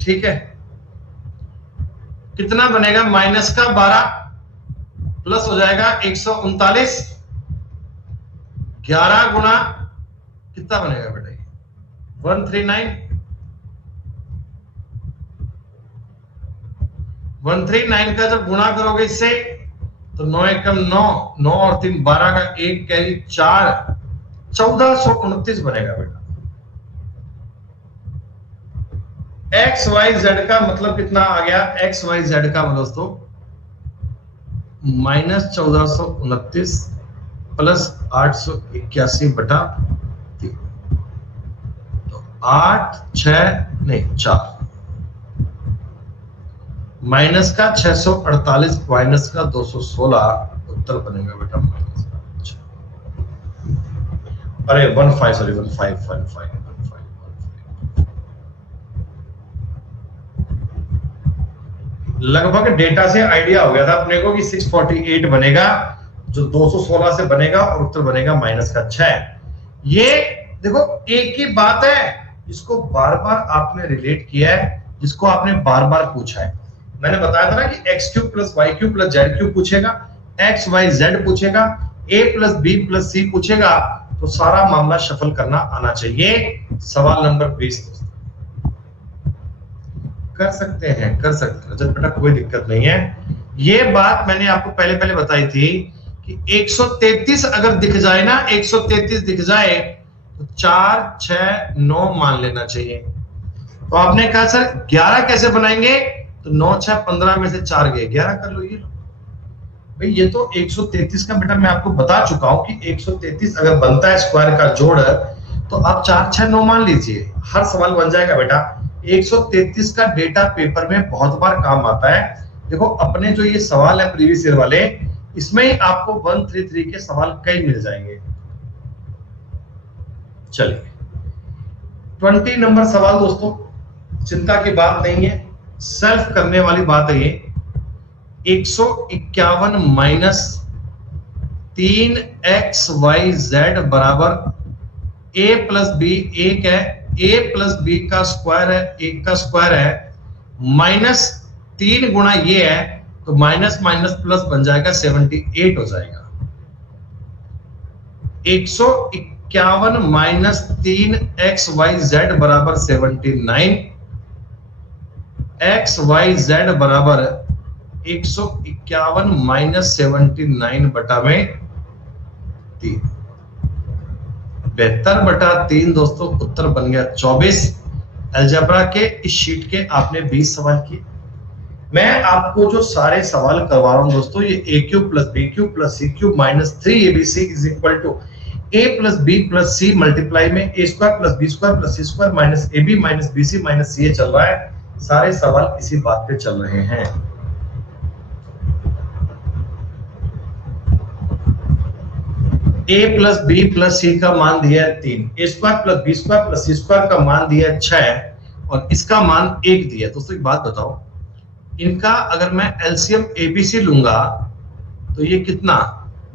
ठीक है। कितना बनेगा? -12 प्लस हो जाएगा 139, 11 गुना कितना बनेगा बेटा? 139, 139 का जब गुणा करोगे इससे तो 9 एकम 9, 9 और 3 12 का 1 कैरी 4, 1429 बनेगा बेटा। एक्स वाई जेड का मतलब कितना आ गया? एक्स वाई जेड का दोस्तों -1429 प्लस 881 बटा 3, तो 8 6 नहीं 4, माइनस का 648 माइनस का 216, उत्तर बनेगा बेटा -5। अरे 15 सॉरी 15 लगभग डेटा से आइडिया हो गया था अपने को कि 648 बनेगा, जो 216 से बनेगा, और उत्तर बनेगा -6। ये देखो एक ही बात है, जिसको बार बार आपने रिलेट किया है, जिसको आपने बार बार पूछा है। मैंने बताया था ना कि x³ + y³ + z³ पूछेगा, x y z पूछेगा, a + b + c पूछेगा, तो सारा मामला शफल करना आना चाहिए। सवाल नंबर 20 कर सकते हैं रजत बेटा, कोई दिक्कत नहीं है। ये बात मैंने आपको पहले बताई थी कि 133 अगर दिख जाए ना, 133 दिख जाए तो 4 6 9 मान लेना चाहिए। तो आपने कहा सर 11 कैसे बनाएंगे? तो 9 6 15 में से 4 गए, 11 कर लो। ये भाई ये तो 133 का बेटा मैं आपको बता चुका हूं कि 133 अगर बनता है स्क्वायर का जोड़, तो आप 4 6 9 मान लीजिए, हर सवाल बन जाएगा बेटा। 133 का डेटा पेपर में बहुत बार काम आता है। देखो अपने जो ये सवाल है प्रीवियस ईयर वाले, इसमें ही आपको 133 के सवाल कई मिल जाएंगे। चलिए 20 नंबर सवाल दोस्तों, चिंता की बात नहीं है, सेल्फ करने वाली बात है ये। 151 माइनस 3xyz बराबर a + b, एक है a + b का स्क्वायर है, 1 का स्क्वायर है, -3 गुणा ये है, तो माइनस माइनस प्लस बन जाएगा 78 हो जाएगा। 151 माइनस 3xyz बराबर 79, xyz बराबर 151 माइनस 79 बटा में 3। 72/3 दोस्तों उत्तर बन गया 24। अलजेब्रा के इस शीट के आपने 20 सवाल किए। मैं आपको जो सारे सवाल करवा रहा हूं दोस्तों, ये A cube plus B cube plus C cube minus 3abc is equal to a plus B plus C multiply में a square plus B square plus C square minus ab minus bc minus ca चल रहा है। सारे सवाल इसी बात पे चल रहे हैं। a प्लस बी प्लस सी का मान दिया है 3, a square plus B square plus C square का मान दिया है 6 और इसका मान 1 दिया है। दोस्तों एक बात बताओ, इनका अगर मैं एलसीएम एबीसी लूंगा तो ये कितना,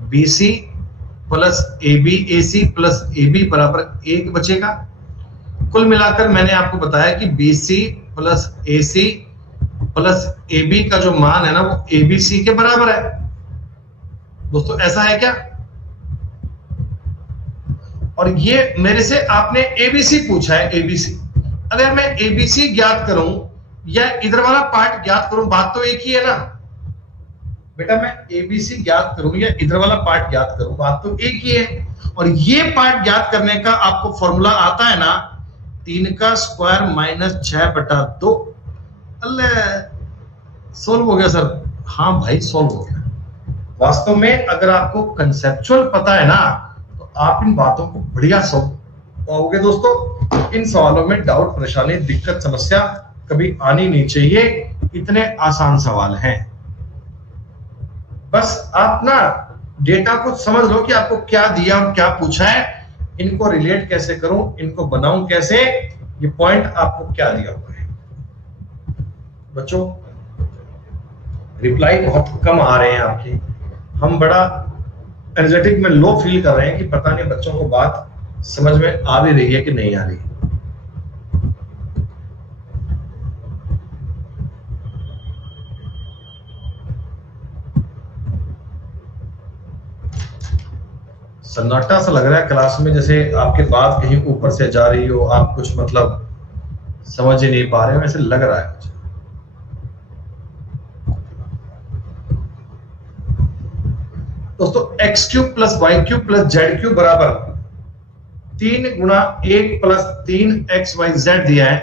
b c plus a b a c plus a b बराबर 1 बचेगा। कुल मिलाकर मैंने आपको बताया कि b c plus a c plus a b का जो मान है ना वो एबीसी के बराबर है। दोस्तों ऐसा है क्या? और ये मेरे से आपने एबीसी पूछा है, एबीसी। अगर मैं एबीसी ज्ञात करूं या इधर वाला पार्ट ज्ञात करूं, बात तो एक ही है ना बेटा। मैं एबीसी ज्ञात करूं या इधर वाला पार्ट ज्ञात करूं, बात तो एक ही है। और ये पार्ट ज्ञात करने का आपको फॉर्मूला आता है ना, 3 का स्क्वायर माइनस 6/2। अल्लाह, सोल्व हो गया सर। हाँ भाई सोल्व हो गया। वास्तव में अगर आपको कंसेप्चुअल पता है ना तो आप इन बातों को बढ़िया सोल्व पाओगे। दोस्तों इन सवालों में डाउट, परेशानी, दिक्कत, समस्या कभी आनी नहीं चाहिए। इतने आसान सवाल हैं। बस आप ना डेटा को समझ लो कि आपको क्या दिया और क्या पूछा है, इनको रिलेट कैसे करूं, इनको बनाऊं कैसे, ये पॉइंट आपको क्या दिया हुआ है। बच्चों रिप्लाई बहुत कम आ रहे हैं आपके। हम बड़ा एनर्जेटिक में लो फील कर रहे हैं कि पता नहीं बच्चों को बात समझ में आ भी रही है कि नहीं आ रही। सन्नाटा सा लग रहा है क्लास में, जैसे आपके बात कहीं ऊपर से जा रही हो, आप कुछ मतलब समझ ही नहीं पा रहे हो, ऐसे लग रहा है मुझे। दोस्तों x cube plus Y cube plus Z cube बराबर 3 गुणा 1 प्लस 3xyz दिया है।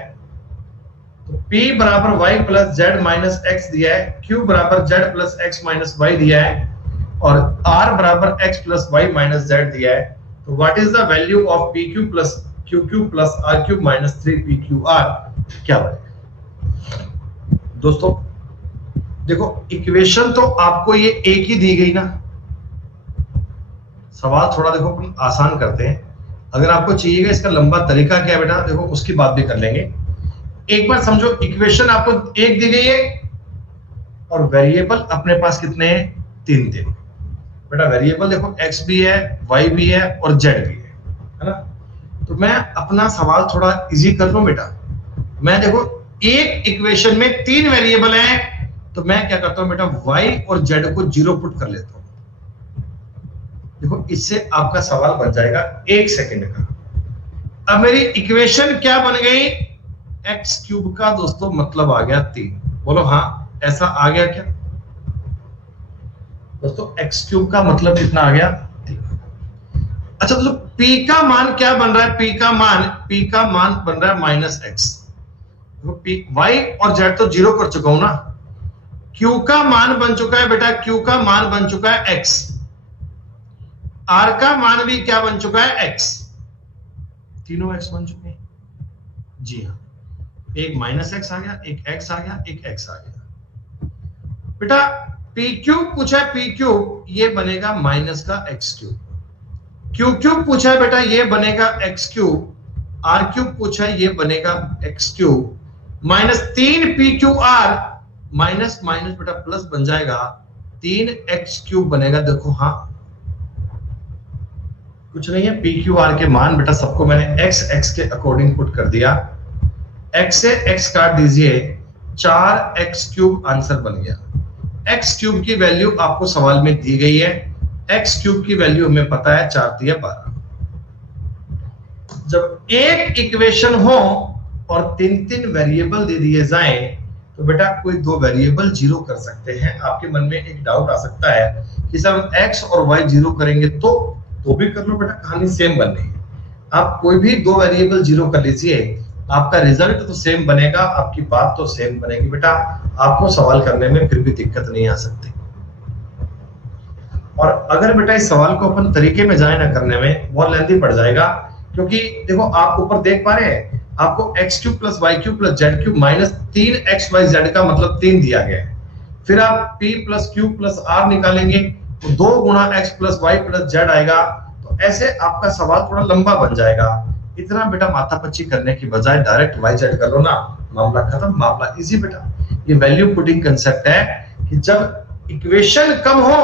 तो p बराबर y plus z minus x दिया है, q बराबर z plus x minus y दिया है और r बराबर x plus y minus z दिया है। तो what is the value of p cube plus q cube plus r cube minus 3pqr क्या बनेगा? दोस्तों देखो इक्वेशन तो आपको ये एक ही दी गई ना। सवाल थोड़ा देखो अपन आसान करते हैं। अगर आपको चाहिएगा इसका लंबा तरीका क्या है बेटा, देखो उसकी बात भी कर लेंगे। एक बार समझो, इक्वेशन आपको एक दी गई है और वेरिएबल अपने पास कितने हैं, 3 थे बेटा। वेरिएबल देखो x भी है, y भी है और z भी है ना। तो मैं अपना सवाल थोड़ा इजी कर लूं बेटा। मैं देखो एक इक्वेशन में 3 वेरिएबल हैं, तो मैं क्या करता हूं बेटा, y और z को 0 पुट कर लेता हूं। देखो इससे आपका सवाल बन जाएगा 1 सेकंड का। अब मेरी इक्वेशन क्या बन गई, एक्स क्यूब का दोस्तों मतलब आ गया 3। बोलो हाँ, ऐसा आ गया क्या दोस्तों? एक्स क्यूब का मतलब कितना आ गया, 3। अच्छा दोस्तों p का मान क्या बन रहा है, p का मान बन रहा है माइनस एक्स। y और z तो 0 कर चुका हूं ना। q का मान बन चुका है बेटा, q का मान बन चुका है x। r का मान भी क्या बन चुका है, x। तीनों x बन चुके हैं। जी हाँ, एक माइनस एक्स आ गया, एक x आ गया, एक x आ गया। बेटा p क्यूब पूछा है, p क्यूब ये बनेगा माइनस का x क्यूब। q क्यूब पूछा है बेटा, ये बनेगा x क्यूब। r क्यूब पूछा है, ये बनेगा x cube minus 3pqr minus minus बेटा प्लस बन जाएगा, 3x क्यूब बनेगा। देखो हाँ कुछ नहीं है, पी क्यू आर के मान बेटा सबको मैंने एक्स एक्स के अकॉर्डिंग पुट कर दिया। एक्स से एक्स काट दीजिए, 4x क्यूब आंसर बन गया। x क्यूब की वैल्यू आपको सवाल में दी गई है, x क्यूब की वैल्यू हमें पता है 4 × 12। जब एक इक्वेशन हो और 3 वेरिएबल दे दिए जाएं तो बेटा कोई 2 वेरिएबल 0 कर सकते हैं। आपके मन में एक डाउट आ सकता है कि सर x और y 0 करेंगे तो भी कर लो बेटा, कहानी सेम बन रही है। आप कोई भी दो वेरिएबल जीरो कर लीजिए, आपका रिजल्ट तो सेम बनेगा, आपकी बात तो सेम बनेगी बेटा, आपको सवाल करने में फिर भी दिक्कत नहीं आ सकती। और अगर बेटा इस सवाल को अपन तरीके में जाए ना करने में, बहुत लेंथी पड़ जाएगा, क्योंकि देखो आप ऊपर देख पा रहे हैं, आपको x cube plus Y cube plus Z cube minus 3xyz का मतलब 3 दिया गया है। फिर आप p plus q plus r निकालेंगे तो 2 गुणा x plus Y plus z आएगा। तो ऐसे आपका सवाल थोड़ा लंबा बन जाएगा। इतना बेटा माथापच्ची करने की बजाय डायरेक्ट वाई जेड कर लो ना, मामला खत्म, मामला इजी बेटा। ये वैल्यू पुटिंग कंसेप्ट है कि जब इक्वेशन कम हो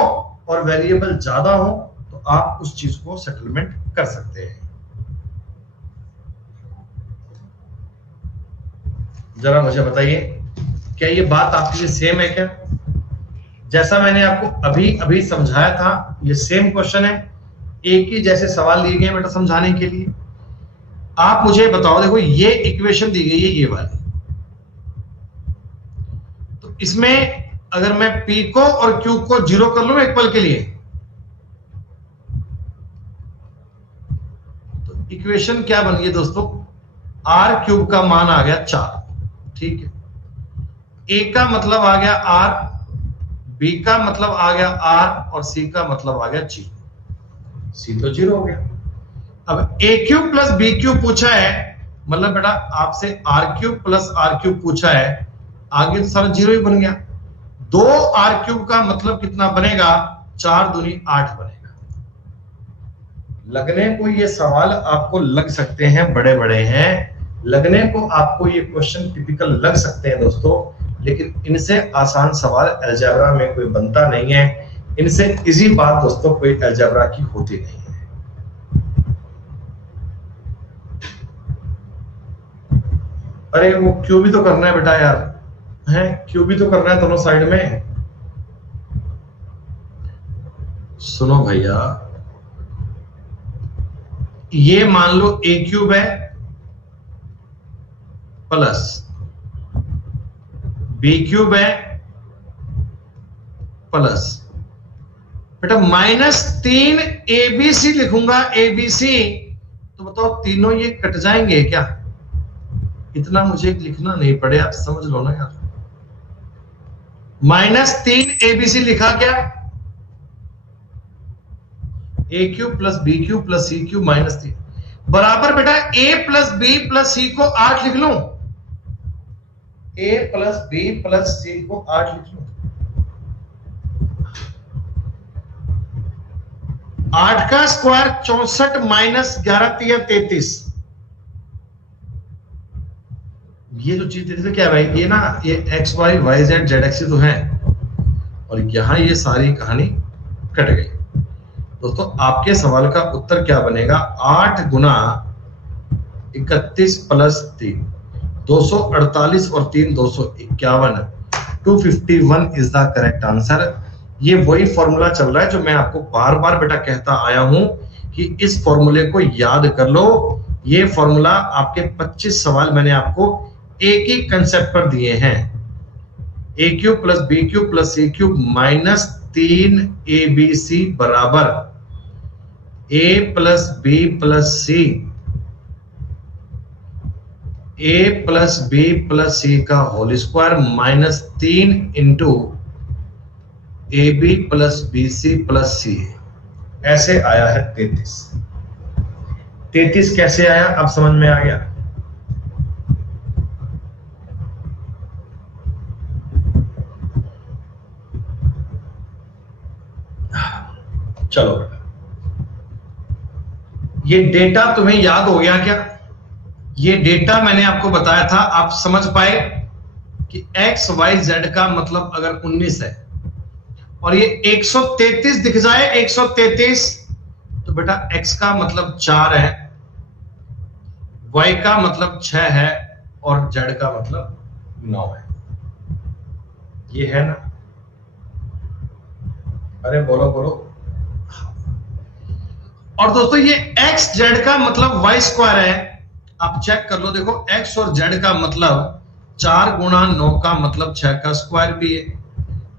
और वेरिएबल ज्यादा हो तो आप उस चीज को सेटलमेंट कर सकते हैं। जरा मुझे बताइए, क्या ये बात आपके लिए सेम है क्या? जैसा मैंने आपको अभी अभी समझाया था, ये सेम क्वेश्चन है, एक ही जैसे सवाल लिए गए बेटा समझाने के लिए। आप मुझे बताओ, देखो ये इक्वेशन दी गई है ये वाली, तो इसमें अगर मैं p को और q को जीरो कर लूं एक पल के लिए, तो इक्वेशन क्या बन गई दोस्तों? r क्यूब का मान आ गया 4, ठीक है। a का मतलब आ गया r, b का मतलब आ गया r और c का मतलब आ गया 0। c तो 0 हो गया। अब a cube plus b cube पूछा है, मतलब बेटा आपसे r cube plus r cube पूछा है, आगे तो सारा 0 ही बन गया। 2r क्यूब का मतलब कितना बनेगा? 4 दूनी 8 बनेगा। लगने को ये सवाल आपको लग सकते हैं बड़े बड़े हैं, लगने को आपको ये क्वेश्चन टिपिकल लग सकते हैं दोस्तों, लेकिन इनसे आसान सवाल अलजेब्रा में कोई बनता नहीं है। इनसे इजी बात दोस्तों कोई अलजेब्रा की होती नहीं है। अरे वो क्यों भी तो करना है बेटा यार, है क्यों भी तो करना है दोनों साइड में। सुनो भैया, ये मान लो a क्यूब है प्लस b क्यूब है प्लस बेटा -3 abc लिखूंगा, abc तो बताओ तीनों ये कट जाएंगे क्या? इतना मुझे लिखना नहीं पड़े, आप समझ लो ना यार। -3 abc लिखा क्या? a cube plus B cube plus C cube -3 बराबर बेटा a plus B plus c को 8 लिख लूं, a plus B plus c को 8 लिख लूं। 8 का स्क्वायर 64 माइनस 11 तिया 33। ये जो चीज थी क्या भाई, ये ना ये x Y Y Z Z x तो है, और यहां ये सारी कहानी कट गई। दोस्तों आपके सवाल का उत्तर क्या बनेगा? 8 गुना 31 प्लस 3 248 और 3 251, 251 इज द करेक्ट आंसर। ये वही फॉर्मूला चल रहा है जो मैं आपको बार बार बेटा कहता आया हूं कि इस फॉर्मूले को याद कर लो। ये फॉर्मूला आपके 25 सवाल मैंने आपको एक ही कंसेप्ट पर दिए हैं। a cube plus B cube plus C cube -3 abc बराबर a plus B plus C, a plus B plus सी का whole square -3 into A B plus B C plus C, ऐसे आया है 33। 33 कैसे आया अब समझ में आ गया? चलो ये डेटा तुम्हें याद हो गया क्या? ये डेटा मैंने आपको बताया था, आप समझ पाए कि एक्स वाई जेड का मतलब अगर 19 है और ये 133 दिख जाए 133, तो बेटा x का मतलब 4 है, y का मतलब 6 है और z का मतलब 9 है। ये है ना? अरे बोलो बोलो। और दोस्तों ये x z का मतलब y स्क्वायर है, आप चेक कर लो, देखो x और z का मतलब 4 गुणा 9 का मतलब 6 का स्क्वायर भी है।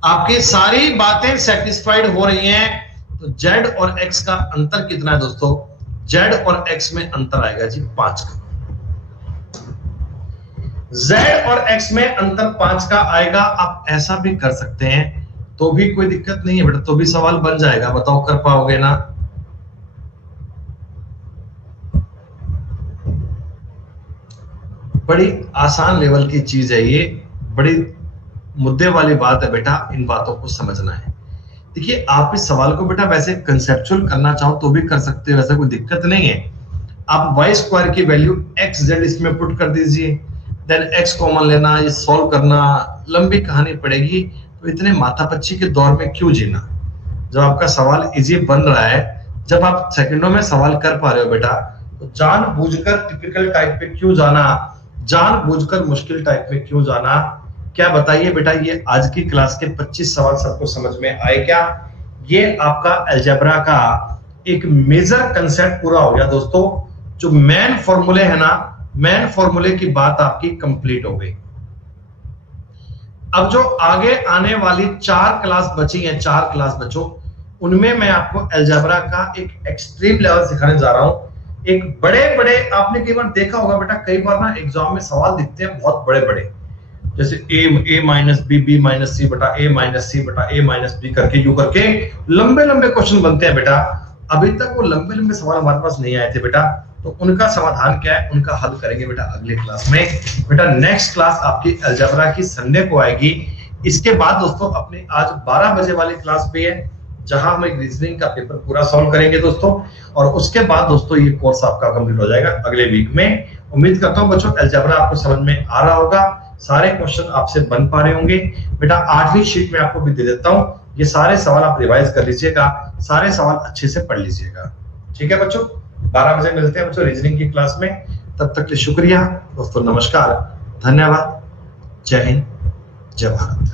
आपकी सारी बातें सेटिस्फाइड हो रही हैं। तो z और x का अंतर कितना है दोस्तों? जेड और एक्स में अंतर आएगा जी 5 का। जेड और एक्स में अंतर 5 का आएगा। आप ऐसा भी कर सकते हैं तो भी कोई दिक्कत नहीं है बेटा, तो भी सवाल बन जाएगा। बताओ कर पाओगे ना? बड़ी आसान लेवल की चीज है ये, बड़ी मुद्दे वाली बात है बेटा, इन बातों को समझना है। देखिए आप इस सवाल को बेटा वैसे कंसेप्चुअल करना चाहो तो भी कर सकते हो, वैसे कोई दिक्कत नहीं है। आप वाई स्क्वायर की वैल्यू एक्स जेड इसमें पुट कर दीजिए, देन एक्स कॉमन लेना, ये सॉल्व करना, लंबी कहानी पड़ेगी। तो इतने माथापच्ची के दौर में क्यों जीना? जब आपका सवाल इजी बन रहा है, जब आप सेकंडों में सवाल कर पा रहे हो बेटा, तो जानबूझकर टिपिकल टाइप पे क्यों जाना, जानबूझकर मुश्किल टाइप में क्यों जाना? क्या बताइए बेटा, ये आज की क्लास के 25 सवाल सबको समझ में आए क्या? ये आपका अलजेब्रा का एक मेजर कंसेप्ट पूरा हो गया दोस्तों। जो मेन फॉर्मूले है ना, मेन फॉर्मूले की बात आपकी कंप्लीट हो गई। अब जो आगे आने वाली 4 क्लास बची हैं, 4 क्लास बचो, उनमें मैं आपको अलजेब्रा का एक एक्सट्रीम लेवल सिखाने जा रहा हूं। एक बड़े बड़े, आपने कई बार देखा होगा बेटा, कई बार ना एग्जाम में सवाल दिखते हैं बहुत बड़े बड़े, जैसे a माइनस बी माइनस सी बटा a माइनस सी बटा a माइनस बी करके यू करके लंबे लंबे क्वेश्चन बनते हैं बेटा। अभी तक वो लंबे लंबे सवाल हमारे पास नहीं आए थे बेटा, तो उनका समाधान क्या है, उनका हल करेंगे बेटा अगले क्लास में। बेटा नेक्स्ट क्लास आपकी अलजेब्रा की संडे को आएगी। इसके बाद दोस्तों अपने आज 12 बजे वाली क्लास पे है, जहां हम एक रीजनिंग का पेपर पूरा सॉल्व करेंगे दोस्तों, और उसके बाद दोस्तों ये कोर्स आपका कंप्लीट हो जाएगा अगले वीक में। उम्मीद करता हूं बच्चों अलजेब्रा आपको समझ में आ रहा होगा, सारे क्वेश्चन आपसे बन पा रहे होंगे। बेटा 8वीं शीट में आपको भी दे देता हूं, ये सारे सवाल आप रिवाइज कर लीजिएगा, सारे सवाल अच्छे से पढ़ लीजिएगा। ठीक है बच्चों, 12 बजे मिलते हैं बच्चों रीजनिंग की क्लास में। तब तक के शुक्रिया दोस्तों, नमस्कार, धन्यवाद, जय हिंद, जय भारत।